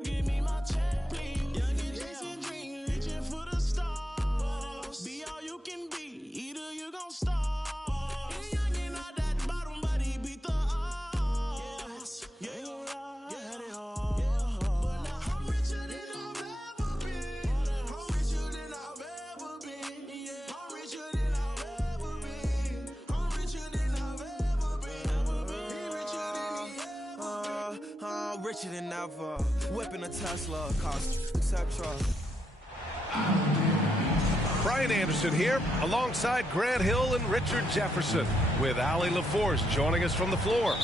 Give me my check, please. Young and chasing dreams, reaching for the stars. Be all you can be, either you gon' starve. Young and not that bottom, but he beat the odds. Yeah, ain't gon' lie, I had it hard. But now I'm richer than I've ever been. I'm richer than I've ever been. Yeah, I'm richer than I've ever been. I'm richer than I've ever been. He richer than he ever been. I'm richer than ever. Whipping a Tesla, cost etc. Brian Anderson here, alongside Grant Hill and Richard Jefferson, with Allie LaForce joining us from the floor.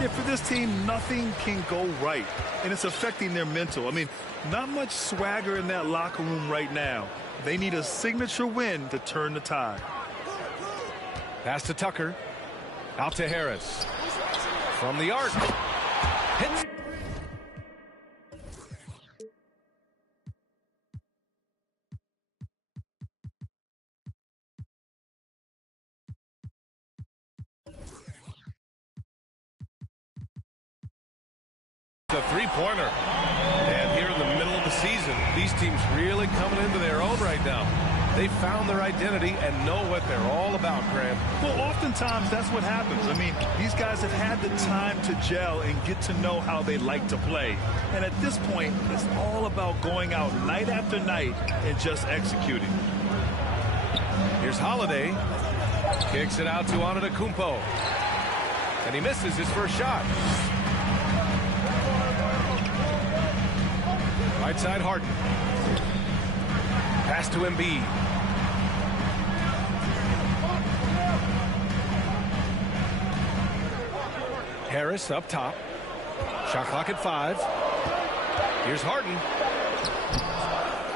Yeah, for this team, nothing can go right, and it's affecting their mental. I mean, not much swagger in that locker room right now. They need a signature win to turn the tide. Pass to Tucker. Out to Harris. From the arc. Hits. A three-pointer. And here in the middle of the season, these teams really coming into their own right now. They found their identity and know what they're all about, Graham. Well, oftentimes that's what happens. I mean, these guys have had the time to gel and get to know how they like to play. And at this point, it's all about going out night after night and just executing. Here's Holiday. Kicks it out to Antetokounmpo. And he misses his first shot. Right side, Harden. Pass to Embiid. Harris up top. Shot clock at 5. Here's Harden.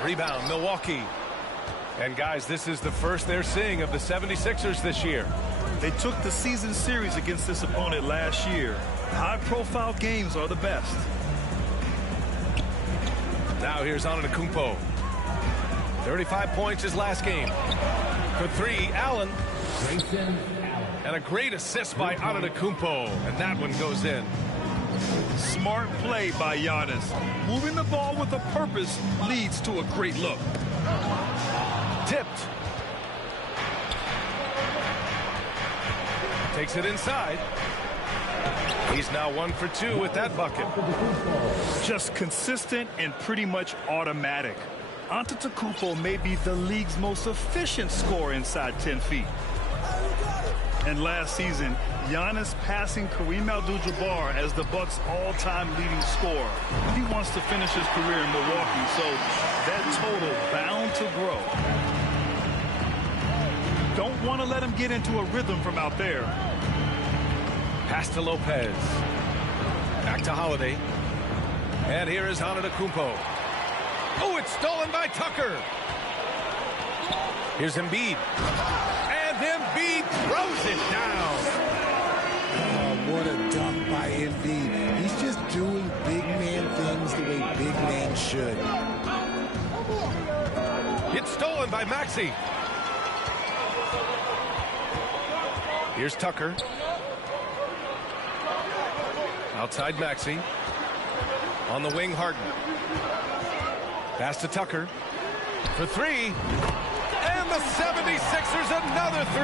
Rebound, Milwaukee. And guys, this is the first they're seeing of the 76ers this year. They took the season series against this opponent last year. High-profile games are the best. Now here's Antetokounmpo. 35 points his last game. For 3, Allen. And a great assist by Antetokounmpo. And that one goes in. Smart play by Giannis. Moving the ball with a purpose leads to a great look. Tipped. Takes it inside. He's now 1 for 2 with that bucket. Just consistent and pretty much automatic. Antetokounmpo may be the league's most efficient scorer inside 10 feet. And last season, Giannis passing Kareem Abdul-Jabbar as the Bucks' all-time leading scorer. He wants to finish his career in Milwaukee, so that total bound to grow. Don't want to let him get into a rhythm from out there. Pass to Lopez. Back to Holiday. And here is Antetokounmpo. Oh, it's stolen by Tucker. Here's Embiid. And Embiid throws it down. Oh, what a dunk by Embiid. He's just doing big man things the way big men should. It's stolen by Maxey. Here's Tucker. Outside Maxey. On the wing, Harden. Pass to Tucker. For 3. And the 76ers another 3.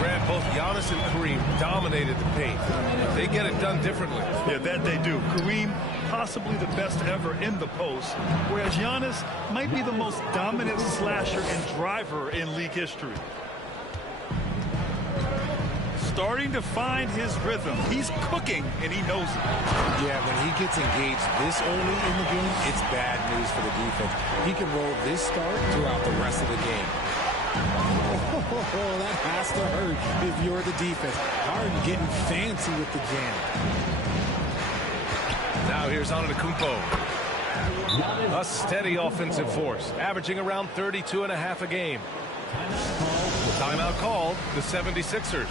Grant, both Giannis and Kareem dominated the paint. But they get it done differently. Yeah, that they do. Kareem, possibly the best ever in the post, whereas Giannis might be the most dominant slasher and driver in league history. Starting to find his rhythm. He's cooking, and he knows it. Yeah, when he gets engaged this early in the game, it's bad news for the defense. He can roll this start throughout the rest of the game. Oh, that has to hurt if you're the defense. Harden getting fancy with the jam. Now here's Antetokounmpo. A steady offensive force, averaging around 32.5 a game. Timeout called, the 76ers.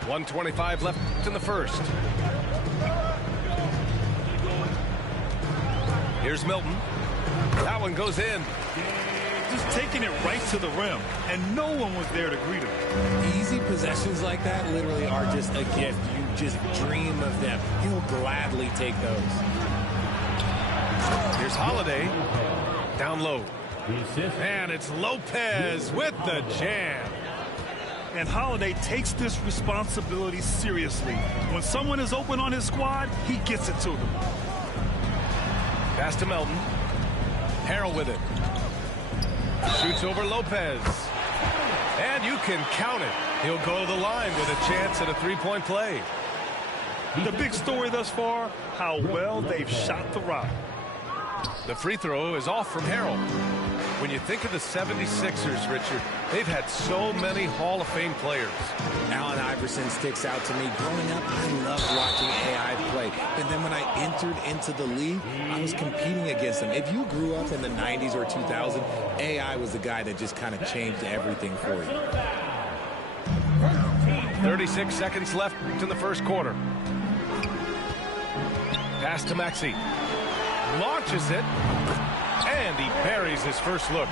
.125 left in the first. Here's Milton. That one goes in. Just taking it right to the rim, and no one was there to greet him. Easy possessions like that literally are just a gift. You just dream of them. He'll gladly take those. Here's Holiday. Down low. And it's Lopez with the jam. And Holiday takes this responsibility seriously. When someone is open on his squad, he gets it to them. Pass to Melton. Harrell with it. Shoots over Lopez. And you can count it. He'll go to the line with a chance at a three-point play. The big story thus far, how well they've shot the rock. The free throw is off from Harrell. When you think of the 76ers, Richard, they've had so many Hall of Fame players. Allen Iverson sticks out to me. Growing up, I loved watching AI play. And then when I entered into the league, I was competing against them. If you grew up in the 90s or 2000, AI was the guy that just kind of changed everything for you. 36 seconds left in the first quarter. Pass to Maxey. Launches it. And he buries his first look.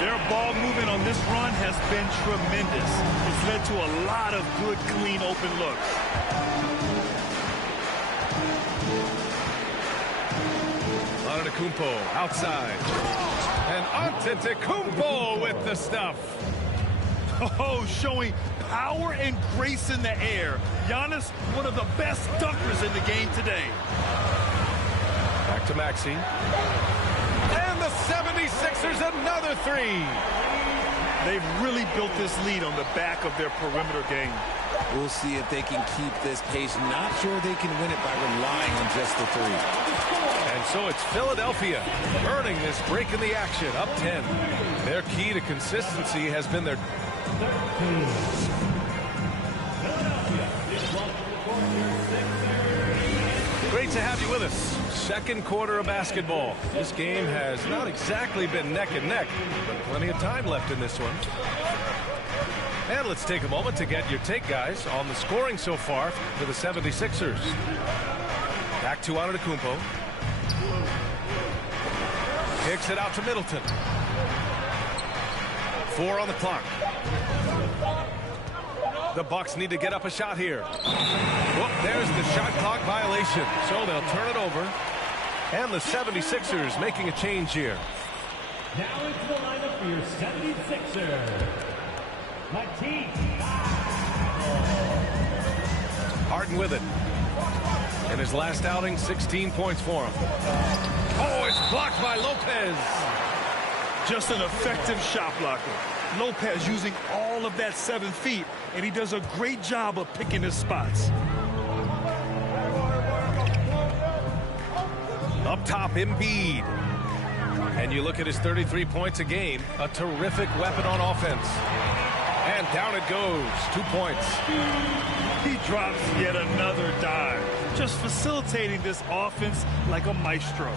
Their ball movement on this run has been tremendous. It's led to a lot of good, clean, open looks. Antetokounmpo outside. And Antetokounmpo with the stuff. Oh, showing power and grace in the air. Giannis, one of the best dunkers in the game today. Back to Maxey. And the 76ers another three. They've really built this lead on the back of their perimeter game. We'll see if they can keep this pace. Not sure they can win it by relying on just the three. And so it's Philadelphia earning this break in the action, up 10. Their key to consistency has been their... Great to have you with us. Second quarter of basketball. This game has not exactly been neck and neck, but plenty of time left in this one. And let's take a moment to get your take, guys, on the scoring so far for the 76ers. Back to Antetokounmpo. Kicks it out to Middleton. 4 on the clock. The Bucks need to get up a shot here. Whoop, there's the shot clock violation. So they'll turn it over. And the 76ers making a change here. Now into the lineup for your 76ers. Harden with it. In his last outing, 16 points for him. Oh, it's blocked by Lopez. Just an effective shot blocker. Lopez using all of that 7 feet, and he does a great job of picking his spots. Up top, Embiid. And you look at his 33 points a game, a terrific weapon on offense. And down it goes, 2 points. He drops yet another dime, just facilitating this offense like a maestro.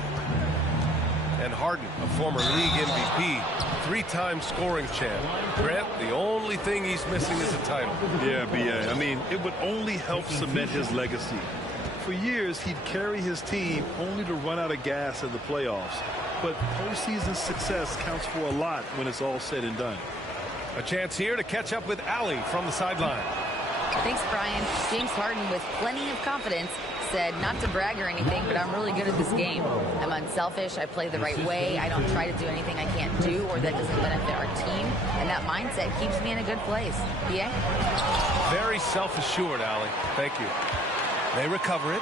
And Harden, a former league MVP, 3-time scoring champ. Grant, the only thing he's missing is a title. Yeah, B.A. I mean, it would only help cement his legacy. For years, he'd carry his team only to run out of gas in the playoffs. But postseason success counts for a lot when it's all said and done. A chance here to catch up with Allie from the sideline. Thanks, Brian. James Harden, with plenty of confidence, said not to brag or anything, but I'm really good at this game. I'm unselfish. I play the right way. I don't try to do anything I can't do or that doesn't benefit our team. And that mindset keeps me in a good place. Yeah? Very self-assured, Allie. Thank you. They recover it.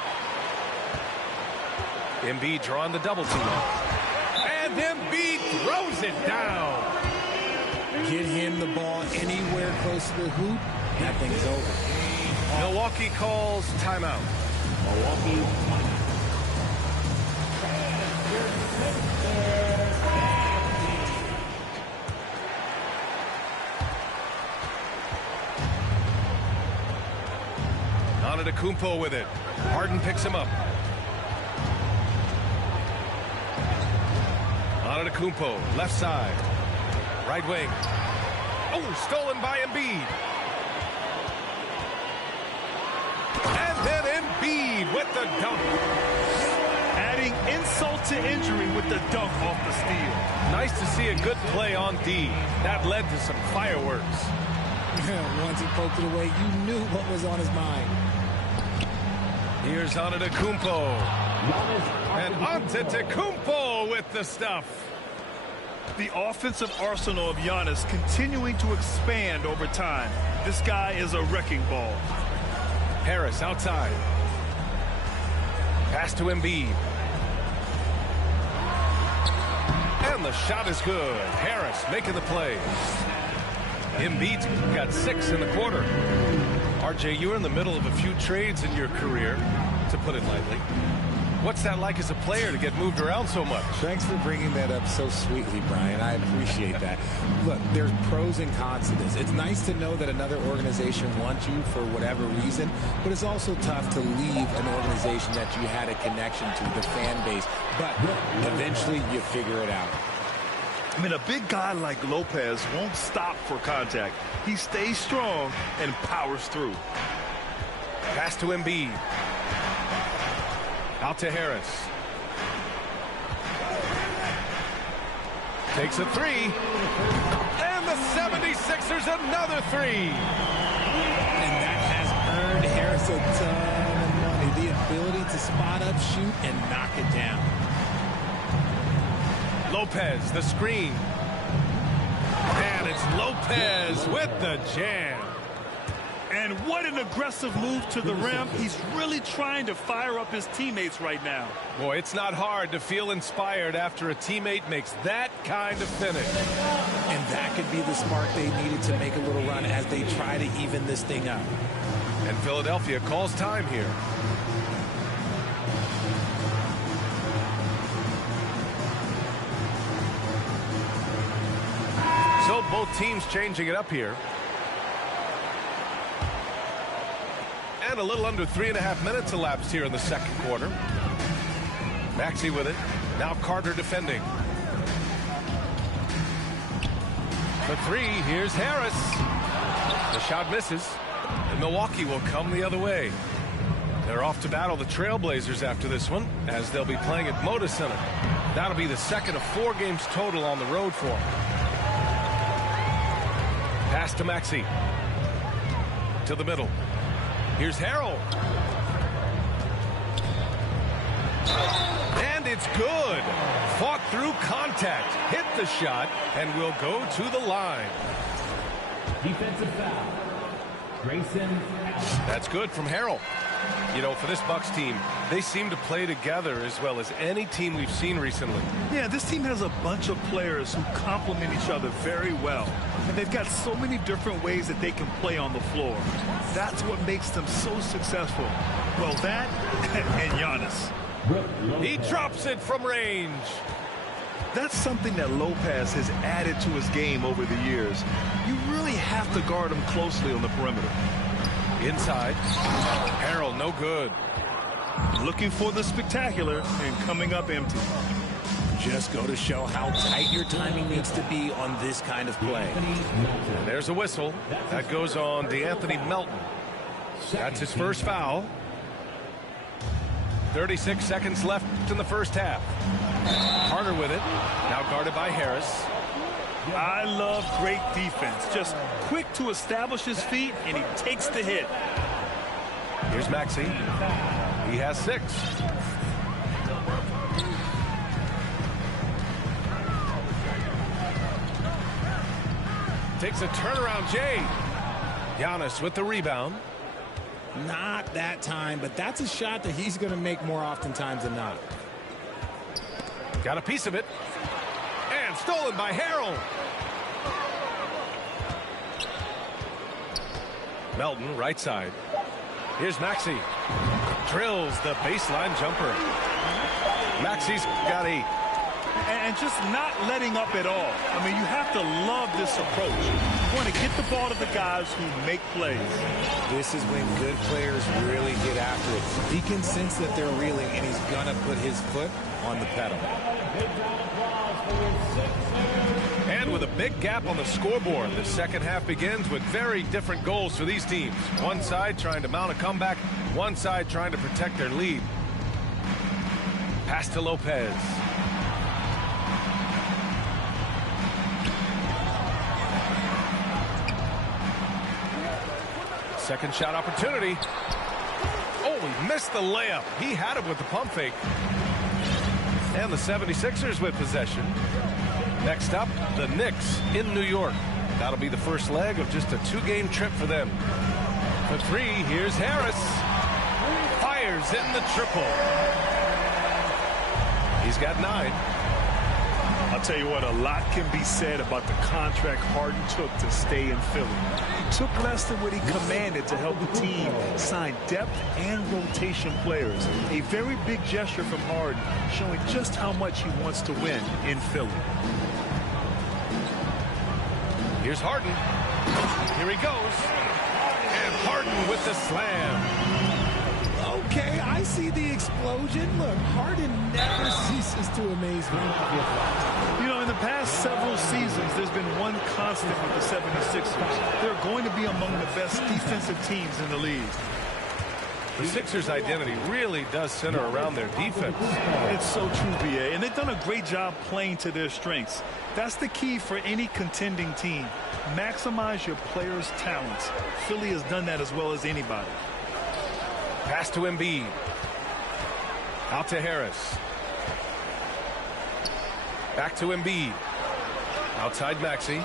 Embiid drawing the double team. And Embiid throws it down. Get him the ball anywhere close to the hoop, that thing's over. Milwaukee calls timeout. Milwaukee. Antetokounmpo with it. Harden picks him up. Antetokounmpo, left side. Right wing. Oh, stolen by Embiid. And then Embiid with the dunk. Adding insult to injury with the dunk off the steal. Nice to see a good play on D. That led to some fireworks. Once he poked it away, you knew what was on his mind. Here's Antetokounmpo. And Antetokounmpo with the stuff. The offensive arsenal of Giannis continuing to expand over time. This guy is a wrecking ball. Harris outside. Pass to Embiid. And the shot is good. Harris making the play. Embiid's got 6 in the quarter. RJ, you were in the middle of a few trades in your career, to put it lightly. What's that like as a player to get moved around so much? Thanks for bringing that up so sweetly, Brian. I appreciate that. Look, there's pros and cons to this. It's nice to know that another organization wants you for whatever reason, but it's also tough to leave an organization that you had a connection to, the fan base. But eventually you figure it out. I mean, a big guy like Lopez won't stop for contact. He stays strong and powers through. Pass to Embiid. Out to Harris. Takes a 3. And the 76ers another 3. And that has earned Harris a ton of money. The ability to spot up, shoot, and knock it down. Lopez, the screen. And it's Lopez with the jam. And what an aggressive move to the rim. He's really trying to fire up his teammates right now. Boy, it's not hard to feel inspired after a teammate makes that kind of finish. And that could be the spark they needed to make a little run as they try to even this thing up. And Philadelphia calls time here. So both teams changing it up here. And a little under 3.5 minutes elapsed here in the second quarter. Maxey with it. Now Carter defending. For three, here's Harris. The shot misses. And Milwaukee will come the other way. They're off to battle the Trailblazers after this one, as they'll be playing at Moda Center. That'll be the second of 4 games total on the road for them. Pass to Maxey. To the middle. Here's Harrell. And it's good. Fought through contact. Hit the shot and will go to the line. Defensive foul. Grayson. That's good from Harrell. You know, for this Bucks team, they seem to play together as well as any team we've seen recently. Yeah, this team has a bunch of players who complement each other very well. And they've got so many different ways that they can play on the floor. That's what makes them so successful. Well, that and Giannis. He drops it from range. That's something that Lopez has added to his game over the years. You really have to guard him closely on the perimeter. Inside. Harrell, no good. Looking for the spectacular and coming up empty. Just go to show how tight your timing needs to be on this kind of play. And there's a whistle. That goes on DeAnthony Melton. That's his first foul. 36 seconds left in the first half. Carter with it. Now guarded by Harris. I love great defense. Just quick to establish his feet, and he takes the hit. Here's Maxey. He has 6. Takes a turnaround, Jay. Giannis with the rebound. Not that time, but that's a shot that he's going to make more oftentimes than not. Got a piece of it. And stolen by Harrell. Melton, right side. Here's Maxey. Drills the baseline jumper. Maxey's got 8. And just not letting up at all. I mean, you have to love this approach. You want to get the ball to the guys who make plays. This is when good players really get after it. He can sense that they're reeling, and he's going to put his foot on the pedal. And with a big gap on the scoreboard, the second half begins with very different goals for these teams. One side trying to mount a comeback, one side trying to protect their lead. Pass to Lopez. Second shot opportunity. Oh, he missed the layup. He had it with the pump fake. And the 76ers with possession. Next up, the Knicks in New York. That'll be the first leg of just a 2-game trip for them. For 3, here's Harris. Fires in the triple. He's got 9. I'll tell you what, a lot can be said about the contract Harden took to stay in Philly. He took less than what he commanded to help the team sign depth and rotation players. A very big gesture from Harden, showing just how much he wants to win in Philly. Here's Harden. Here he goes. And Harden with the slam. Okay, I see the explosion. Look, Harden never ceases to amaze me. You know, in the past several seasons, there's been one constant with the 76ers. They're going to be among the best defensive teams in the league. The Sixers' identity really does center around their defense. It's so true, B.A., and they've done a great job playing to their strengths. That's the key for any contending team. Maximize your players' talents. Philly has done that as well as anybody. Pass to Embiid. Out to Harris. Back to Embiid. Outside Maxey.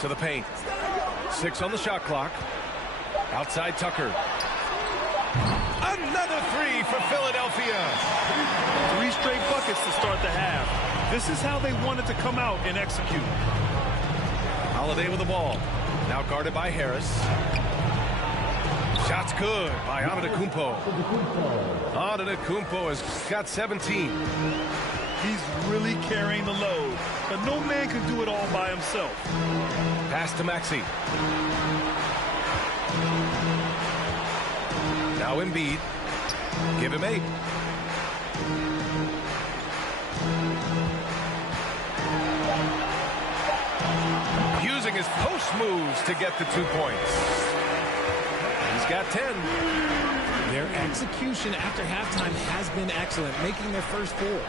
To the paint. 6 on the shot clock. Outside Tucker. Another 3 for Philadelphia. 3 straight buckets to start the half. This is how they wanted to come out and execute. Holiday with the ball. Now guarded by Harris. Shot's good by Antetokounmpo. Antetokounmpo has got 17. He's really carrying the load, but no man can do it all by himself. Pass to Maxey. Now Embiid. Give him 8. Using his post moves to get the 2 points. He's got 10. Their execution after halftime has been excellent, making their first 4.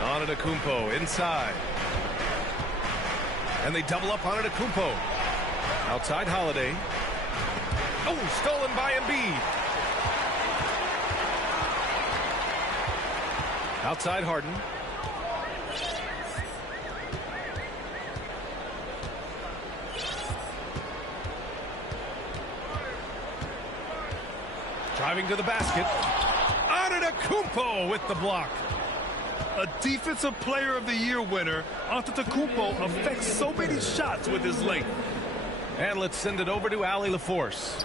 Antetokounmpo inside. And they double up on Antetokounmpo. Outside Holiday. Oh, stolen by Embiid. Outside Harden. Driving to the basket. Antetokounmpo with the block. A Defensive Player of the Year winner, Antetokounmpo affects so many shots with his length. And let's send it over to Allie LaForce.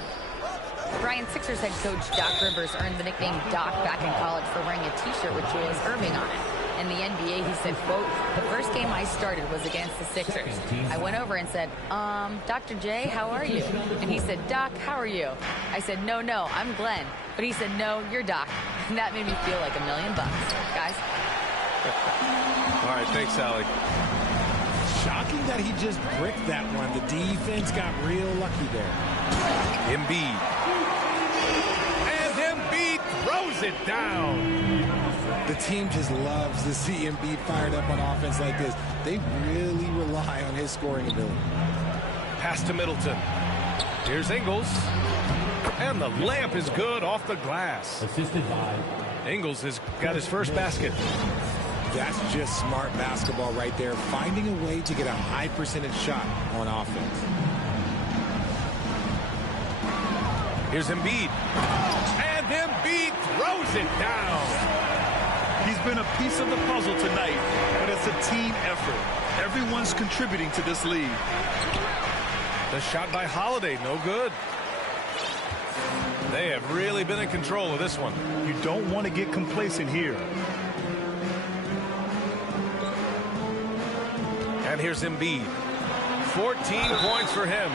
Brian, Sixers head coach Doc Rivers earned the nickname Doc back in college for wearing a T-shirt with Julius Erving on it. In the NBA, he said, quote, "The first game I started was against the Sixers. I went over and said, Dr. J, how are you?" And he said, "Doc, how are you?" I said, no, I'm Glenn." But he said, "No, you're Doc." And that made me feel like $1 million. Guys. All right, thanks, Allie. Shocking that he just bricked that one. The defense got real lucky there. Embiid. And Embiid throws it down. The team just loves to see Embiid fired up on offense like this. They really rely on his scoring ability. Pass to Middleton. Here's Ingles. And the layup is good off the glass. Assisted by Ingles has got his first basket. That's just smart basketball right there, finding a way to get a high percentage shot on offense. Here's Embiid. And Embiid throws it down. He's been a piece of the puzzle tonight, but it's a team effort. Everyone's contributing to this lead. The shot by Holiday, no good. They have really been in control of this one. You don't want to get complacent here. And here's Embiid. 14 points for him.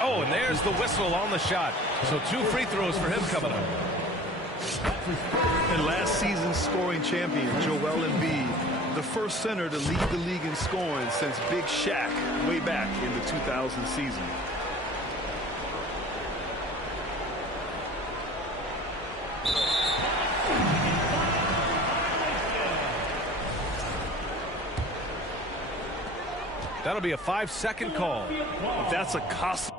Oh, and there's the whistle on the shot. So 2 free throws for him coming up. And last season's scoring champion, Joel Embiid, the first center to lead the league in scoring since Big Shaq way back in the 2000 season. That'll be a 5-second call. That's a costly.